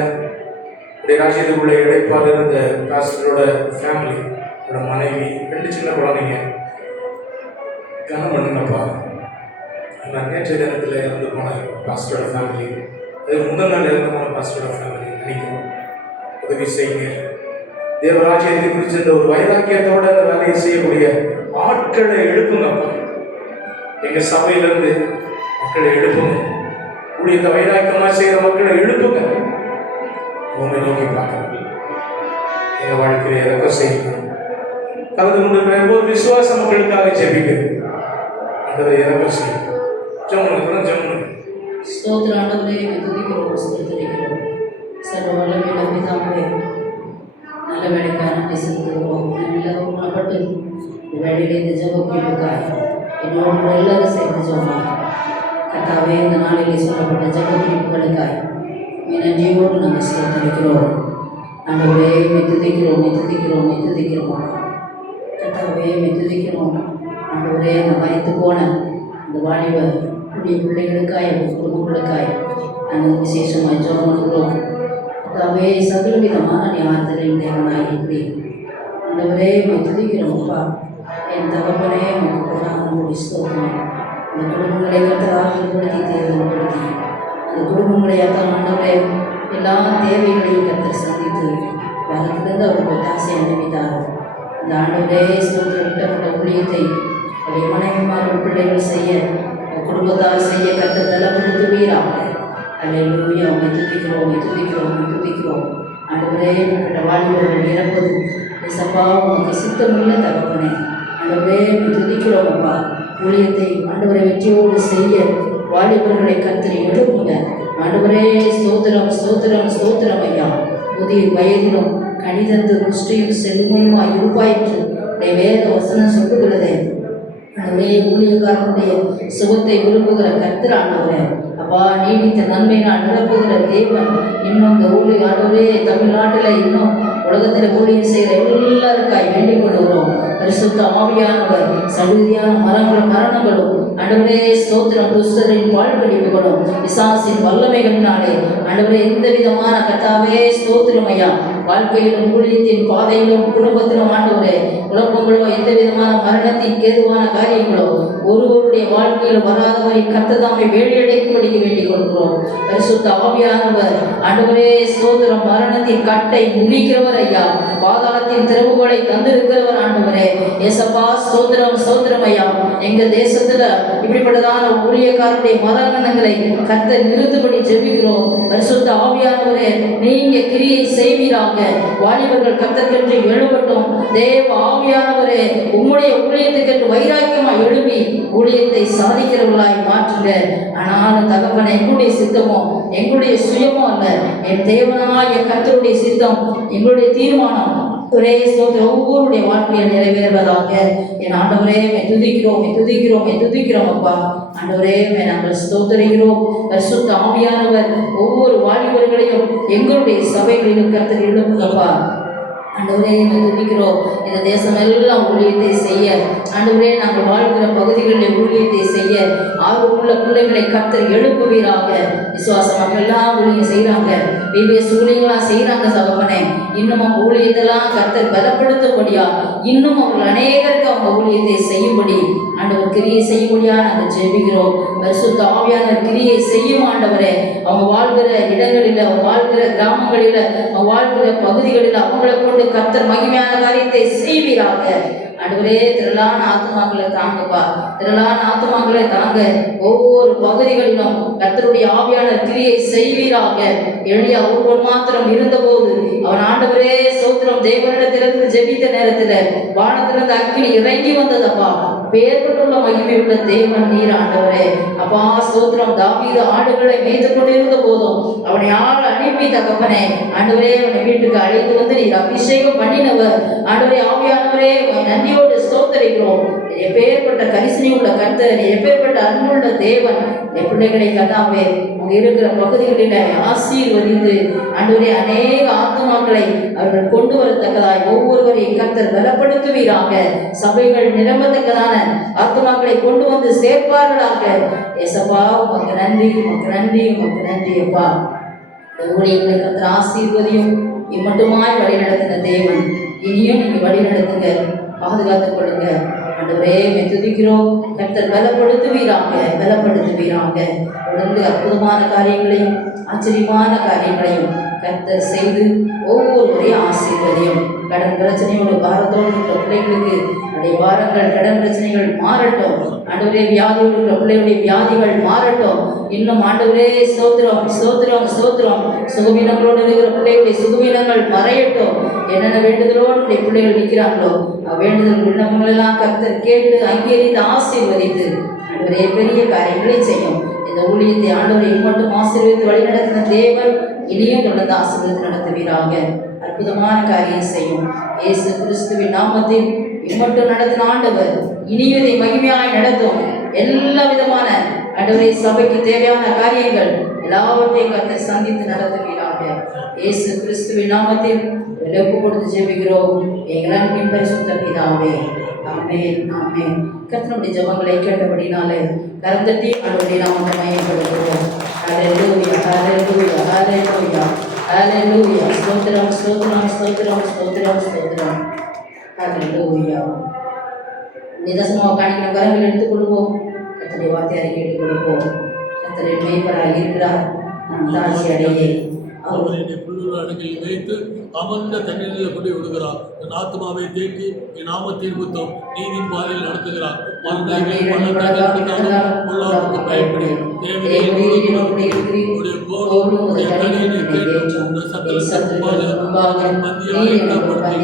இந்த ராஜ்யத்துக்குள்ள இடைப்பாளர் இந்த பாஸ்டரோட ஃபேமிலி, மனைவி, 2 சின்ன குழந்தைங்க கனம் பண்ணுங்கப்பா. நான் நேற்று தினத்தில் இறந்து போன பாஸ்டரோட ஃபேமிலி, அது முந்தின நாள் இறந்து போன பாஸ்டரோட ஃபேமிலி நினைக்கிறோம். உதவி செய்யுங்க. தேவராஜ்யத்தை குறித்து இந்த ஒரு வைராக்கியத்தோட அந்த வேலையை செய்யக்கூடிய ஆட்களை எழுப்புங்கப்பா. எங்கள் சபையிலேருந்து மக்களை எழுப்புங்க. ஊழியத்தை வைராக்கியமாக செய்கிற மக்களை எழுப்புங்க. உண்மை நோக்கி பார்க்கறது எங்கள் வாழ்க்கையை இறக்க செய்யுங்க. கலந்து கொண்டு ஒரு விசுவாச மக்களுக்காக ஜெபிக்கிறது அதை இறக்க செய்யும். ஜெபம் ஸ்தோத்திராண்டவரே, துதிக்கிறோம், ஸ்தோத்திரிக்கிறோம். சர்வ வல்லமையுள்ள பிதாவே, நல்ல வேலைக்காரனை செலுத்துகிறோம். நல்ல உணப்பட்டு வேலையில் இந்த ஜெபப்பிடிப்புக்காய் என்னோட எல்லாரும் சேர்ந்து ஜெபம். கர்த்தாவே, இந்த நாளிலே சொல்லப்பட்ட ஜெபப்பிடிப்புகளுக்காய் நன்றியோடு நாங்கள் ஸ்தோத்திரிக்கிறோம். ஆண்டவரே, துதிக்கிறோம், துதிக்கிறோம், துதிக்கிறோம். கர்த்தாவே, துதிக்கிறோம். ஆண்டவரே, அந்த பயத்து போன அந்த வாலிபர் பிள்ளைகளுக்காய் குடும்பங்களுக்காய் நாங்கள் விசேஷமாக ஜெபம் பண்ணுகிறோம். கர்த்தாவே, சகல விதமான ஞானத்தின் தேவனாய் இருக்கிறேன். ஆண்டவரே, துதிக்கிறோம்ப்பா. என் தகப்பனே, உனக்கு கொடாமல் ஸ்தோத்திரம். அந்த குடும்பங்களை கர்த்தராக ஏற்படுத்தி தேர்ந்தெடுப்படுத்தி அந்த குடும்பங்களை ஆண்டவரே எல்லா தேவைகளையும் கர்த்தர் சந்தித்து வரத்திலிருந்து அவர்கள் தாசை அனுப்பித்தார். அந்த ஆண்டவரே ஸ்தோத்திரப்பட்ட ஊழியத்தை அவருடைய மனைவிமார்கள் பிள்ளைகள் செய்ய குடும்பத்தார் செய்ய கர்த்தர் தளப்படுத்துவீராக. அல்லேலூயா. உம்மை துதிக்கிறோம், உம்மை துதிக்கிறோம், உம்மை துதிக்கிறோம். ஆண்டவரே, இப்பட்ட வாலிபர்கள் இறப்பது சப்பா உனக்கு சித்தமுள்ள தகப்பனே. ஆண்டவரே, துதிக்கிறோம் அப்பா. ஊழியத்தை ஆண்டவரை வெற்றியோடு செய்ய வாலிபர்களை கர்த்தரை எழுப்புங்க. ஆண்டவரே, ஸ்தோத்திரம், ஸ்தோத்திரம், ஸ்தோத்திரம் ஐயா. முதிர் வயதிலும் கணிதந்து புஷ்டியும் செழுமையுமாய் இருப்பாயிற்று வேத வசனம் சொல்லுகிறதே. ஆண்டவரே, ஊழியக்காரனுடைய சுகத்தை விரும்புகிற கர்த்தர் ஆண்டவரே அப்பா, நீடித்த நன்மையினால் நிரப்புகிற தேவன் இன்னும் இந்த ஊழிய ஆண்டவரே தமிழ்நாட்டில் இன்னும் உலகத்தில் ஊழியம் செய்கிற எல்லாருக்காய் வேண்டிக் கொள்கிறோம். பரிசுத்த ஆவியானவர் சடுதியான மரணங்களும் ஆண்டவரே ஸ்தோத்திரம் துஷ்டரின் வாழ்க்கடிப்புகளும் பிசாசின் வல்லமைகளினாலே ஆண்டவரே எந்த விதமான கர்த்தாவே ஸ்தோத்திரம் ஐயா வாழ்க்கையிலும் ஊழியத்தின் பாதையிலும் குடும்பத்திலும் ஆண்டவரே குழப்பங்களோ எந்த விதமான மரணத்தின் கேதுவான காரியங்களோ ஒருவருடைய வாழ்க்கையில் வராதவரை கர்த்ததாமை வேலையடைக்கும்படிக்க வேண்டிக் கொள்கிறோம். பரிசுத்த ஆவியானவர் ஆண்டவரே ஸ்தோத்திரம் மரணத்தின் கட்டை முடிக்கிறவர் ஐயா, பாதாளத்தின் திறவுகளை தந்திருக்கிறவர் ஆண்டவரே ஏசப்பா ஸ்தோத்திரம், ஸ்தோத்திரம் ஐயா. எங்க தேசத்துல இப்படிப்பட்டதான ஊழியக்காரருடைய மரணங்களை கர்த்தர் நிறுத்தும்படி ஜெபிக்கிறோம். பரிசுத்த ஆவியானவரே, நீங்க கிரியை செய்வீராக. வாலிபர்கள் கர்த்தர்க்கென்று எழுபட்டும். தேவ ஆவியானவரே, உம்முடைய ஊழியத்துக்கென்று வைராக்கியமா எழுப்பி ஊழியத்தை சாதிக்கிறவர்களாய் மாற்றுங்க. ஆனாலும் தகப்பன எங்களுடைய சித்தமோ எங்களுடைய சுயமோ அல்ல, என் தேவனாய கர்த்தருடைய சித்தம் எங்களுடைய தீர்மானம் ஒரே ஸ்தோத்திரம் ஒவ்வொருடைய வாழ்க்கையில் நிறைவேறுவதாக. என் ஆண்டவரே, துதிக்கிறோம், துதிக்கிறோம், துதிக்கிறோம் அப்பா. ஆண்டவரே, நாங்கள் ஸ்தோத்திரிக்கிறோம். பரிசுத்த ஆவியானவர் ஒவ்வொரு வாலிபர்களையும் எங்களுடைய சபைகளிலும் கர்த்தர் எழுப்புங்கப்பா. ஆண்டவரே, துதிக்கிறோம். இந்த தேசம் எல்லாம் ஊழியத்தை செய்ய ஆண்டவரே நாங்கள் வாழ்கிற பகுதிகளில் ஊழியத்தை செய்ய ஆர்வமுள்ள பிள்ளைகளை கர்த்தர் எழுப்புவீராக. விசுவாச மக்கள் எல்லாம் ஊழியம் செய்கிறாங்க, பிபிஎஸ் ஊழியங்களாம் செய்கிறாங்க தகப்பனே. இன்னும் அவங்க ஊழியத்தெல்லாம் கர்த்தர் பலப்படுத்தும்படியா இன்னும் அவர்கள் அநேகருக்கு அவங்க ஊழியத்தை செய்யும்படி ஆண்டவர் கிரியை செய்யும்படியா நாங்கள் ஜெபிக்கிறோம். பரிசுத்த ஆவியானவர் கிரியை செய்யும் ஆண்டவரே. அவங்க வாழ்கிற இடங்களில், அவங்க வாழ்கிற கிராமங்களில், அவங்க வாழ்கிற பகுதிகளில் அவங்களை கொண்டு கர்த்தர் மகிமையான காரியத்தை செய்வீராக. ஆண்டவரே, திரளான ஆத்துமாக்களை தாங்கப்பா, திரளான ஆத்துமாக்களை தாங்க. ஒவ்வொரு பகுதிகளிலும் கர்த்தருடைய ஆவியான கிரியை செய்வீராக. எளியா ஒருவன் மாத்திரம் இருந்தபோது அவன் ஆண்டவரே சோத்திரம் தேவனிடத்திலிருந்து ஜெபித்த நேரத்துல வானத்திலிருந்து அக்கினி இறங்கி வந்ததப்பா. பேர்பட்டுள்ள மகிமையுள்ள தேவன் நீர் ஆண்டவரே. அப்பா சோத்திரம், தாவீது ஆடுகளை மேய்த்து கொண்டிருந்த போதும் அவனை ஆள் அனுப்பி தகப்பனே ஆண்டவரே அவனை வீட்டுக்கு அழைத்து வந்து நீர் அபிஷேகம் பண்ணினவர். ஆண்டவரே ஆவியானவரே நன்றியோடு ஸ்தோத்தரிக்கிறோம். எப்பேற்பட்ட கரிசனை உள்ள கர்த்தர், எப்பேற்பட்ட அன்புள்ள தேவன். பிள்ளைகளை கதாவே அங்க இருக்கிற பகுதிகளில ஆசீர்வதித்து ஆண்டவரே அநேக ஆத்துமாக்களை அவர்கள் கொண்டு வரத்தக்கதாய் ஒவ்வொருவரையும் கர்த்தர் பலப்படுத்துவீராக. சபைகள் நிரம்பத்தக்கதான ஆத்துமாக்களை கொண்டு வந்து சேர்ப்பார்களாக. ஏசப்பா உமக்கு நன்றி, உமக்கு நன்றி, உமக்கு நன்றி அப்பா. ஊழியர்களை கர்த்தர் ஆசீர்வதியும். இம்மட்டுமாய் வழி நடத்தின தேவன், இனியும் நீங்க வழி நடத்துங்க, பாதுகாத்துக் கொள்ளுங்க. ஆண்டவரே துதிக்கிறோம். கர்த்தர் பலப்படுத்துவீராக, பலப்படுத்துவீராக. தொடர்ந்து அற்புதமான காரியங்களையும் ஆச்சரியமான காரியங்களையும் கர்த்தர் செய்து ஒவ்வொருவரையும் ஆசீர்வதியும். கடன் பிரச்சனையோடு பாரத்தோடு இருக்கிற பிள்ளைகளுக்கு அதே வாரங்கள் கடன் பிரச்சனைகள் மாறட்டும். ஆண்டவரே வியாதியோடு இருக்கிற பிள்ளைகளுடைய வியாதிகள் மாறட்டும். இன்னும் ஆண்டவரே ஸ்தோத்திரம் ஸ்தோத்திரம் ஸ்தோத்திரம். சுகவீனங்களோடு இருக்கிற பிள்ளைகளுடைய சுகவீனங்கள் மறையட்டும். என்னென்ன வேண்டுதலோடு பிள்ளைகள் நிற்கிறாங்களோ வேண்டுதல் விண்ணப்பங்கள் எல்லாம் கர்த்தர் கேட்டு அங்கீகரித்து ஆசீர்வதித்து ஆண்டவரே பெரிய காரியங்களை செய்யும். இந்த ஊழியத்தை ஆண்டவரை மட்டும் ஆசீர்வதித்து வழி நடத்தின தேவன் இனியும் தொடர்ந்து ஆசீர்வதித்து நடத்துவீராக. அற்புதமான காரியம் செய்யும். இயேசு கிறிஸ்துவின் நாமத்தில் இம்மட்டும் நடத்தின ஆண்டவர் இனியும் இதை மகிமையாய் நடத்தும். எல்லா விதமான ஆண்டவரை சபைக்கு தேவையான காரியங்கள் எல்லாவற்றையும் கர்த்தர் சந்தித்து நடத்துவீராக. இயேசு கிறிஸ்துவின் நாமத்தில் ஒப்பு கொடுத்து ஜெபிக்கிறோம் எங்களால் பரிசுத்த பிதாவே. ஆமென், ஆமென். கர்த்தருடைய ஜெபங்களை கேட்டபடினாலே கரந்தட்டி அவருடைய நாமத்தை மகிமைப்படுத்துவோம். ஹல்லேலூயா, ஹல்லேலூயா, ஹல்லேலூயா, ஹல்லேலூயா. ஸ்தோத்திரம், ஸ்தோத்திரம், ஸ்தோத்திரம், ஸ்தோத்திரம், ஸ்தோத்திரம். ஹல்லேலூயா. நிதர்சனமாக காணிக்கிற கரங்கள் எடுத்துக்கொள்வோம். கர்த்தருடைய வார்த்தையை கேட்டுக் கொடுப்போம். கர்த்தர் மேய்ப்பராக இருக்கிறார், நான் தாழ்ச்சி அடையே. அவர் என்னை புல்லுள்ள அடங்கில் வைத்து அமர்ந்த தண்ணீரில் கொண்டு விடுகிறார். என் ஆத்மாவை தேக்கி என் நாமத்தின் புத்தம் நீதியின் பாதையில் நடத்துகிறார். பொல்லாப்புக்கு பயப்படி உடைய கோலும் உடைய தலையினை கேட்டும் உடைய சத்துருவுக்கு முன்பாக மத்தியை ஆயத்தப்படுத்தி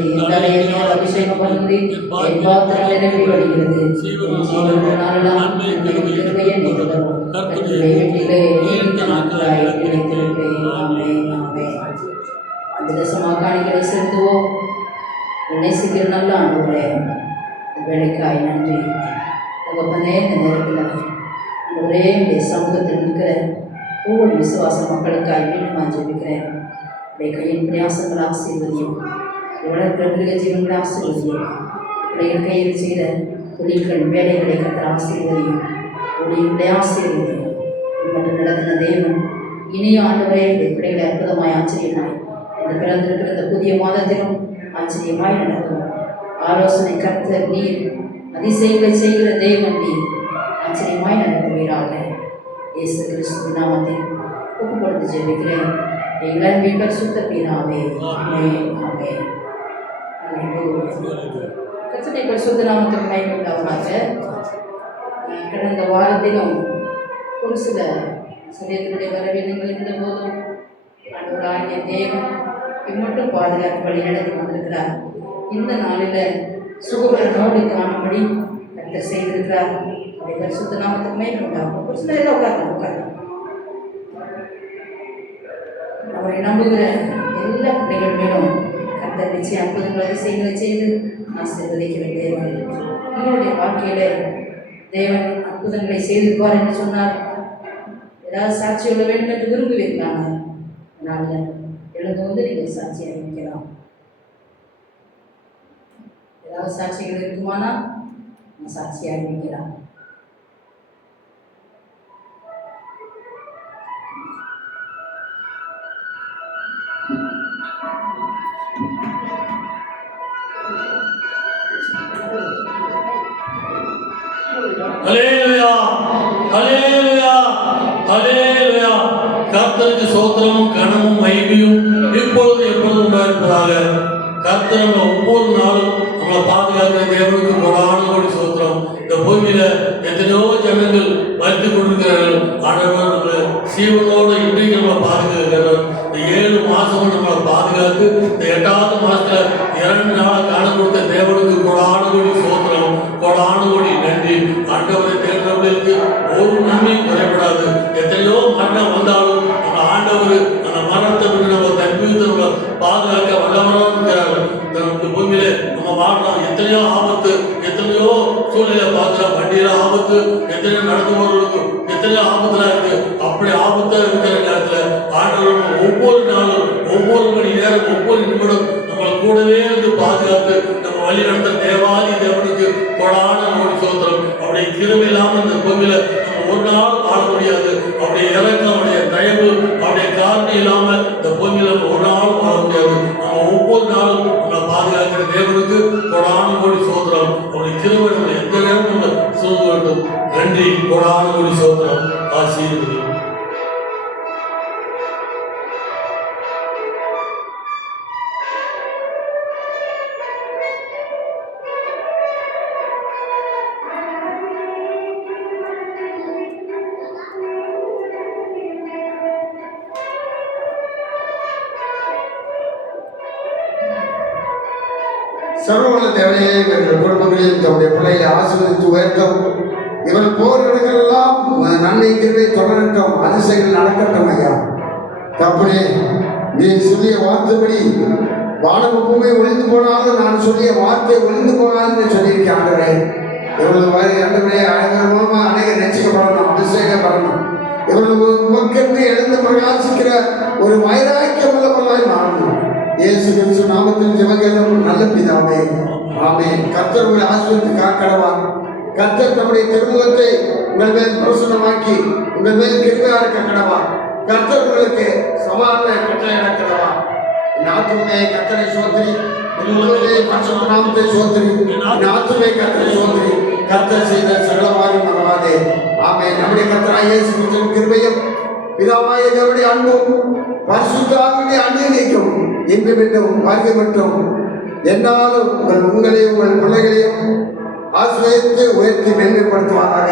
என் தலையினை அபிஷேகம் பண்ணி என் பாத்திரம் நிரம்பி வழிகிறது. சீவனால் நன்மை கருமையை கர்த்தருடைய வீட்டிலே நீண்ட நாட்களாய் கிடைத்திருப்பேன். தேசமாக காணிகளை செலுத்துவோம். நேசிக்கிற நல்ல ஆண்டவரே, வேலைக்காய் நன்றி தகப்பனே. இந்த நேரத்தில் ஒரே சமூகத்தில் இருக்கிற ஒவ்வொரு விசுவாச மக்களுக்காய் மீண்டும் ஜெபிக்கிறேன். உடைய கையின் பிரயாசங்களை ஆசீர்வதியும், வளர்க்கிற மிருக ஜீவன்களை ஆசீர்வதியும், பிள்ளைகள் கையில் செய்கிற தொழில்கள் வேலைகளை கற்று ஆசீர்வதியும், ஊழியர்களை ஆசீர்வதியும். மட்டும் நடத்தின தேவன் இனியும் ஆண்டவரே பிள்ளைகளை அற்புதமாய் ஆச்சரியமாய் இந்த பிறந்திருக்கிற இந்த புதிய மாதத்திலும் ஆச்சரியமாய் நடக்கும். ஆலோசனை கர்த்தர் நீர், அதிசயங்களை செய்கிற தேவன் நீர், ஆச்சரியமாய் நடத்துவீராக. இயேசு கிறிஸ்துவின் நாமத்தில் ஒப்பு கொடுத்து ஜெபிக்கிறேன் எங்கள் மீட்பர் சுத்த பிதாவே. ஆமென், ஆமென். கர்த்தருடைய பரிசுத்த நாமத்துக்கு மகிமை உண்டாவதாக. கடந்த வாரத்திலும் ஒரு சில சரியத்தினுடைய வரவேற்புகள் இருந்த போதும் ஆண்டவராகிய தேவன் இம்மட்டும் பாதுகாப்பு வழி நடத்தி கொண்டிருக்கிறார். இந்த நாளில் சுகபலனோடு காணும்படி கர்த்தர் செய்திருக்கிறார். அவருடைய பரிசுத்த நாமத்துக்கு மகிமை உண்டாகும். ஒரு சிலர் எல்லாம் உட்கார்ந்து அவரை நம்புகிற எல்லா பிள்ளைகள் மேலும் கர்த்தர் நிச்சயம் அற்புதங்களை செய்து ஆசீர்வதிக்கிற தேவன். உங்களுடைய வாழ்க்கையில தேவன் அற்புதங்களை செய்திருப்பார் என்று சொன்னார். ஏதாவது சாட்சி உள்ள வேண்டும் என்று விரும்புவீர்களாங்க, அதனால எழுந்து வந்து நீங்கள் சாட்சி அறிவிக்கலாம். ஏதாவது சாட்சிகள் இருக்குமானா சாட்சி அறிவிக்கலாம். ஹல்லேலூயா, ஹல்லேலூயா, ஹல்லேலூயா. கர்த்தருக்கு ஸ்தோத்திரமும் கனமும் மகிமையும் இப்பொழுது எப்பொழுதும் இருப்பதாக. கர்த்தர் நம்ம ஒவ்வொரு நாளும் நம்மளை பாதுகாக்கிற தேவனுக்கு கோடான கோடி சோத்திரம். இந்த பூமியில எத்தனையோ ஜனங்கள் மறுத்து கொண்டிருக்கிறார்கள். ஆண்டவர் நம்மளை சீவனோட இன்றைக்கு நம்மளை பாதுகாக்கிறார். இந்த 7 மாசமும் நம்மளை பாதுகாத்து இந்த 8வது மாசத்துல 2 நாள் காண கொடுத்த தேவனுக்கு கோடான கோடி சோத்திரம், கோடான கோடி நன்றி. ஆண்டவரை தேடுறவர்களுக்கு ஒரு நன்மையும் குறைபடாது. எத்தனையோ மரணம் வந்தாலும் நம்ம ஆண்டவர் அந்த மரணத்தை விட்டு நம்ம தப்பித்து நம்மளை பாதுகாக்க வல்லவராக இருக்கிறார்கள். இந்த பூமியில நம்ம வாழ்றோம். எத்தனையோ ஆபத்து, எத்தனையோ சூழ்நிலை பார்க்கிறோம். வண்டியில ஆபத்து, எத்தனையோ நடந்து போறவர்களுக்கு எத்தனையோ ஆபத்துலாம் இருக்கு. அப்படி ஆபத்தா இருக்கிற நேரத்துல ஆண்டவர் ஒவ்வொரு நாளும், ஒவ்வொரு மணி நேரம், ஒவ்வொரு நிமிடம் நம்ம கூடவே இருந்து பாதுகாத்து நம்ம வழி நடத்த தேவாதி தேவனுக்கு கொடான கோடி சோத்திரம். அவருடைய கிருபை இல்லாம இந்த பூமியில நம்ம ஒரு நாள் வாழ முடியாது. அவருடைய இறக்கம், அவருடைய தயவு, அவருடைய காரணம் இல்லாம இந்த பூமியில நம்ம ஒரு நாள் வாழ முடியாது. நம்ம ஒவ்வொரு நாளும் நம்ம பாதுகாக்கிற தேவனுக்கு கொடான கோடி சோத்திரம். அவருடைய கிருபை நம்ம எந்த நேரம் நம்ம சொல்ல வேண்டும். நன்றி, கொடான கோடி சோத்திரம். ஆசீர்வதி. சர்வவல்ல தேவனே, இவர்கள் குடும்பங்களில் தம்முடைய பிள்ளைகளை ஆசீர்வதித்து உயர்த்தும். இவர்கள் போர் இடங்களெல்லாம் நன்மை கிருபை தொடரட்டும், அதிசயங்கள் நடக்கட்டும். ஐயா தப்புனே, நீ சொல்லிய வார்த்தைப்படி வானக பூமி ஒளிந்து போனாலும் நான் சொல்லிய வார்த்தை ஒளிந்து போனாலும் சொல்லியிருக்கேன். ஆண்டவரே, இவர்கள் ஆண்டவரே ஆண்டவர் மூலமா அநேக ரட்சிக்கப்படணும், அபிஷேகப்படணும். இவர்கள் மக்களுக்கு எழுந்து பிரகாசிக்கிற ஒரு வைராக்கியம் உள்ளவர்களாய் மாறணும். இயேசு கிறிஸ்து நாமத்தில் ஜெபங்களும் நல்ல பிதாவே, ஆமென். கர்த்தர் உங்களை ஆசீர்வதித்து காக்கடவா. கர்த்தர் தம்முடைய திருமுகத்தை உங்கள் மேல் பிரசன்னமாக்கி உங்கள் மேல் கிருபையா இருக்க கடவா. கர்த்தர் உங்களுக்கு சமாதான கட்டளை நடக்கிறவா. என் ஆத்துமே கர்த்தரை சோதரி, பரிசுத்த நாமத்தை சோதரி, என் ஆத்துமே கர்த்தரை சோதரி. கர்த்தர் செய்த சகலமாக மறவாதே. ஆமென். நம்முடைய கர்த்தராகிய இயேசு கிறிஸ்துவின் கிருபையும் பிதாவாகிய தேவனுடைய அன்பும் பரிசுத்த ஆவியுடைய அந்நியைக்கும் இன்று மீண்டும் வாழ்க்கை மற்றும் என்னாலும் உங்களையும் உங்கள் பிள்ளைகளையும் ஆசிரியத்து உயர்த்தி மேன்மைப்படுத்துவாராக.